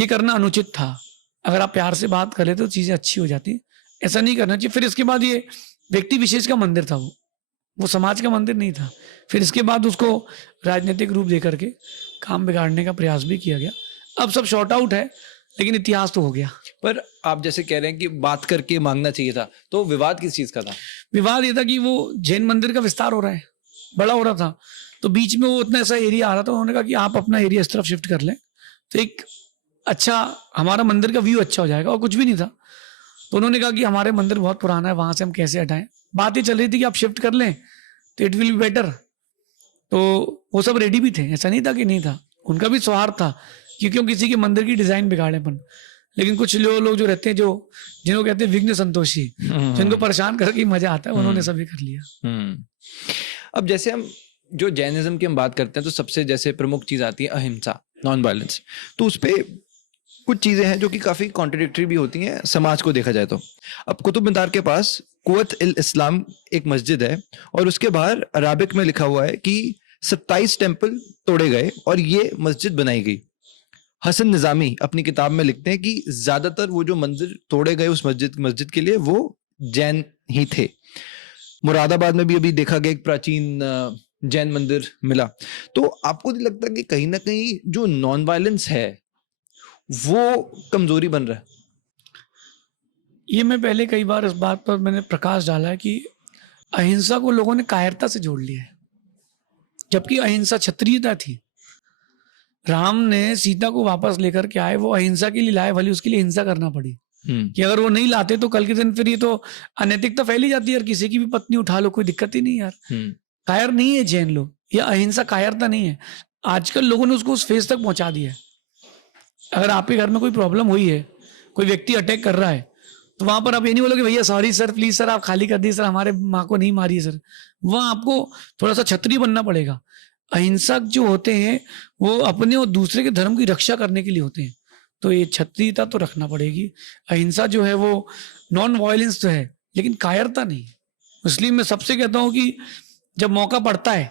ये करना अनुचित था। अगर आप प्यार से बात करें तो चीजें अच्छी हो जाती, ऐसा नहीं करना चाहिए। फिर इसके बाद ये व्यक्ति विशेष का मंदिर था, वो समाज का मंदिर नहीं था। फिर इसके बाद उसको राजनीतिक रूप दे करके काम बिगाड़ने का प्रयास भी किया गया। अब सब शॉर्ट आउट है, लेकिन इतिहास तो हो गया। पर आप जैसे कह रहे हैं कि बात करके मांगना चाहिए था, तो विवाद किस चीज का था? विवाद ये था कि वो जैन मंदिर का विस्तार हो रहा है, बड़ा हो रहा था, तो बीच में वो उतना ऐसा एरिया आ रहा था, उन्होंने कहा कि आप अपना एरिया इस तरफ शिफ्ट कर लें तो एक अच्छा हमारा मंदिर का व्यू अच्छा हो जाएगा, और कुछ भी नहीं था। तो उन्होंने कहा कि हमारे मंदिर बहुत पुराना है, वहां से हम कैसे हटाएं। बात ये चल रही थी कि आप शिफ्ट कर लें तो इट विल बी बेटर। तो वो सब रेडी भी थे, ऐसा नहीं था कि नहीं था, उनका भी स्वार्थ था कि क्यों किसी के मंदिर की डिजाइन बिगाड़ेपन। लेकिन कुछ लोग जो रहते हैं, जो जिनको कहते हैं विघ्न संतोषी, जिनको परेशान करके मजा आता है, उन्होंने सभी कर लिया। अब जैसे हम जो जैनिज्म की हम बात करते हैं तो सबसे जैसे प्रमुख चीज आती है अहिंसा, नॉन वायलेंस। तो उस पे कुछ चीजें हैं जो कि काफी कॉन्ट्रडिक्टरी भी होती हैं समाज को देखा जाए तो। अब कुतुब मीनार के पास कुव्वत इल इस्लाम एक मस्जिद है, और उसके बाहर अराबिक में लिखा हुआ है कि 27 टेम्पल तोड़े गए और ये मस्जिद बनाई गई। हसन निजामी अपनी किताब में लिखते हैं कि ज्यादातर वो जो मंदिर तोड़े गए उस मस्जिद के लिए वो जैन ही थे। मुरादाबाद में भी अभी देखा गया एक प्राचीन जैन मंदिर मिला। तो आपको नहीं लगता कि कहीं ना कहीं जो नॉन वायलेंस है वो कमजोरी बन रहा है? ये मैं पहले कई बार इस बात पर मैंने प्रकाश डाला है कि अहिंसा को लोगों ने कायरता से जोड़ लिया है, जबकि अहिंसा क्षत्रियता थी। राम ने सीता को वापस लेकर के आए, वो अहिंसा के लिए लाए, भले उसके लिए हिंसा करना पड़ी कि अगर वो नहीं लाते तो कल के दिन फिर ये तो अनैतिकता फैली जाती है यार, किसी की भी पत्नी उठा लो, कोई दिक्कत ही नहीं यार। कायर नहीं है जैन लोग, ये अहिंसा कायरता नहीं है। आजकल लोगों ने उसको उस फेज तक पहुंचा दिया है। अगर आपके घर में कोई प्रॉब्लम हुई है, कोई व्यक्ति अटैक कर रहा है, तो वहां पर आप ये नहीं बोलोगे भैया सॉरी सर, प्लीज सर आप खाली कर दी सर, हमारे माँ को नहीं मारी सर। वहां आपको थोड़ा सा क्षत्रिय बनना पड़ेगा। अहिंसक जो होते हैं वो अपने और दूसरे के धर्म की रक्षा करने के लिए होते हैं, तो ये क्षत्रियता तो रखना पड़ेगी। अहिंसा जो है वो नॉन वायलेंस तो है, लेकिन कायरता नहीं। इसलिए मैं सबसे कहता हूँ कि जब मौका पड़ता है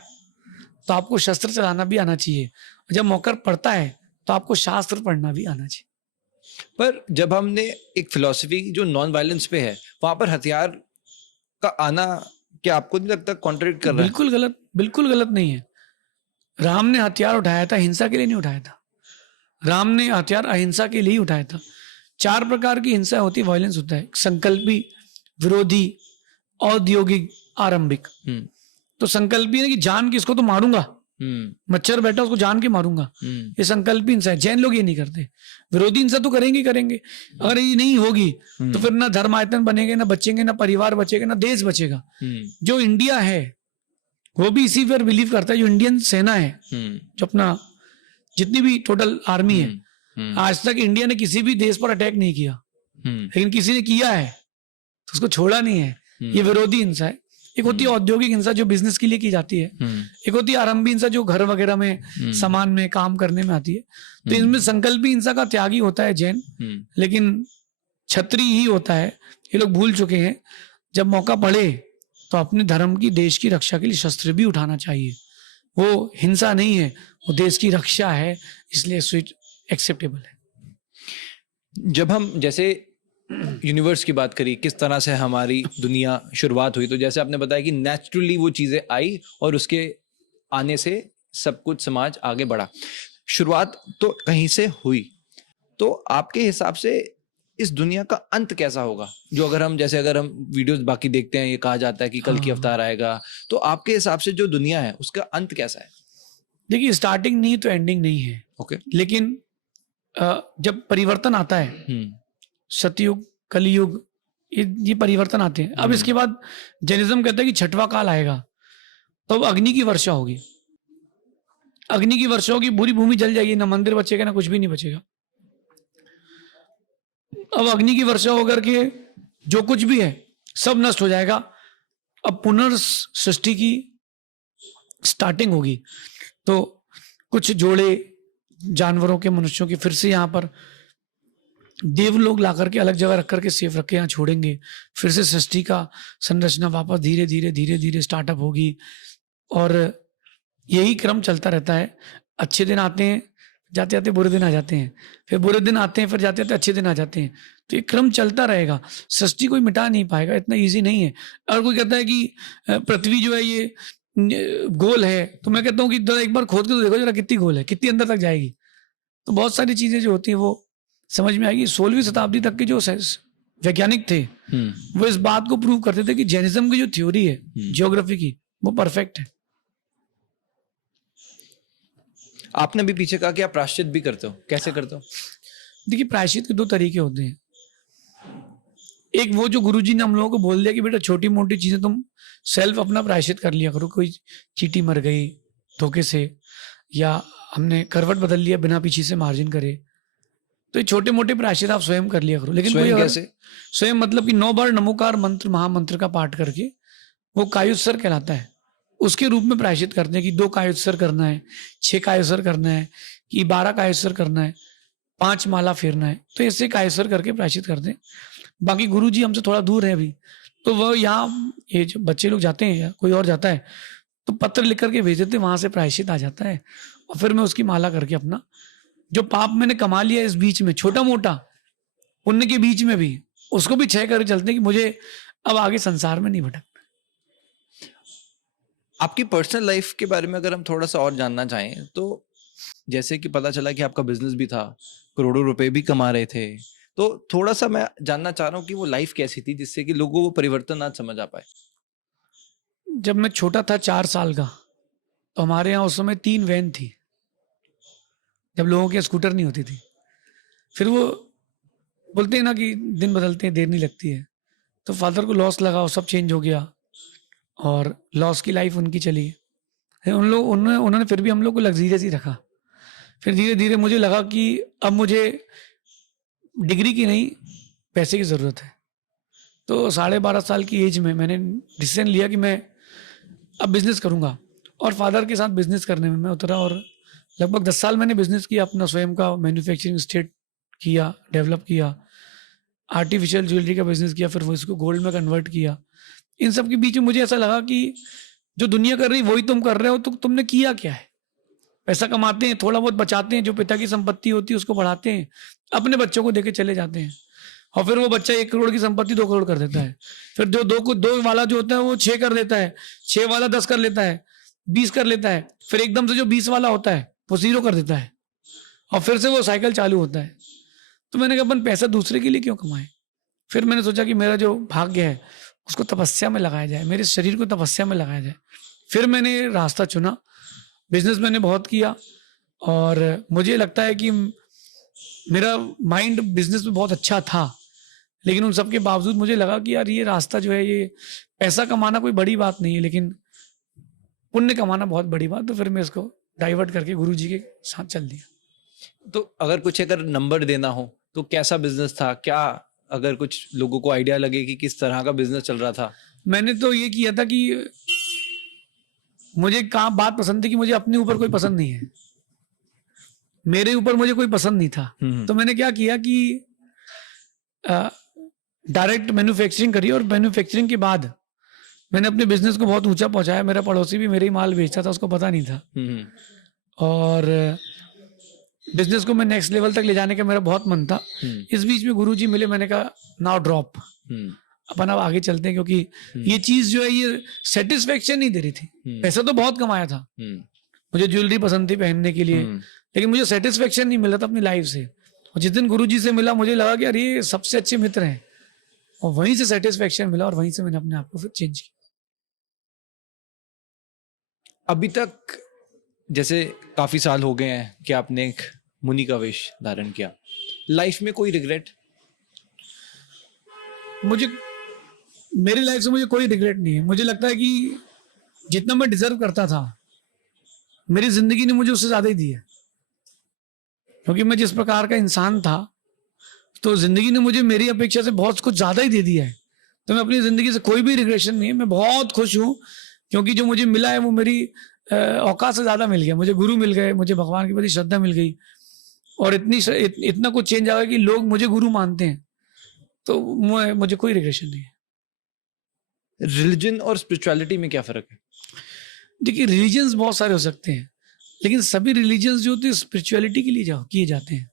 तो आपको शस्त्र चलाना भी आना चाहिए, जब मौका पड़ता है तो आपको शास्त्र पढ़ना भी आना चाहिए। पर जब हमने एक फिलॉसफी जो नॉन वायलेंस पे है, वहां पर हथियार का आना क्या आपको नहीं लगता कॉन्ट्रडिक्ट कर रहा है? बिल्कुल गलत, बिल्कुल गलत नहीं है। राम ने हथियार उठाया था, हिंसा के लिए नहीं उठाया था। राम ने हथियार अहिंसा के लिए ही उठाया था। 4 प्रकार की हिंसा होती है, वायलेंस होता है, संकल्पी, विरोधी, औद्योगिक, आरंभिक। तो संकल्पी है कि जान के इसको तो मारूंगा, मच्छर बैठा उसको जान के मारूंगा, ये संकल्पी हिंसा है। जैन लोग ये नहीं करते। विरोधी हिंसा तो करेंगे ही करेंगे। अगर ये नहीं होगी तो फिर ना धर्मायतन बनेंगे, ना बचेंगे, ना परिवार बचेगा, ना देश बचेगा। जो इंडिया है वो भी इसी पर बिलीव करता है। जो इंडियन सेना है, जो अपना जितनी भी टोटल आर्मी है, आज तक इंडिया ने किसी भी देश पर अटैक नहीं किया। लेकिन किसी ने किया है तो उसको छोड़ा नहीं है, ये विरोधी हिंसा है। एक होती है औद्योगिक हिंसा जो बिजनेस के लिए की जाती है, एक होती है आरंभी हिंसा जो घर वगैरह में सामान में काम करने में आती है। तो इनमें संकल्पी हिंसा का त्यागी होता है जैन, लेकिन छत्री ही होता है। ये लोग भूल चुके हैं, जब मौका पड़े तो अपने धर्म की, देश की रक्षा के लिए शस्त्र भी उठाना चाहिए। वो हिंसा नहीं है, वो देश की रक्षा है, इसलिए स्विच एक्सेप्टेबल है। जब हम जैसे यूनिवर्स की बात करी, किस तरह से हमारी दुनिया शुरुआत हुई, तो जैसे आपने बताया कि नेचुरली वो चीज़ें आई और उसके आने से सब कुछ समाज आगे बढ़ा। शुरुआत तो कहीं से हुई, तो आपके हिसाब से इस दुनिया का अंत कैसा होगा? जो अगर हम वीडियोस बाकी देखते हैं, ये कहा जाता है कि कल की अवतार आएगा, तो आपके हिसाब से जो दुनिया है उसका अंत कैसा है? देखिए, स्टार्टिंग नहीं तो एंडिंग नहीं है। ओके। लेकिन जब परिवर्तन आता है, सतयुग, कलयुग, ये परिवर्तन आते हैं। अब इसके बाद जैनिज्म कहता है कि छठवां काल आएगा, तो अब अग्नि की वर्षा होगी। अग्नि की वर्षा होगी, पूरी भूमि जल जाएगी, ना मंदिर बचेगा, ना कुछ भी नहीं बचेगा। अब अग्नि की वर्षा होकर के जो कुछ भी है सब नष्ट हो जाएगा। अब पुनर्सृष्टि की स्टार्टिंग होगी। तो कुछ जोड़े जानवरों के, मनुष्यों के फिर से यहाँ पर देव लोग ला करके अलग जगह रख करके सेफ रख के यहाँ छोड़ेंगे। फिर से सृष्टि का संरचना वापस धीरे धीरे स्टार्टअप होगी, और यही क्रम चलता रहता है। अच्छे दिन आते हैं, जाते जाते बुरे दिन आ जाते हैं, फिर बुरे दिन आते हैं, फिर जाते जाते अच्छे दिन आ जाते हैं। तो ये क्रम चलता रहेगा, सृष्टि कोई मिटा नहीं पाएगा, इतना ईजी नहीं है। और कोई कहता है कि पृथ्वी जो है ये गोल है, तो मैं कहता हूँ कि जरा एक बार खोद के तो देखो जरा कितनी गोल है, कितनी अंदर तक जाएगी। तो बहुत सारी चीजें जो होती हैं वो समझ में आएगी। 16वीं शताब्दी तक के जो वैज्ञानिक थे वो इस बात को प्रूव करते थे कि जैनिज्म की जो थ्योरी है ज्योग्राफी की, वो परफेक्ट है। आपने भी पीछे कहा कि आप प्रायश्चित भी करते हो, कैसे करते हो? देखिए, प्रायश्चित के दो तरीके होते हैं। एक वो जो गुरुजी ने हम लोगों को बोल दिया कि बेटा छोटी मोटी चीजें तुम सेल्फ अपना प्रायश्चित कर लिया करो। कोई चींटी मर गई धोखे से, या हमने करवट बदल लिया बिना पीछे से मार्जिन करे, तो ये छोटे मोटे प्रायश्चित आप स्वयं कर लिया करो। लेकिन स्वयं कोई कैसे? स्वयं मतलब कि 9 बार नमोकार मंत्र, महामंत्र का पाठ करके, वो कायुत्सर कहलाता है, उसके रूप में प्रायश्चित करते हैं कि 2 कायुत्सर करना है, 6 कायुत्सर करना है, कि 12 कायुत्सर करना है, 5 माला फेरना है। तो ऐसे कायुत्सर करके प्रायश्चित करते हैं। बाकी गुरुजी हमसे थोड़ा दूर है अभी, तो वो यहाँ ये जो बच्चे लोग जाते हैं या कोई और जाता है तो पत्र लिख करके भेज देते, वहां से प्रायश्चित आ जाता है, और फिर मैं उसकी माला करके अपना जो पाप मैंने कमा लिया इस बीच में, छोटा मोटा पुण्य के बीच में भी, उसको भी क्षय करके चलते हैं कि मुझे अब आगे संसार में नहीं भटकना। आपकी पर्सनल लाइफ के बारे में अगर हम थोड़ा सा और जानना चाहें, तो जैसे कि पता चला कि आपका बिजनेस भी था, करोड़ों रुपए भी कमा रहे थे, तो थोड़ा सा मैं जानना चाह रहा हूँ कि वो लाइफ कैसी थी जिससे कि लोगों को परिवर्तन आज समझ आ पाए। जब मैं छोटा था 4 साल का, तो हमारे यहाँ उस समय 3 वैन थी, जब लोगों के स्कूटर नहीं होती थी। फिर वो बोलते हैं ना कि दिन बदलते हैं देर नहीं लगती है, तो फादर को लॉस लगा, सब चेंज हो गया और लॉस की लाइफ उनकी चली। उन्होंने फिर भी हम लोग को लग्जरियस ही रखा। फिर धीरे धीरे मुझे लगा कि अब मुझे डिग्री की नहीं, पैसे की ज़रूरत है। तो 12.5 साल की एज में मैंने डिसीजन लिया कि मैं अब बिजनेस करूंगा, और फादर के साथ बिजनेस करने में मैं उतरा, और लगभग 10 साल मैंने बिजनेस किया, अपना स्वयं का मैन्युफैक्चरिंग स्टेट किया, डेवलप किया, आर्टिफिशियल ज्वेलरी का बिजनेस किया, फिर वो इसको गोल्ड में कन्वर्ट किया। इन सब के बीच में मुझे ऐसा लगा कि जो दुनिया कर रही वही तुम कर रहे हो, तो तुमने किया क्या है? पैसा कमाते हैं, थोड़ा बहुत बचाते हैं, जो पिता की संपत्ति होती है उसको बढ़ाते हैं, अपने बच्चों को देके चले जाते हैं, और फिर वो बच्चा 1 करोड़ की संपत्ति 2 करोड़ कर देता है। फिर जो 2 वाला जो होता है वो 6 कर देता है, 6 वाला 10 कर लेता है, 20 कर लेता है, फिर एकदम से जो 20 वाला होता है वो 0 कर देता है, और फिर से वो साइकिल चालू होता है। तो मैंने कहा अपन पैसा दूसरे के लिए क्यों कमाएं? फिर मैंने सोचा कि मेरा जो भाग्य है उसको तपस्या में लगाया जाए, मेरे शरीर को तपस्या में लगाया जाए। फिर मैंने रास्ता चुना, बिजनेस मैंने बहुत किया, और मुझे लगता है कि मेरा माइंड बिजनेस में बहुत अच्छा था, लेकिन उन सब के बावजूद मुझे लगा कि यार ये रास्ता जो है, ये पैसा कमाना कोई बड़ी बात नहीं है, लेकिन पुण्य कमाना बहुत बड़ी बात। तो फिर मैं इसको डाइवर्ट करके गुरुजी के साथ चल दिया। तो अगर कुछ अगर नंबर देना हो तो कैसा बिजनेस था, क्या अगर कुछ लोगों को आइडिया लगे कि किस तरह का बिजनेस चल रहा था? मैंने तो ये किया था कि मुझे काम बात पसंद थी कि मुझे अपने ऊपर कोई पसंद नहीं है, मेरे ऊपर मुझे कोई पसंद नहीं था। तो मैंने क्या किया कि डायरेक्ट मैन्युफैक्चरिंग करी, और मैन्युफैक्चरिंग के बाद मैंने अपने बिजनेस को बहुत ऊंचा पहुंचाया। मेरा पड़ोसी भी मेरे ही माल बेचता था, उसको पता नहीं था। और बिजनेस को मैं नेक्स्ट लेवल तक ले जाने का मेरा बहुत मन था। इस बीच में गुरुजी मिले, मैंने कहा नाउ ड्रॉप, अपन अब आगे चलते हैं, क्योंकि ये चीज जो है ये सेटिस्फेक्शन नहीं दे रही थी। पैसा तो बहुत कमाया था, मुझे ज्वेलरी पसंद थी पहनने के लिए, लेकिन मुझे सेटिस्फेक्शन नहीं मिल रहा था अपनी लाइफ से। और जिस दिन गुरुजी से मिला मुझे लगा कि यार ये सबसे अच्छे मित्र हैं, और वहीं से सेटिस्फेक्शन मिला, और वहीं से मैंने अपने आप को फिर चेंज किया। अभी तक जैसे काफी साल हो गए हैं कि आपने एक मुनि का वेश धारण किया, लाइफ में कोई रिग्रेट? मुझे मेरी लाइफ से मुझे कोई रिग्रेट नहीं है। मुझे लगता है कि जितना मैं डिजर्व करता था, मेरी जिंदगी ने मुझे उससे ज्यादा ही दिया, क्योंकि मैं जिस प्रकार का इंसान था, तो जिंदगी ने मुझे मेरी अपेक्षा से बहुत कुछ ज्यादा ही दे दिया है। तो मैं अपनी जिंदगी से कोई भी रिग्रेशन नहीं है, मैं बहुत खुश हूँ, क्योंकि जो मुझे मिला है वो मेरी औकात से ज्यादा मिल गया। मुझे गुरु मिल गए, मुझे भगवान के प्रति श्रद्धा मिल गई, और इतना कुछ चेंज आ गया कि लोग मुझे गुरु मानते हैं। तो मुझे कोई रिग्रेशन नहीं है। रिलीजन और स्पिरिचुअलिटी में क्या फर्क है? देखिए, रिलीजन्स बहुत सारे हो सकते हैं, लेकिन सभी रिलीजन्स जो होते हैं स्पिरिचुअलिटी के लिए किए जाते हैं।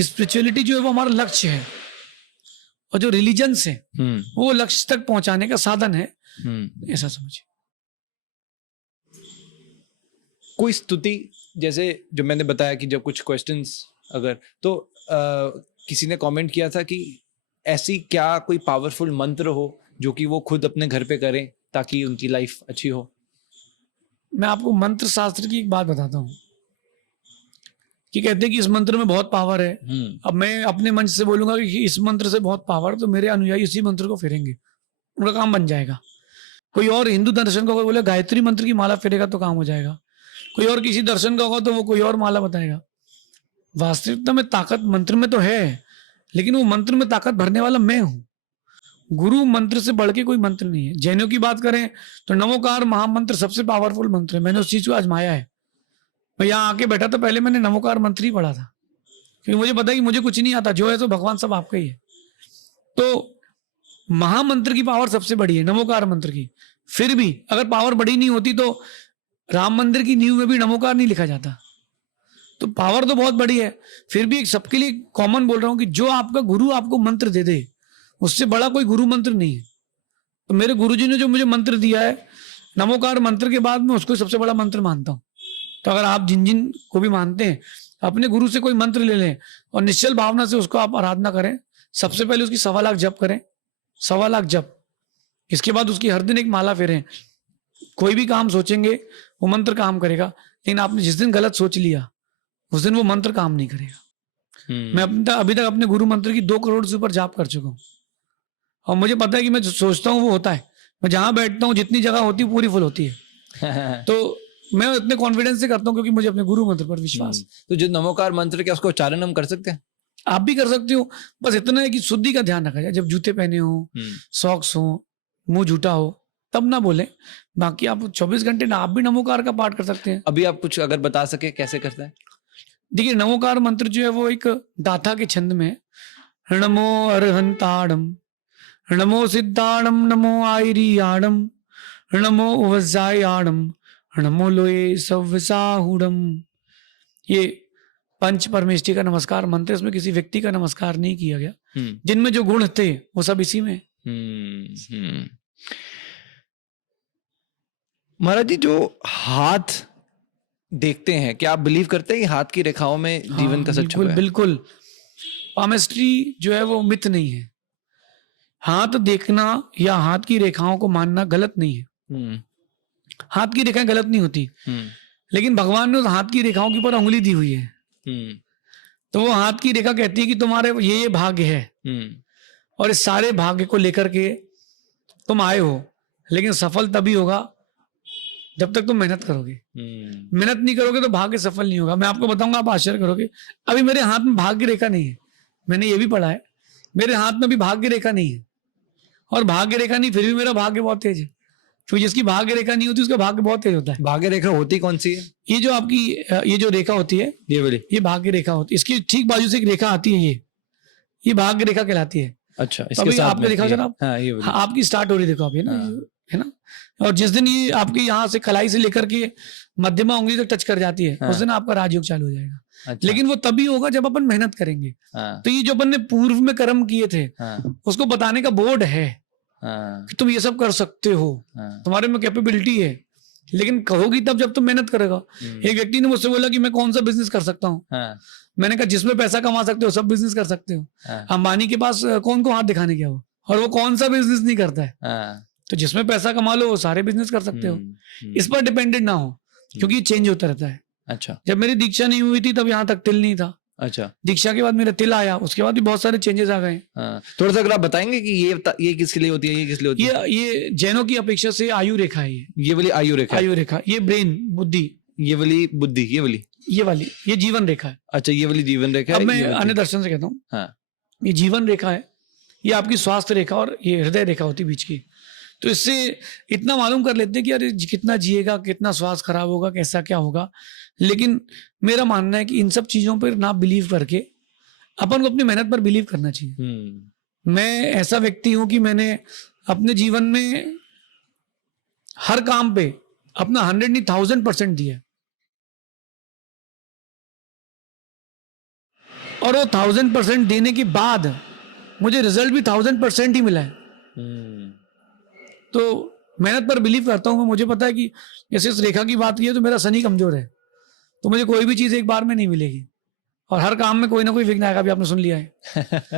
स्पिरिचुअलिटी जो है वो हमारा लक्ष्य है, और जो रिलीजन्स है वो लक्ष्य तक पहुंचाने का साधन है, ऐसा समझिए। कोई स्तुति, जैसे जो मैंने बताया कि जब कुछ क्वेश्चंस अगर तो किसी ने कमेंट किया था कि ऐसी क्या कोई पावरफुल मंत्र हो जो कि वो खुद अपने घर पे करें ताकि उनकी लाइफ अच्छी हो? मैं आपको मंत्र शास्त्र की एक बात बताता हूँ कि कहते हैं कि इस मंत्र में बहुत पावर है। अब मैं अपने मंच से बोलूंगा कि इस मंत्र से बहुत पावर, तो मेरे अनुयायी उसी मंत्र को फेरेंगे, उनका काम बन जाएगा। कोई और हिंदू दर्शन का होगा, बोले गायत्री मंत्र की माला फेरेगा तो काम हो जाएगा। कोई और किसी दर्शन का होगा तो वो कोई और माला बताएगा। वास्तविकता में ताकत मंत्र में तो है, लेकिन वो मंत्र में ताकत भरने वाला मैं हूं। गुरु मंत्र से बढ़ के कोई मंत्र नहीं है। जैनों की बात करें तो नमोकार महामंत्र सबसे पावरफुल मंत्र है। मैंने उस चीज को आजमाया है। मैं यहाँ आके बैठा तो पहले मैंने नमोकार मंत्र ही पढ़ा था, क्योंकि मुझे पता है कि मुझे कुछ नहीं आता, जो है तो भगवान सब आपका ही है। तो महामंत्र की पावर सबसे बड़ी है, नमोकार मंत्र की। फिर भी अगर पावर बड़ी नहीं होती तो राम मंदिर की नींव में भी नमोकार नहीं लिखा जाता। तो पावर तो बहुत बड़ी है। फिर भी एक सबके लिए कॉमन बोल रहा हूं कि जो आपका गुरु आपको मंत्र दे दे, उससे बड़ा कोई गुरु मंत्र नहीं है। तो मेरे गुरुजी ने जो मुझे मंत्र दिया है, नमोकार मंत्र के बाद मैं उसको सबसे बड़ा मंत्र मानता हूं। तो अगर आप जिन जिन को भी मानते हैं, अपने गुरु से कोई मंत्र ले लें और निश्चल भावना से उसको आप आराधना करें। सबसे पहले उसकी 1.25 लाख जप करें, 1.25 लाख जप। इसके बाद उसकी हर दिन एक माला फेरें। कोई भी काम सोचेंगे वो मंत्र काम करेगा, लेकिन आपने जिस दिन गलत सोच लिया उस दिन वो मंत्र काम नहीं करेगा। मैं अभी तक अपने गुरु मंत्र की 2 करोड़ से ऊपर जाप कर चुका हूँ, और मुझे पता है कि मैं जो सोचता हूँ वो होता है। मैं जहां बैठता हूँ, जितनी जगह होती है पूरी फुल होती है। तो मैं इतने कॉन्फिडेंस से करता हूँ क्योंकि मुझे अपने गुरु मंत्र पर विश्वास है। तो जो नमोकार मंत्र के उसका उच्चारण हम कर सकते हैं? आप भी कर सकते हो, बस इतना है कि शुद्धि का ध्यान रखा जाए। जब जूते पहने हो, सॉक्स हो, मुंह झूठा हो, तब ना बोले। बाकी आप 24 घंटे ना आप भी नमोकार का पाठ कर सकते हैं। अभी आप कुछ अगर बता सके कैसे करते हैं? देखिए, नमोकार मंत्र जो है वो एक गाथा के छंद में है। नमो अरहंताड़म, नमो सिद्धाणम, नमो आयरियाणम, नमो वज्जायाणम, नमो लोये सव्यसाहुडम। ये पंच परमेष्टि का नमस्कार मंत्र है। इसमें किसी व्यक्ति का नमस्कार नहीं किया गया। जिनमें जो गुण थे वो सब इसी में। महाराज जी, जो हाथ देखते हैं, क्या आप बिलीव करते हैं कि हाथ की रेखाओं में जीवन का सच छुपा है? बिल्कुल। पामेस्ट्री जो है वो मिथ नहीं है। हाथ देखना या हाथ की रेखाओं को मानना गलत नहीं है। हाथ की रेखाएं गलत नहीं होती, लेकिन भगवान ने उस हाथ की रेखाओं के ऊपर उंगली दी हुई है। तो वो हाथ की रेखा कहती है कि तुम्हारे ये भाग्य है, और इस सारे भाग्य को लेकर के तुम आए हो। लेकिन सफल तभी होगा जब तक तुम मेहनत करोगे। मेहनत नहीं करोगे तो भाग्य सफल नहीं होगा। मैं आपको बताऊंगा, आप आश्चर्य करोगे। अभी मेरे हाथ में भाग्य रेखा नहीं है। मैंने ये भी पढ़ा है मेरे हाथ में भी भाग्य रेखा नहीं है, और भाग्य रेखा नहीं फिर भी मेरा भाग्य बहुत तेज है। क्योंकि जिसकी भाग्य रेखा नहीं होती उसका भाग्य बहुत तेज होता है। भाग्य रेखा होती कौन सी है? ये जो आपकी ये जो रेखा होती है, ये वाली? ये भाग्य रेखा होती है। इसकी ठीक बाजू से एक रेखा आती है, ये भाग्य रेखा कहलाती है। अच्छा, तो इसके अभी साथ आपने में देखा ये- जरा, हाँ, ये वाली। हाँ, आपकी स्टार्ट हो रही, देखो अभी ना, हाँ। है ना। और जिस दिन ये आपके यहाँ से कलाई से लेकर के मध्यमा उंगली तक टच कर जाती है, हाँ। उस दिन आपका राजयोग चालू हो जाएगा। अच्छा, लेकिन वो तभी होगा जब अपन मेहनत करेंगे। हाँ, तो ये जो अपन ने पूर्व में कर्म किए थे, हाँ, उसको बताने का बोर्ड है हाँ, कि तुम ये सब कर सकते हो, हाँ, तुम्हारे में कैपेबिलिटी है। लेकिन कहोगी तब जब तुम मेहनत करेगा। एक व्यक्ति ने मुझसे बोला कि मैं कौन सा बिजनेस कर सकता हूँ। हाँ, मैंने कहा जिसमें पैसा कमा सकते हो सब बिजनेस कर सकते हो। हाँ, अंबानी के पास कौन को हाथ दिखाने क्या हो, और वो कौन सा बिजनेस नहीं करता है। हाँ, तो जिसमें पैसा कमा लो वो सारे बिजनेस कर सकते हो। इस पर डिपेंडेंट ना हो, क्योंकि चेंज होता रहता है। अच्छा, जब मेरी दीक्षा नहीं हुई थी तब यहाँ तक तिल नहीं था। अच्छा, दीक्षा के बाद मेरा तिल आया, उसके बाद भी बहुत सारे चेंजेस आ गए। हाँ। थोड़ा सा अगर आप बताएंगे कि ये किसके लिए होती है, ये किस लिए होती है? ये जैनों की अपेक्षा से आयु रेखा है। ये वाली आयु रेखा है? आयु रेखा, ये ब्रेन बुद्धि, ये वाली बुद्धि, ये वाली? ये वाली ये जीवन रेखा है। अच्छा, ये वाली जीवन रेखा अब है। मैं ये वाली- अन्य दर्शन से कहता हूँ, हाँ, ये जीवन रेखा है, ये आपकी स्वास्थ्य रेखा और ये हृदय रेखा होती है बीच की। तो इससे इतना मालूम कर लेते हैं कि अरे कितना जिएगा, कितना स्वास्थ्य खराब होगा, कैसा क्या होगा। लेकिन मेरा मानना है कि इन सब चीजों पर ना बिलीव करके अपन को अपनी मेहनत पर बिलीव करना चाहिए। मैं ऐसा व्यक्ति हूं कि मैंने अपने जीवन में हर काम पे अपना 100 नहीं 1000% दिया, और वो 1000% देने के बाद मुझे रिजल्ट भी 1000% ही मिला है। तो मेहनत पर बिलीव करता हूं मैं। मुझे पता है कि जैसे इस रेखा की बात की है तो मेरा शनि कमजोर है, तो मुझे कोई भी चीज एक बार में नहीं मिलेगी, और हर काम में कोई ना कोई विघ्न आएगा, भी आपने सुन लिया है।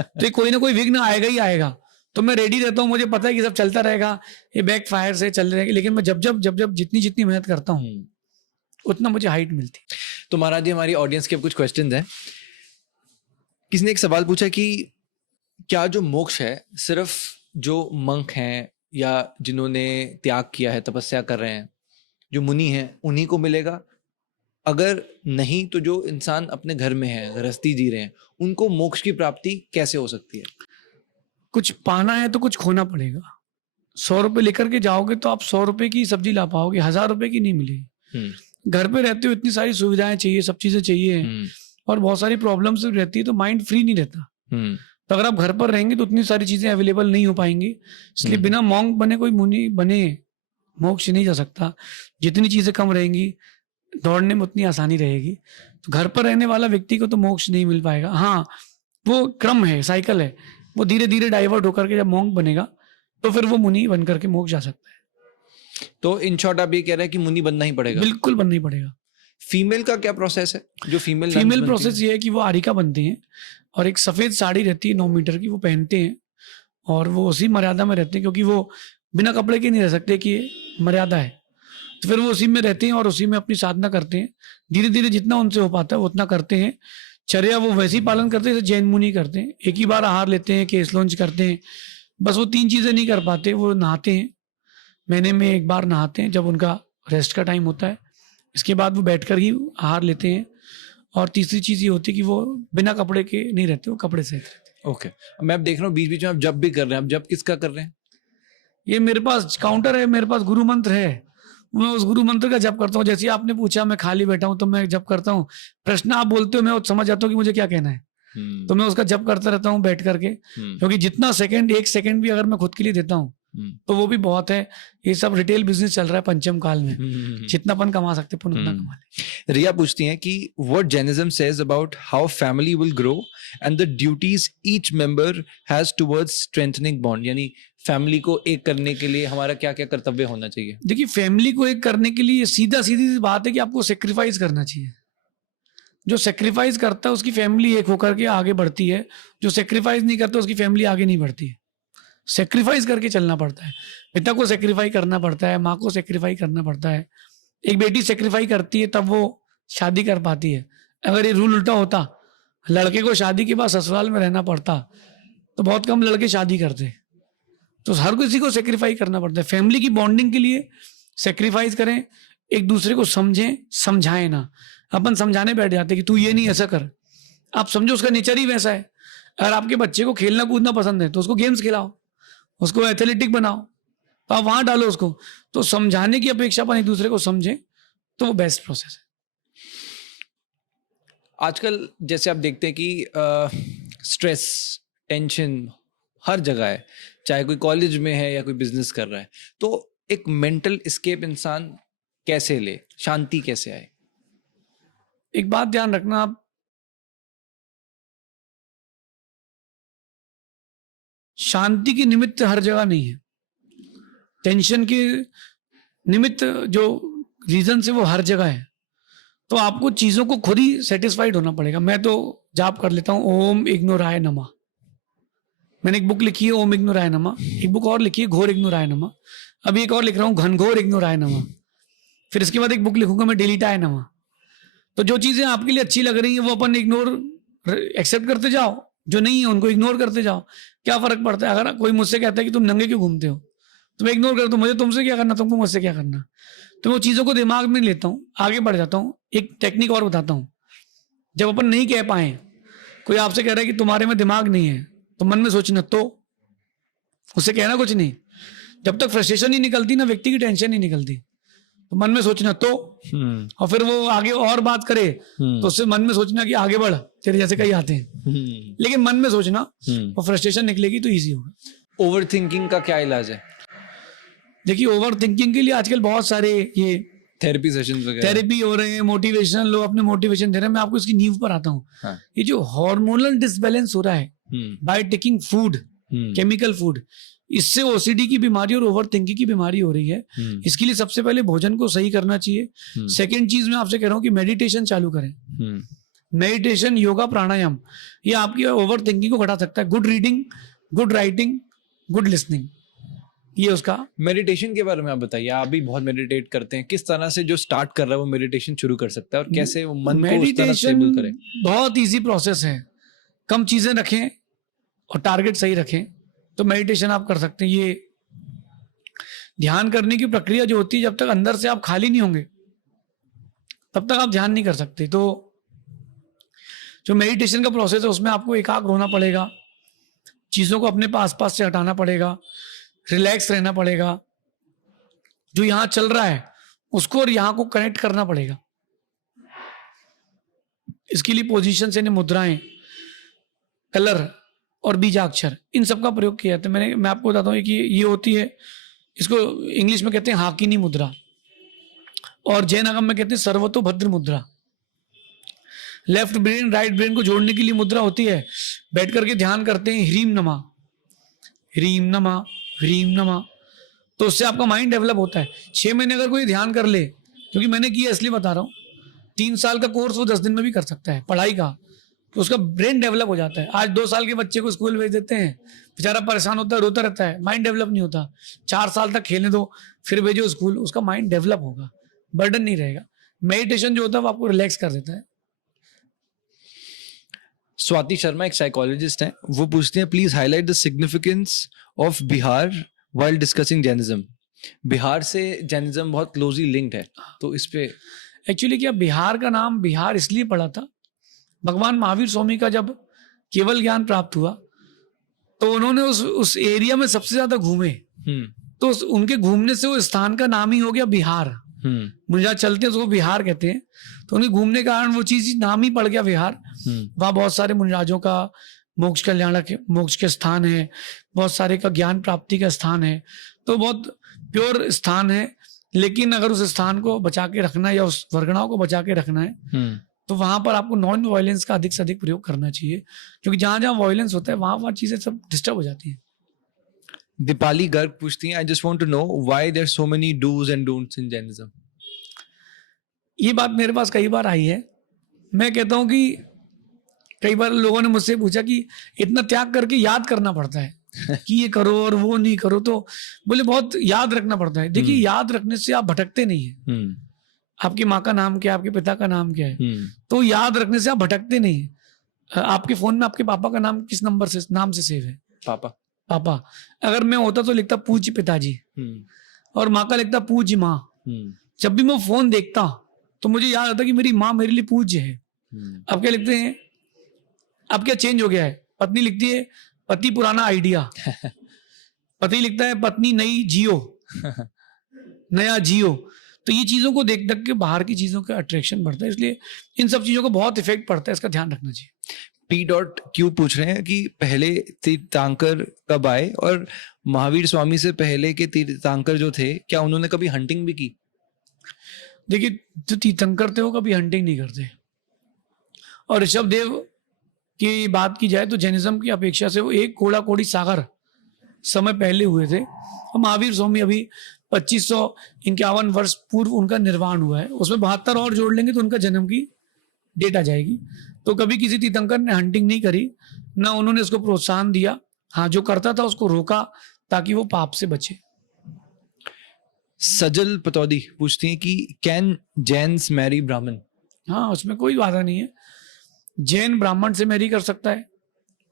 तो ये कोई ना कोई विघ्न आएगा ही आएगा, तो मैं रेडी रहता हूँ। मुझे पता है कि सब चलता रहेगा, ये बैक फायर से चल रहेगा। लेकिन मैं जब जब जितनी मेहनत करता हूँ उतना मुझे हाइट मिलती। तो महाराज जी, हमारी ऑडियंस के अब कुछ क्वेश्चंस हैं। किसी ने एक सवाल पूछा कि क्या जो मोक्ष है सिर्फ जो मंक हैं या जिन्होंने त्याग किया है, तपस्या कर रहे हैं, जो मुनि हैं, उन्हीं को मिलेगा? अगर नहीं तो जो इंसान अपने घर में है, गृहस्थी जी रहे हैं, उनको मोक्ष की प्राप्ति कैसे हो सकती है? कुछ पाना है तो कुछ खोना पड़ेगा। 100 रुपए लेकर के जाओगे तो आप 100 रुपए की सब्जी ला पाओगे, 1000 रुपए की नहीं मिलेगी। घर पे रहते हो, इतनी सारी सुविधाएं चाहिए, सब चीजें चाहिए, और बहुत सारी प्रॉब्लम्स रहती है, तो माइंड फ्री नहीं रहता। तो अगर आप घर पर रहेंगे तो उतनी सारी चीजें अवेलेबल नहीं हो पाएंगी। इसलिए बिना मॉन्क बने कोई मुनि बने मोक्ष नहीं जा सकता। जितनी चीजें कम रहेंगी, दौड़ने में उतनी आसानी रहेगी। तो घर पर रहने वाला व्यक्ति को तो मोक्ष नहीं मिल पाएगा। हाँ, वो क्रम है, साइकिल है, वो धीरे धीरे डाइवर्ट होकर के जब मॉन्क बनेगा तो फिर वो मुनि बन करके मोक्ष जा सकता है। तो इन शॉर्ट आप ये कह रहे हैं कि मुनि बनना ही पड़ेगा? बिल्कुल बनना ही पड़ेगा। फीमेल का क्या प्रोसेस है? जो फीमेल प्रोसेस ये है कि वो आरिका बनती हैं, और एक सफेद साड़ी रहती है 9 मीटर की, वो पहनते हैं, और वो उसी मर्यादा में रहते हैं, क्योंकि वो बिना कपड़े के नहीं रह सकते, कि मर्यादा है। तो फिर वो उसी में रहते हैं और उसी में अपनी साधना करते हैं। धीरे धीरे जितना उनसे हो पाता है उतना करते हैं। चर्या वो वैसे ही पालन करते हैं जैसे जैन मुनि करते हैं। एक ही बार आहार लेते हैं, केस लॉन्च करते हैं, बस वो 3 चीजें नहीं कर पाते। वो नहाते हैं, महीने में 1 बार नहाते हैं जब उनका रेस्ट का टाइम होता है। इसके बाद वो बैठकर ही आहार लेते हैं। और तीसरी चीज ये होती है कि वो बिना कपड़े के नहीं रहते, वो कपड़े से रहते। ओके, मैं अब देख रहा हूँ बीच बीच में आप जब भी कर रहे हैं। आप जब किसका कर रहे हैं? ये मेरे पास काउंटर है, मेरे पास गुरु मंत्र है, मैं उस गुरु मंत्र का जप करता हूँ। जैसे आपने पूछा, मैं खाली बैठा हूँ तो मैं जप करता हूँ। प्रश्न आप बोलते हो, मैं समझ जाता हूँ कि मुझे क्या कहना है, तो मैं उसका जप करता रहता हूँ बैठ करके। क्योंकि जितना सेकंड, 1 सेकंड भी अगर मैं खुद के लिए देता हूँ तो वो भी बहुत है। ये सब रिटेल बिजनेस चल रहा है पंचम काल में, जितना अपन कमा सकते हैं उतना कमा ले। रिया पूछती हैं कि what Jainism says about how family will grow and the duties each member has towards strengthening bond, यानी फैमिली को एक करने के लिए हमारा क्या क्या कर्तव्य होना चाहिए? देखिए, फैमिली को एक करने के लिए सीधी बात है कि आपको सेक्रीफाइस करना चाहिए। जो सेक्रीफाइस करता है उसकी फैमिली एक होकर के आगे बढ़ती है, जो सेक्रीफाइस नहीं करता उसकी फैमिली आगे नहीं बढ़ती है। सेक्रीफाइस करके चलना पड़ता है। पिता को सेक्रीफाई करना पड़ता है, माँ को सेक्रीफाई करना पड़ता है। एक बेटी सेक्रीफाई करती है तब वो शादी कर पाती है। अगर ये रूल उल्टा होता, लड़के को शादी के बाद ससुराल में रहना पड़ता, तो बहुत कम लड़के शादी करते। तो हर किसी को सेक्रीफाई करना पड़ता है। फैमिली की बॉन्डिंग के लिए सेक्रीफाइस करें, एक दूसरे को समझें, समझाएं ना। अपन समझाने बैठ जाते कि तू ये नहीं ऐसा कर, आप समझो उसका नेचर ही वैसा है। अगर आपके बच्चे को खेलना कूदना पसंद है तो उसको गेम्स खिलाओ, उसको एथलेटिक बनाओ, तो आप वहां डालो उसको। तो समझाने की अपेक्षा अपन एक दूसरे को समझें तो वो बेस्ट प्रोसेस है। आजकल जैसे आप देखते हैं कि स्ट्रेस, टेंशन हर जगह है, चाहे कोई कॉलेज में है या कोई बिजनेस कर रहा है, तो एक मेंटल एस्केप इंसान कैसे ले, शांति कैसे आए? एक बात ध्यान रखना, आप शांति की निमित्त हर जगह नहीं है, टेंशन के निमित्त जो रीजन है वो हर जगह है। तो आपको चीजों को खुद ही सेटिस्फाइड होना पड़ेगा। मैं तो जाप कर लेता हूँ ओम इग्नोराय नमः। मैंने एक बुक लिखी है ओम इग्नोराय नमः, एक बुक और लिखी है घोर इग्नोराय नमः, अभी एक और लिख रहा हूँ घनघोर इग्नोराय नमः, फिर इसके बाद एक बुक लिखूंगा मैं डिलीटाय नमः। तो जो चीजें आपके लिए अच्छी लग रही हैं वो अपन इग्नोर एक्सेप्ट करते जाओ, जो नहीं है उनको इग्नोर करते जाओ। क्या फर्क पड़ता है? अगर कोई मुझसे कहता है कि तुम नंगे क्यों घूमते हो, तो मैं इग्नोर करता हूँ, मुझे तुमसे क्या करना, तुमको मुझसे क्या करना। तो मैं चीजों को दिमाग में लेता हूँ, आगे बढ़ जाता हूँ। एक टेक्निक और बताता हूँ, जब अपन नहीं कह पाए, कोई आपसे कह रहा है कि तुम्हारे में दिमाग नहीं है, तो मन में सोचना, तो उससे कहना कुछ नहीं। जब तक फ्रस्ट्रेशन नहीं निकलती ना, व्यक्ति की टेंशन नहीं निकलती, तो मन में सोचना तो, और फिर वो आगे और बात करे तो उससे मन में सोचना कि आगे बढ़, तेरे जैसे कई आते हैं, लेकिन मन में सोचना और फ्रस्ट्रेशन निकलेगी तो इजी होगा। ओवर थिंकिंग का क्या इलाज है? देखिए, ओवर थिंकिंग के लिए आजकल बहुत सारे ये थेरेपी सेशंस वगैरह, थेरेपी हो रहे हैं, मोटिवेशनल लोग अपने मोटिवेशन दे रहे हैं। मैं आपको इसकी नींव पर आता हूँ। हाँ। ये जो हार्मोनल डिसबैलेंस हो रहा है by taking food, chemical food, इससे ओसीडी की बीमारी और ओवर थिंकिंग की बीमारी हो रही है। इसके लिए सबसे पहले भोजन को सही करना चाहिए। सेकंड चीज मैं आपसे कह रहा हूँ कि मेडिटेशन चालू करें। मेडिटेशन, योगा, प्राणायाम, ये आपकी ओवर थिंकिंग को घटा सकता है। Good reading, good writing, good listening, ये उसका। मेडिटेशन के बारे में आप बताइए, आप भी बहुत मेडिटेट करते हैं, किस तरह से जो स्टार्ट कर रहा है वो मेडिटेशन शुरू कर सकता है और कैसे वो मन को उस तरह स्टेबल करे? बहुत इजी प्रोसेस है, कम चीजें रखें और टारगेट सही रखें तो मेडिटेशन आप कर सकते हैं। ये ध्यान करने की प्रक्रिया जो होती है, जब तक अंदर से आप खाली नहीं होंगे तब तक आप ध्यान नहीं कर सकते। तो जो मेडिटेशन का प्रोसेस है उसमें आपको एकाग्र होना पड़ेगा, चीजों को अपने पास से हटाना पड़ेगा, रिलैक्स रहना पड़ेगा, जो यहाँ चल रहा है उसको और यहाँ को कनेक्ट करना पड़ेगा। इसके लिए पोजीशंस यानी मुद्राएं, कलर और बीजाक्षर, इन सब का प्रयोग किया जाता है। मैं आपको बताता हूँ कि ये होती है, इसको इंग्लिश में कहते हैं हाकिनी मुद्रा, और जैन आगम में कहते हैं सर्वतोभद्र मुद्रा। लेफ्ट ब्रेन राइट ब्रेन को जोड़ने के लिए मुद्रा होती है। बैठ करके ध्यान करते हैं ह्रीम नमा, ह्रीम नमा, ह्रीम नमा, तो उससे आपका माइंड डेवलप होता है। 6 महीने अगर कोई ध्यान कर ले, क्योंकि मैंने किया इसलिए बता रहा हूँ, 3 साल का कोर्स वो 10 दिन में भी कर सकता है पढ़ाई का, तो उसका ब्रेन डेवलप हो जाता है। आज 2 साल के बच्चे को स्कूल भेज देते हैं, बेचारा परेशान होता है, रोता रहता है, माइंड डेवलप नहीं होता। 4 साल तक खेलने दो, फिर भेजो स्कूल, उसका माइंड डेवलप होगा, बर्डन नहीं रहेगा। मेडिटेशन जो होता है वो आपको रिलैक्स कर देता है। स्वाति शर्मा एक साइकोलॉजिस्ट हैं, वो पूछते हैं please highlight the significance of Bihar while discussing Jainism. Bihar से जैनिज्म बहुत क्लोजली लिंक्ड है, तो इस पे एक्चुअली क्या, बिहार का नाम बिहार इसलिए पड़ा था, भगवान महावीर स्वामी का जब केवल ज्ञान प्राप्त हुआ तो उन्होंने उस एरिया में सबसे ज्यादा घूमे, तो उनके घूमने से वो स्थान का नाम ही हो गया बिहार। मुंजा चलते हैं उसको बिहार कहते हैं, तो उन्हें घूमने के कारण वो चीज नाम ही पड़ गया बिहार। वहाँ बहुत सारे मुनिराजों का मोक्ष के स्थान है, बहुत सारे का ज्ञान प्राप्ति का स्थान है, तो बहुत प्योर स्थान है। लेकिन अगर उस स्थान को बचा के रखना है या उस वर्गणाओं को बचा के रखना है तो वहां पर आपको नॉन वायलेंस का अधिक से अधिक प्रयोग करना चाहिए, क्योंकि जहां जहां वायलेंस होता है वहां चीजें सब डिस्टर्ब हो जाती हैं। दीपाली गर्ग पूछती हैं, I just want to know why there so many dos and don'ts in Jainism. ये बात मेरे पास कई बार आई है। मैं कहता हूं कि कई बार लोगों ने मुझसे पूछा कि इतना त्याग करके याद करना पड़ता है कि ये करो और वो नहीं करो, तो बोले बहुत याद रखना पड़ता है। देखिए, याद रखने से आप भटकते नहीं है। आपकी माँ का नाम क्या है, आपके पिता का नाम क्या है, तो याद रखने से आप भटकते नहीं है। आपके फोन में आपके पापा का नाम किस नाम से सेव है? पापा। अगर मैं होता तो लिखता पूज्य पिताजी, और माँ का लिखता पूज्य माँ। जब भी मैं फोन देखता तो मुझे याद आता कि मेरी माँ मेरे लिए पूज्य है। अब क्या लिखते हैं, अब क्या चेंज हो गया है, पत्नी लिखती है पति पुराना आइडिया, पति लिखता है पत्नी नई जियो, नया जियो। तो ये चीजों को देख देख के बाहर की चीजों का अट्रैक्शन बढ़ता है, इसलिए इन सब चीजों को बहुत इफेक्ट पड़ता है, इसका ध्यान रखना चाहिए। P.Q पूछ रहे हैं कि पहले तीर्थंकर कब आए और महावीर स्वामी से पहले के तीर्थंकर जो थे क्या उन्होंने कभी हंटिंग भी की? देखिए जो तीर्थंकर थे वो कभी हंटिंग नहीं करते, और ऋषभ देव की बात की जाए तो जैनिज्म की अपेक्षा से वो एक कोड़ा कोड़ी सागर समय पहले हुए थे, और महावीर स्वामी अभी 2551 वर्ष पूर्व उनका निर्वाण हुआ है, उसमें 72 और जोड़ लेंगे तो उनका जन्म की डेट आ जाएगी। तो कभी किसी तीर्थंकर ने हंटिंग नहीं करी, ना उन्होंने उसको प्रोत्साहन दिया। हाँ, जो करता था उसको रोका ताकि वो पाप से बचे। सजल पतौदी पूछती हैं कि कैन जैन्स मैरी ब्राह्मण? हाँ, उसमें कोई बाधा नहीं है, जैन ब्राह्मण से मैरी कर सकता है,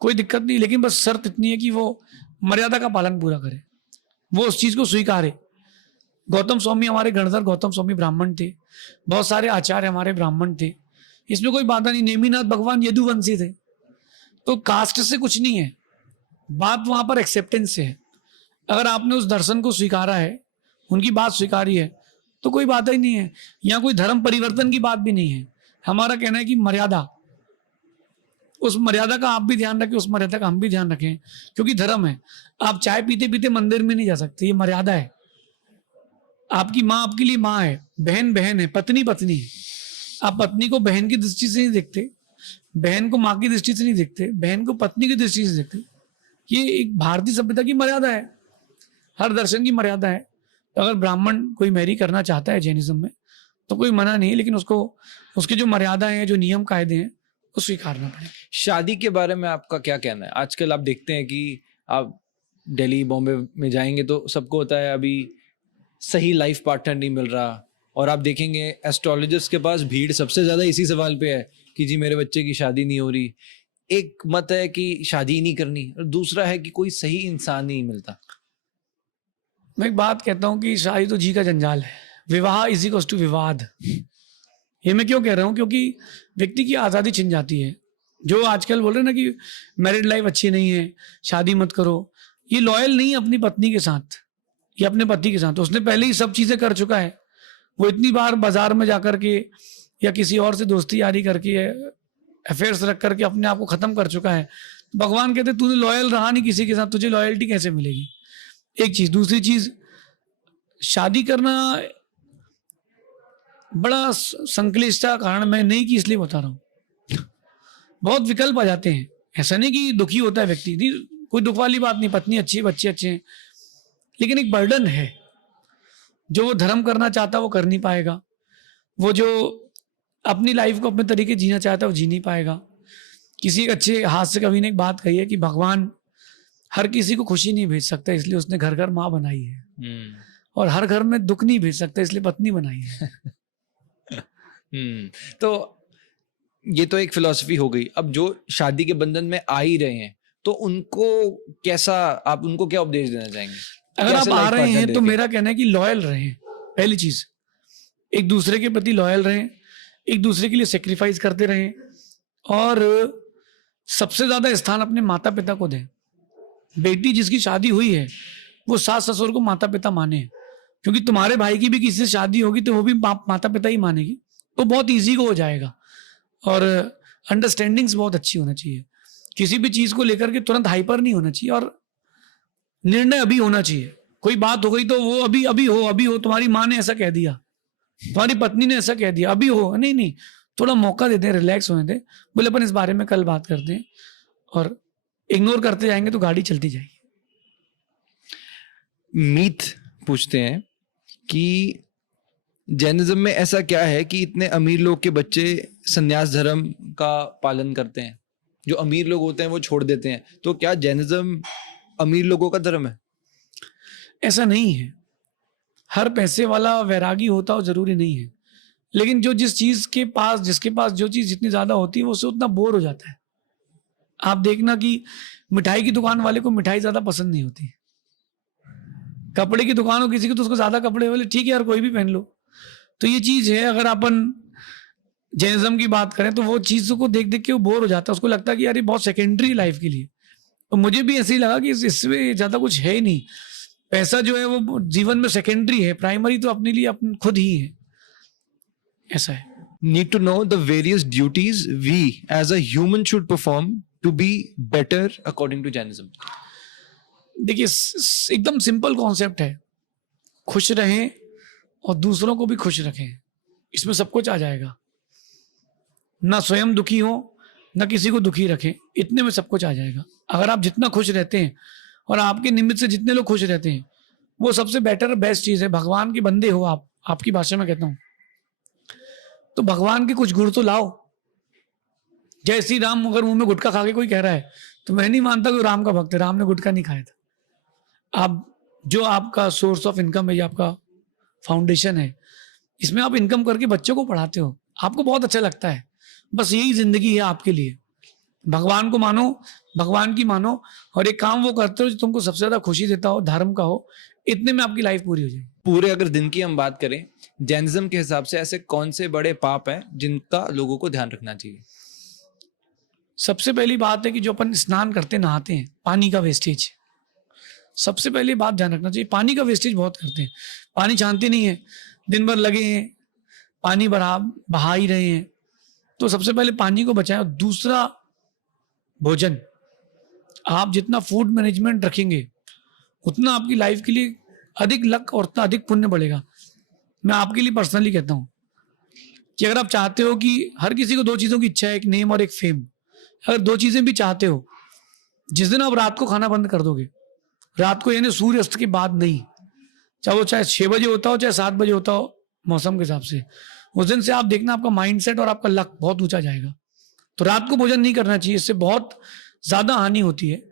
कोई दिक्कत नहीं, लेकिन बस शर्त इतनी है कि वो मर्यादा का पालन पूरा करे, वो उस चीज को स्वीकारे। गौतम स्वामी, हमारे गणधर गौतम स्वामी ब्राह्मण थे, बहुत सारे आचार्य हमारे ब्राह्मण थे, इसमें कोई बाधा नहीं। नेमिनाथ भगवान यदुवंशी थे, तो कास्ट से कुछ नहीं है, बात वहां पर एक्सेप्टेंस से है। अगर आपने उस दर्शन को स्वीकारा है, उनकी बात स्वीकारी है, तो कोई बात ही नहीं है। यहाँ कोई धर्म परिवर्तन की बात भी नहीं है। हमारा कहना है कि मर्यादा, उस मर्यादा का आप भी ध्यान रखें, उस मर्यादा का हम भी ध्यान रखें, क्योंकि धर्म है। आप चाय पीते पीते मंदिर में नहीं जा सकते, ये मर्यादा है। आपकी माँ आपके लिए माँ है, बहन बहन है, पत्नी पत्नी है। आप पत्नी को बहन की दृष्टि से नहीं देखते, बहन को माँ की दृष्टि से नहीं देखते, बहन को पत्नी की दृष्टि से देखते। ये एक भारतीय सभ्यता की मर्यादा है, हर दर्शन की मर्यादा है। तो अगर ब्राह्मण कोई मैरी करना चाहता है जैनिज्म में तो कोई मना नहीं है, लेकिन उसको उसकी जो मर्यादा है, जो नियम कायदे हैं, वो स्वीकारना पड़ेगा। शादी के बारे में आपका क्या कहना है? आजकल आप देखते हैं कि आप दिल्ली बॉम्बे में जाएंगे तो सबको होता है अभी सही लाइफ पार्टनर नहीं मिल रहा, और आप देखेंगे एस्ट्रोलॉजिस्ट के पास भीड़ सबसे ज्यादा इसी सवाल पे है कि जी मेरे बच्चे की शादी नहीं हो रही। एक मत है कि शादी नहीं करनी, और दूसरा है कि कोई सही इंसान नहीं मिलता। मैं एक बात कहता हूँ कि शादी तो जी का जंजाल है, विवाह इज इक्वल्स टू विवाद। ये मैं क्यों कह रहा हूँ? क्योंकि व्यक्ति की आज़ादी छिन जाती है। जो आजकल बोल रहे हैं ना कि मैरिड लाइफ अच्छी नहीं है, शादी मत करो, ये लॉयल नहीं है अपनी पत्नी के साथ या अपने पति के साथ। उसने पहले ही सब चीज़ें कर चुका है, वो इतनी बार बाजार में जाकर के या किसी और से दोस्ती यारी करके, अफेयर्स रख करके अपने आप को ख़त्म कर चुका है। भगवान कहते तूने लॉयल रहा नहीं किसी के साथ, तुझे लॉयल्टी कैसे मिलेगी? एक चीज़। दूसरी चीज़, शादी करना बड़ा संक्लिष्ट का कारण मैं नहीं कि इसलिए बता रहा हूँ, बहुत विकल्प आ जाते हैं। ऐसा नहीं कि दुखी होता है व्यक्ति, नहीं, कोई दुख वाली बात नहीं, पत्नी अच्छी है, बच्चे अच्छे हैं, लेकिन एक बर्डन है। जो वो धर्म करना चाहता है वो कर नहीं पाएगा, वो जो अपनी लाइफ को अपने तरीके जीना चाहता है वो जी नहीं पाएगा। किसी एक अच्छे हास्य कवि ने एक बात कही है कि भगवान हर किसी को खुशी नहीं भेज सकता, इसलिए उसने घर घर माँ बनाई है, और हर घर में दुख नहीं भेज सकता, इसलिए पत्नी बनाई है। तो ये तो एक फिलॉसफी हो गई। अब जो शादी के बंधन में आ ही रहे हैं तो उनको कैसा, आप उनको क्या उपदेश देना चाहेंगे? अगर आप आ रहे हैं तो मेरा कहना है कि लॉयल रहें। पहली चीज, एक दूसरे के प्रति लॉयल रहें, एक दूसरे के लिए सेक्रीफाइस करते रहें, और सबसे ज्यादा स्थान अपने माता पिता को दें। बेटी जिसकी शादी हुई है वो सास ससुर को माता पिता माने, क्योंकि तुम्हारे भाई की भी किसी से शादी होगी तो वो भी माता पिता ही मानेगी, तो बहुत इजी को हो जाएगा। और अंडरस्टैंडिंग्स बहुत अच्छी होना चाहिए, किसी भी चीज को लेकर के तुरंत हाइपर नहीं होना चाहिए, और निर्णय अभी होना चाहिए। कोई बात हो गई तो वो अभी अभी हो, तुम्हारी माँ ने ऐसा कह दिया, तुम्हारी पत्नी ने ऐसा कह दिया, अभी हो, नहीं, थोड़ा मौका देते हैं, रिलैक्स होने दें, बोले अपन इस बारे में कल बात करते हैं, और इग्नोर करते जाएंगे तो गाड़ी चलती जाएगी। मीत पूछते हैं कि जैनिज्म में ऐसा क्या है कि इतने अमीर लोग के बच्चे संन्यास धर्म का पालन करते हैं, जो अमीर लोग होते हैं वो छोड़ देते हैं, तो क्या जैनिज्म अमीर लोगों का धर्म है? ऐसा नहीं है, हर पैसे वाला वैरागी होता हो जरूरी नहीं है, लेकिन जो जिसके पास जो चीज जितनी ज्यादा होती है वो उससे उतना बोर हो जाता है। आप देखना कि मिठाई की दुकान वाले को मिठाई ज्यादा पसंद नहीं होती, कपड़े की दुकान हो किसी की तो उसको ज्यादा कपड़े वाले, ठीक है यार कोई भी पहन लो। तो ये चीज है, अगर अपन जैनिज्म की बात करें तो वो चीज़ों को देख देख के वो बोर हो जाता है, उसको लगता है कि यार ये बहुत सेकेंडरी लाइफ के लिए। तो मुझे भी ऐसे ही लगा कि इसमें ज़्यादा कुछ है ही नहीं, पैसा जो है वो जीवन में सेकेंडरी है, प्राइमरी तो अपने लिए अपन खुद ही है, ऐसा है। Need to know the various duties we as a human should perform to be better according to Jainism. देखिए एकदम सिंपल कॉन्सेप्ट है, खुश रहें और दूसरों को भी खुश रखें, इसमें सब कुछ आ जाएगा। ना स्वयं दुखी हो, ना किसी को दुखी रखें, इतने में सब कुछ आ जाएगा। अगर आप जितना खुश रहते हैं और आपके निमित्त से जितने लोग खुश रहते हैं, वो सबसे बेटर और बेस्ट चीज़ है। भगवान के बंदे हो आप, आपकी भाषा में कहता हूँ, तो भगवान के कुछ गुण तो लाओ। जय श्री राम अगर मुंह में गुटखा खा के कोई कह रहा है तो मैं नहीं मानता कि राम का भक्त है, राम ने गुटखा नहीं खाया था। आप जो आपका सोर्स ऑफ इनकम है, ये आपका फाउंडेशन है, इसमें आप इनकम करके बच्चों को पढ़ाते हो, आपको बहुत अच्छा लगता है। बस यही जिंदगी है आपके लिए। भगवान को मानो, भगवान की मानो, और एक काम वो करते हो जो तुमको सबसे ज्यादा खुशी देता हो, धर्म का हो, इतने में आपकी लाइफ पूरी हो जाएगी। पूरे अगर दिन की हम बात करें, जैनिज्म के हिसाब से ऐसे कौन से बड़े पाप हैं जिनका लोगों को ध्यान रखना चाहिए? सबसे पहली बात है कि जो अपन स्नान करते नहाते हैं, पानी का वेस्टेज, सबसे पहली बात ध्यान रखना चाहिए। पानी का वेस्टेज बहुत करते हैं, पानी छानते नहीं है, दिन भर लगे हैं, पानी बहा ही रहे हैं। तो सबसे पहले पानी को बचाएं। और दूसरा, भोजन, आप जितना फूड मैनेजमेंट रखेंगे उतना आपकी लाइफ के लिए अधिक लक और उतना अधिक पुण्य बढ़ेगा। मैं आपके लिए पर्सनली कहता हूँ कि अगर आप चाहते हो कि हर किसी को दो चीज़ों की इच्छा है, एक नेम और एक फेम, अगर दो चीज़ें भी चाहते हो, जिस दिन आप रात को खाना बंद कर दोगे, रात को यानी सूर्य अस्त के बाद नहीं, चाहे 6 बजे होता हो चाहे 7 बजे होता हो मौसम के हिसाब से, उस दिन से आप देखना आपका माइंडसेट और आपका लक बहुत ऊंचा जाएगा। तो रात को भोजन नहीं करना चाहिए, इससे बहुत ज़्यादा हानि होती है।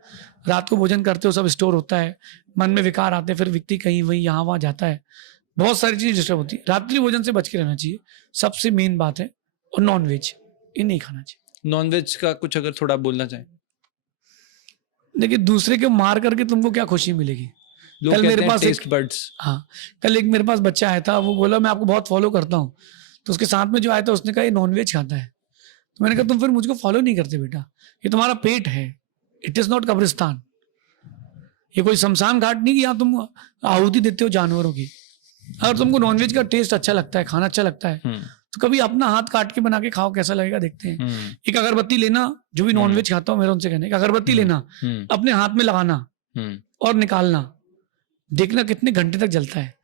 रात को भोजन करते हो सब स्टोर होता है, मन में विकार आते हैं, फिर व्यक्ति कहीं वहीं यहाँ वहाँ जाता है, बहुत सारी चीज़ें डिस्टर्ब होती है। रात्रि भोजन से बच के रहना चाहिए, सबसे मेन बात है। और नॉन वेज ये नहीं खाना चाहिए। नॉन वेज का कुछ अगर थोड़ा बोलना चाहें? देखिए, दूसरे को मार करके तुमको क्या खुशी मिलेगी? लोग कल कहते मेरे हैं पास टेस्ट बर्ड्स। हाँ, कल एक मेरे पास बच्चा आया था, वो बोला मैं आपको बहुत फॉलो करता हूँ। तो उसके साथ में जो आया था उसने कहा ये नॉनवेज खाता है। तो मैंने कहा तुम फिर मुझको फॉलो नहीं करते बेटा, ये तुम्हारा पेट है, इट इज नॉट कब्रिस्तान। ये कोई शमशान घाट नहीं कि यहाँ तुम आहुति देते हो जानवरों की। अगर तुमको नॉनवेज का टेस्ट अच्छा लगता है, खाना अच्छा लगता है, तो कभी अपना हाथ काट के बना के खाओ, कैसा लगेगा देखते हैं। एक अगरबत्ती लेना, जो भी नॉनवेज खाता हूँ मेरा उनसे कहना, एक अगरबत्ती लेना, अपने हाथ में लगाना और निकालना, देखना कितने घंटे तक जलता है।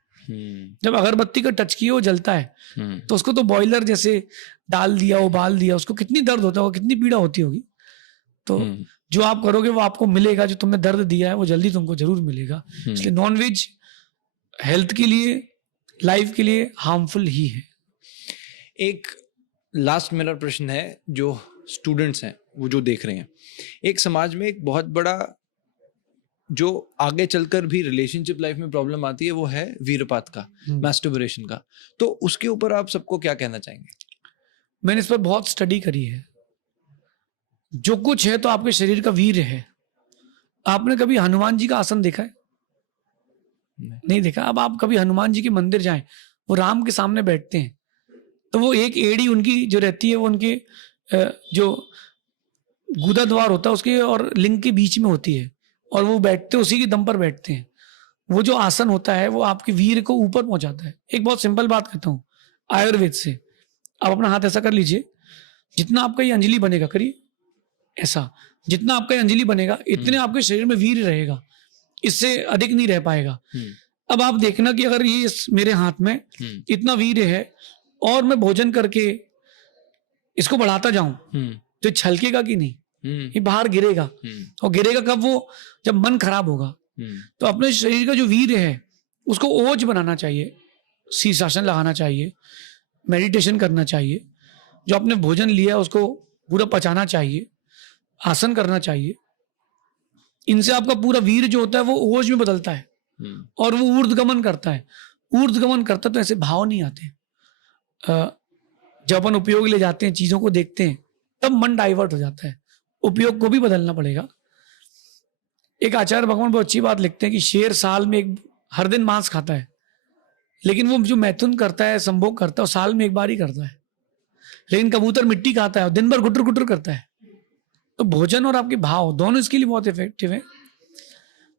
जब अगरबत्ती का टच किया वो जलता है, तो उसको तो बॉयलर जैसे डाल दिया, उबाल दिया, उसको कितनी दर्द होता होगा, कितनी पीड़ा होती होगी। तो जो आप करोगे वो आपको मिलेगा, जो तुमने दर्द दिया है वो जल्दी तुमको जरूर मिलेगा। इसलिए नॉनवेज हेल्थ के लिए, लाइफ के लिए हार्मफुल ही है। एक लास्ट मेरा प्रश्न है, जो स्टूडेंट्स हैं वो जो देख रहे हैं, एक समाज में एक बहुत बड़ा जो आगे चलकर भी रिलेशनशिप लाइफ में प्रॉब्लम आती है वो है वीरपात का, मैस्टरबेशन का। तो उसके ऊपर आप सबको क्या कहना चाहेंगे? मैंने इस पर बहुत स्टडी करी है। जो कुछ है तो आपके शरीर का वीर है। आपने कभी हनुमान जी का आसन देखा है? नहीं देखा। अब आप कभी हनुमान जी के मंदिर जाएं, वो राम के सामने बैठते हैं, तो वो एक एड़ी उनकी जो रहती है वो उनके जो गुदा द्वार होता है उसके और लिंग के बीच में होती है, और वो बैठते उसी के दम पर बैठते हैं। वो जो आसन होता है वो आपके वीर को ऊपर पहुंचाता है। एक बहुत सिंपल बात कहता हूँ आयुर्वेद से, आप अपना हाथ ऐसा कर लीजिए, जितना आपका ये अंजलि बनेगा, करिए ऐसा, जितना आपका ये अंजलि बनेगा इतने आपके शरीर में वीर रहेगा, इससे अधिक नहीं रह पाएगा। अब आप देखना कि अगर ये मेरे हाथ में इतना वीर है और मैं भोजन करके इसको बढ़ाता जाऊं तो छलकेगा कि नहीं? ये बाहर गिरेगा। और गिरेगा कब? वो जब मन खराब होगा। तो अपने शरीर का जो वीर है उसको ओज बनाना चाहिए, शीर्षासन लगाना चाहिए, मेडिटेशन करना चाहिए, जो आपने भोजन लिया है उसको पूरा पचाना चाहिए, आसन करना चाहिए। इनसे आपका पूरा वीर जो होता है वो ओज में बदलता है और वो ऊर्ध्वगमन करता है। ऊर्ध्वगमन करता तो ऐसे भाव नहीं आते। जब अपन उपयोग ले जाते हैं, चीजों को देखते हैं, तब मन डाइवर्ट हो जाता है। उपयोग को भी बदलना पड़ेगा। एक आचार्य भगवान बहुत अच्छी बात लिखते हैं कि शेर साल में हर दिन मांस खाता है, लेकिन वो जो मैथुन करता है, संभोग करता है, वो साल में एक बार ही करता है। लेकिन कबूतर मिट्टी खाता है और दिन भर गुटर गुटर करता है। तो भोजन और आपके भाव दोनों इसके लिए बहुत इफेक्टिव है।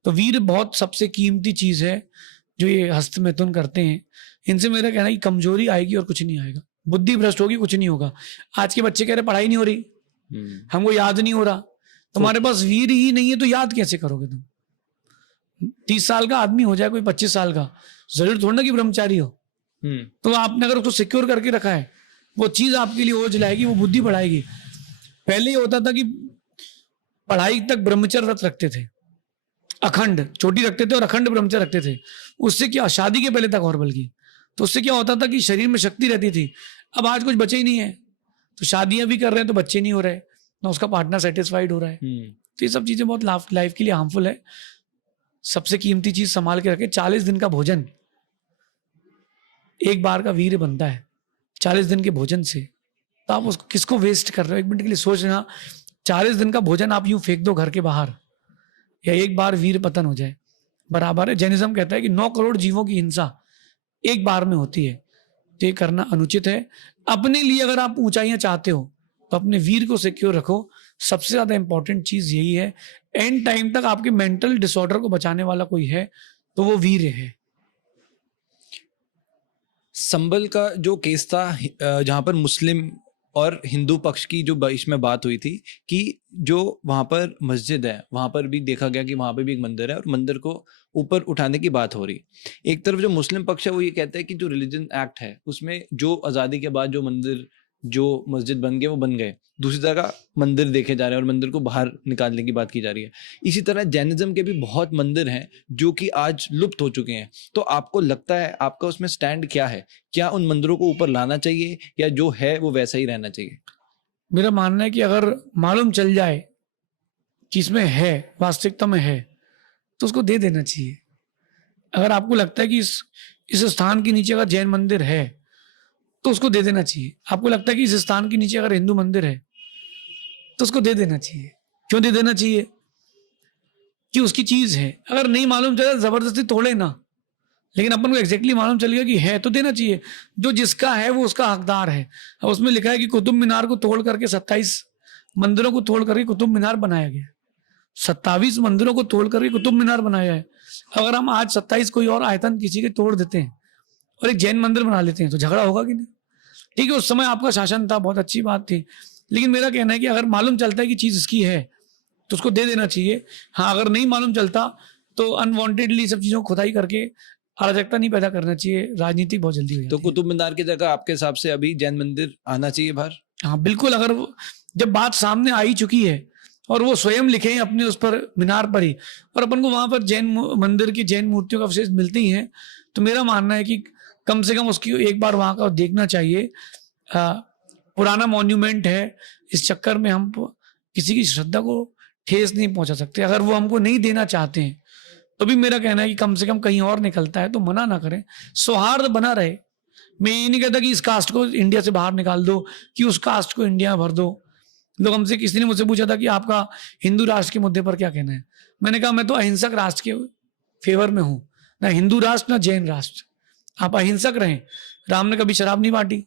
तो वीर बहुत सबसे कीमती चीज है जो ये हस्त मैथुन करते हैं। इनसे मेरा कहना है कि कमजोरी आएगी और कुछ नहीं आएगा, बुद्धि भ्रष्ट होगी, कुछ नहीं होगा। आज के बच्चे कह रहे पढ़ाई नहीं हो रही, हमको याद नहीं हो रहा। तुम्हारे पास वीर ही नहीं है तो याद कैसे करोगे तुम? 30 साल का आदमी हो जाए कोई 25 साल का, जरूर थोड़ा ना कि ब्रह्मचारी हो। तो आपने अगर उसको सिक्योर करके रखा है, वो चीज आपके लिए ओझ लाएगी, वो बुद्धि बढ़ाएगी। पहले ये होता था कि पढ़ाई तक ब्रह्मचर्य व्रत रखते थे, अखंड चोटी रखते थे और अखंड ब्रह्मचर्य रखते थे। उससे क्या, शादी के पहले तक और बल्कि, तो उससे क्या होता था कि शरीर में शक्ति रहती थी। अब आज कुछ बचे ही नहीं है, तो शादियां भी कर रहे हैं तो बच्चे नहीं हो रहे, ना उसका पार्टनर सेटिस्फाइड हो रहा है। तो ये सब चीजें बहुत लाइफ के लिए हार्मफुल है। सबसे कीमती चीज संभाल के रखे। 40 दिन का भोजन एक बार का वीर बनता है 40 दिन के भोजन से। तो आप उसको किसको वेस्ट कर रहे हो? एक मिनट के लिए सोच लेना। 40 दिन का भोजन आप यूं फेंक दो घर के बाहर, या एक बार वीर पतन हो जाए, बराबर है। जैनिज्म कहता है कि 9 करोड़ जीवों की हिंसा एक बार में होती है, तो ये करना अनुचित है। अपने लिए अगर आप ऊंचाइयां चाहते हो तो अपने वीर को सिक्योर रखो। सबसे ज्यादा इंपॉर्टेंट चीज यही है। एंड टाइम तक आपके मेंटल डिसऑर्डर को बचाने वाला कोई है तो वो वीर है। संभल का जो केस था, जहाँ पर मुस्लिम और हिंदू पक्ष की जो बीच में बात हुई थी कि जो वहाँ पर मस्जिद है, वहाँ पर भी देखा गया कि वहाँ पर भी एक मंदिर है और मंदिर को ऊपर उठाने की बात हो रही। एक तरफ जो मुस्लिम पक्ष है वो ये कहता है कि जो रिलीजन एक्ट है उसमें जो आज़ादी के बाद जो मंदिर, जो मस्जिद बन गए वो बन गए, दूसरी तरह मंदिर देखे जा रहे हैं और मंदिर को बाहर निकालने की बात की जा रही है। इसी तरह जैनिज्म के भी बहुत मंदिर हैं जो कि आज लुप्त हो चुके हैं। तो आपको लगता है, आपका उसमें स्टैंड क्या है? क्या उन मंदिरों को ऊपर लाना चाहिए या जो है वो वैसा ही रहना चाहिए? मेरा मानना है कि अगर मालूम चल जाए कि इसमें है, वास्तविकता में है, तो उसको दे देना चाहिए। अगर आपको लगता है कि इस स्थान के नीचे अगर जैन मंदिर है तो उसको दे देना चाहिए। आपको लगता है कि इस स्थान के नीचे अगर हिंदू मंदिर है तो उसको दे देना चाहिए। क्यों दे देना चाहिए? कि उसकी चीज है। अगर नहीं मालूम चला जबरदस्ती तोड़े ना, लेकिन अपन को एग्जैक्टली मालूम चल गया कि है तो देना चाहिए। जो जिसका है वो उसका हकदार है। अब उसमें लिखा है कि कुतुब मीनार को तोड़ करके 27 मंदिरों को तोड़ करके कुतुब मीनार बनाया गया। 27 मंदिरों को तोड़ करके कुतुब मीनार बनाया है। अगर हम आज 27 कोई और आयतन किसी के तोड़ देते हैं और एक जैन मंदिर बना लेते हैं तो झगड़ा होगा कि नहीं? ठीक है, उस समय आपका शासन था, बहुत अच्छी बात थी, लेकिन मेरा कहना है कि अगर मालूम चलता है कि चीज इसकी है तो उसको दे देना चाहिए। हाँ, अगर नहीं मालूम चलता तो अनवांटेडली सब चीजों को खुदाई करके अराजकता नहीं पैदा करना चाहिए। राजनीति बहुत जल्दी हो जाती तो है। कुतुब मीनार की जगह आपके हिसाब से अभी जैन मंदिर आना चाहिए बाहर? हाँ बिल्कुल। अगर जब बात सामने आ ही चुकी है और वो स्वयं लिखे हैं अपने उस पर मीनार पर ही, और अपन को वहां पर जैन मंदिर की जैन मूर्तियों का अवशेष मिलते ही हैं, तो मेरा मानना है कि कम से कम उसकी एक बार वहां का देखना चाहिए। पुराना मॉन्यूमेंट है, इस चक्कर में हम किसी की श्रद्धा को ठेस नहीं पहुंचा सकते। अगर वो हमको नहीं देना चाहते हैं तो भी मेरा कहना है कि कम से कम कहीं और निकलता है तो मना ना करें, सौहार्द बना रहे। मैं ये नहीं कहता कि इस कास्ट को इंडिया से बाहर निकाल दो, कि उस कास्ट को इंडिया में भर दो। लोग हमसे, किसी ने मुझसे पूछा था कि आपका हिंदू राष्ट्र के मुद्दे पर क्या कहना है। मैंने कहा मैं तो अहिंसक राष्ट्र के फेवर में हूँ, ना हिंदू राष्ट्र ना जैन राष्ट्र। आप अहिंसक रहें। राम ने कभी शराब नहीं बांटी,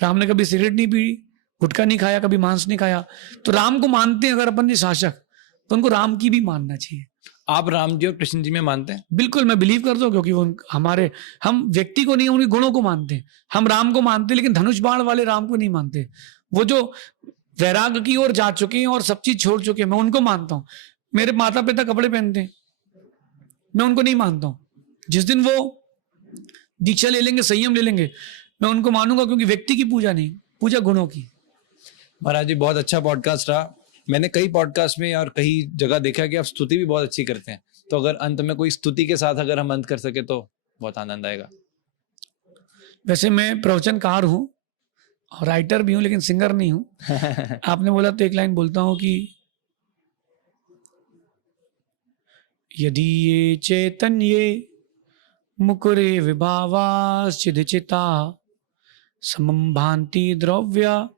राम ने कभी सिगरेट नहीं पी, गुटखा नहीं खाया, कभी मांस नहीं खाया। तो राम को मानते हैं अगर अपन जी शासक, तो उनको राम की भी मानना चाहिए। आप राम जी और कृष्ण जी में मानते हैं? बिल्कुल, मैं बिलीव करता हूँ, क्योंकि वो हम व्यक्ति को नहीं, उनके गुणों को मानते हैं। हम राम को मानते हैं लेकिन धनुष बाण वाले राम को नहीं मानते। वो जो वैराग्य की ओर जा चुके हैं और सब चीज छोड़ चुके हैं, मैं उनको मानता हूँ। मेरे माता पिता कपड़े पहनते हैं, मैं उनको नहीं मानता हूँ। जिस दिन वो दीक्षा ले लेंगे, संयम ले लेंगे, मैं उनको मानूंगा, क्योंकि व्यक्ति की पूजा नहीं, पूजा गुणों की। महाराज जी, बहुत अच्छा पॉडकास्ट रहा। मैंने कई पॉडकास्ट में और कई जगह देखा कि आप स्तुति भी बहुत अच्छी करते हैं, तो अगर अंत में कोई स्तुति के साथ अगर हम अंत कर सके तो बहुत आनंद आएगा। वैसे मैं प्रवचनकार हूँ और राइटर भी हूँ, लेकिन सिंगर नहीं हूँ। आपने बोला तो एक लाइन बोलता हूँ कि यदि ये चैतन्ये मुकुरे विभावाश्चिदचिता समं भान्ति द्रव्या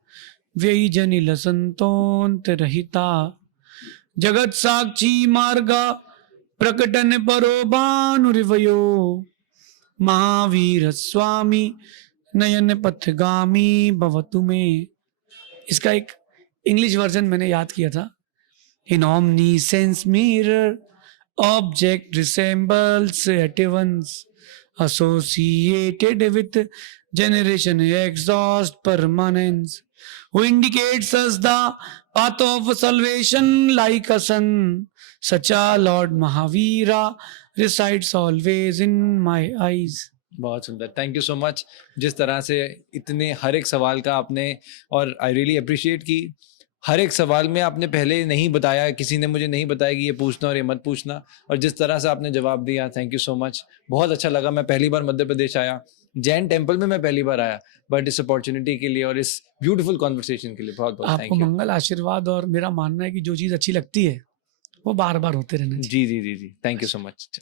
व्ययीजनिल संतोन्तरहिता जगत साक्षी मार्ग प्रकटन परो भानुरिवयो महावीर स्वामी नयन पथगामी भवतु में। इसका एक इंग्लिश वर्जन मैंने याद किया था। इन omniscience mirror object resembles at once associated with generation exhaust permanence who indicates us the path of salvation like a sun such a Lord Mahavira resides always in my eyes। बहुत सुंदर, thank you so much. जिस तरह से इतने हर एक सवाल का आपने, और आई रियली अप्रिशिएट कि हर एक सवाल में आपने पहले नहीं बताया, किसी ने मुझे नहीं बताया कि ये पूछना और ये मत पूछना, और जिस तरह से आपने जवाब दिया, थैंक यू सो मच। बहुत अच्छा लगा। मैं पहली बार मध्य प्रदेश आया, जैन टेम्पल में मैं पहली बार आया, बट इस अपॉर्चुनिटी के लिए और इस ब्यूटीफुल कॉन्वर्सेशन के लिए बहुत बहुत आपको थैंक यू। मंगल आशीर्वाद। और मेरा मानना है कि जो चीज़ अच्छी लगती है वो बार बार होते रहना चाहिए। जी जी जी जी, थैंक यू सो मच।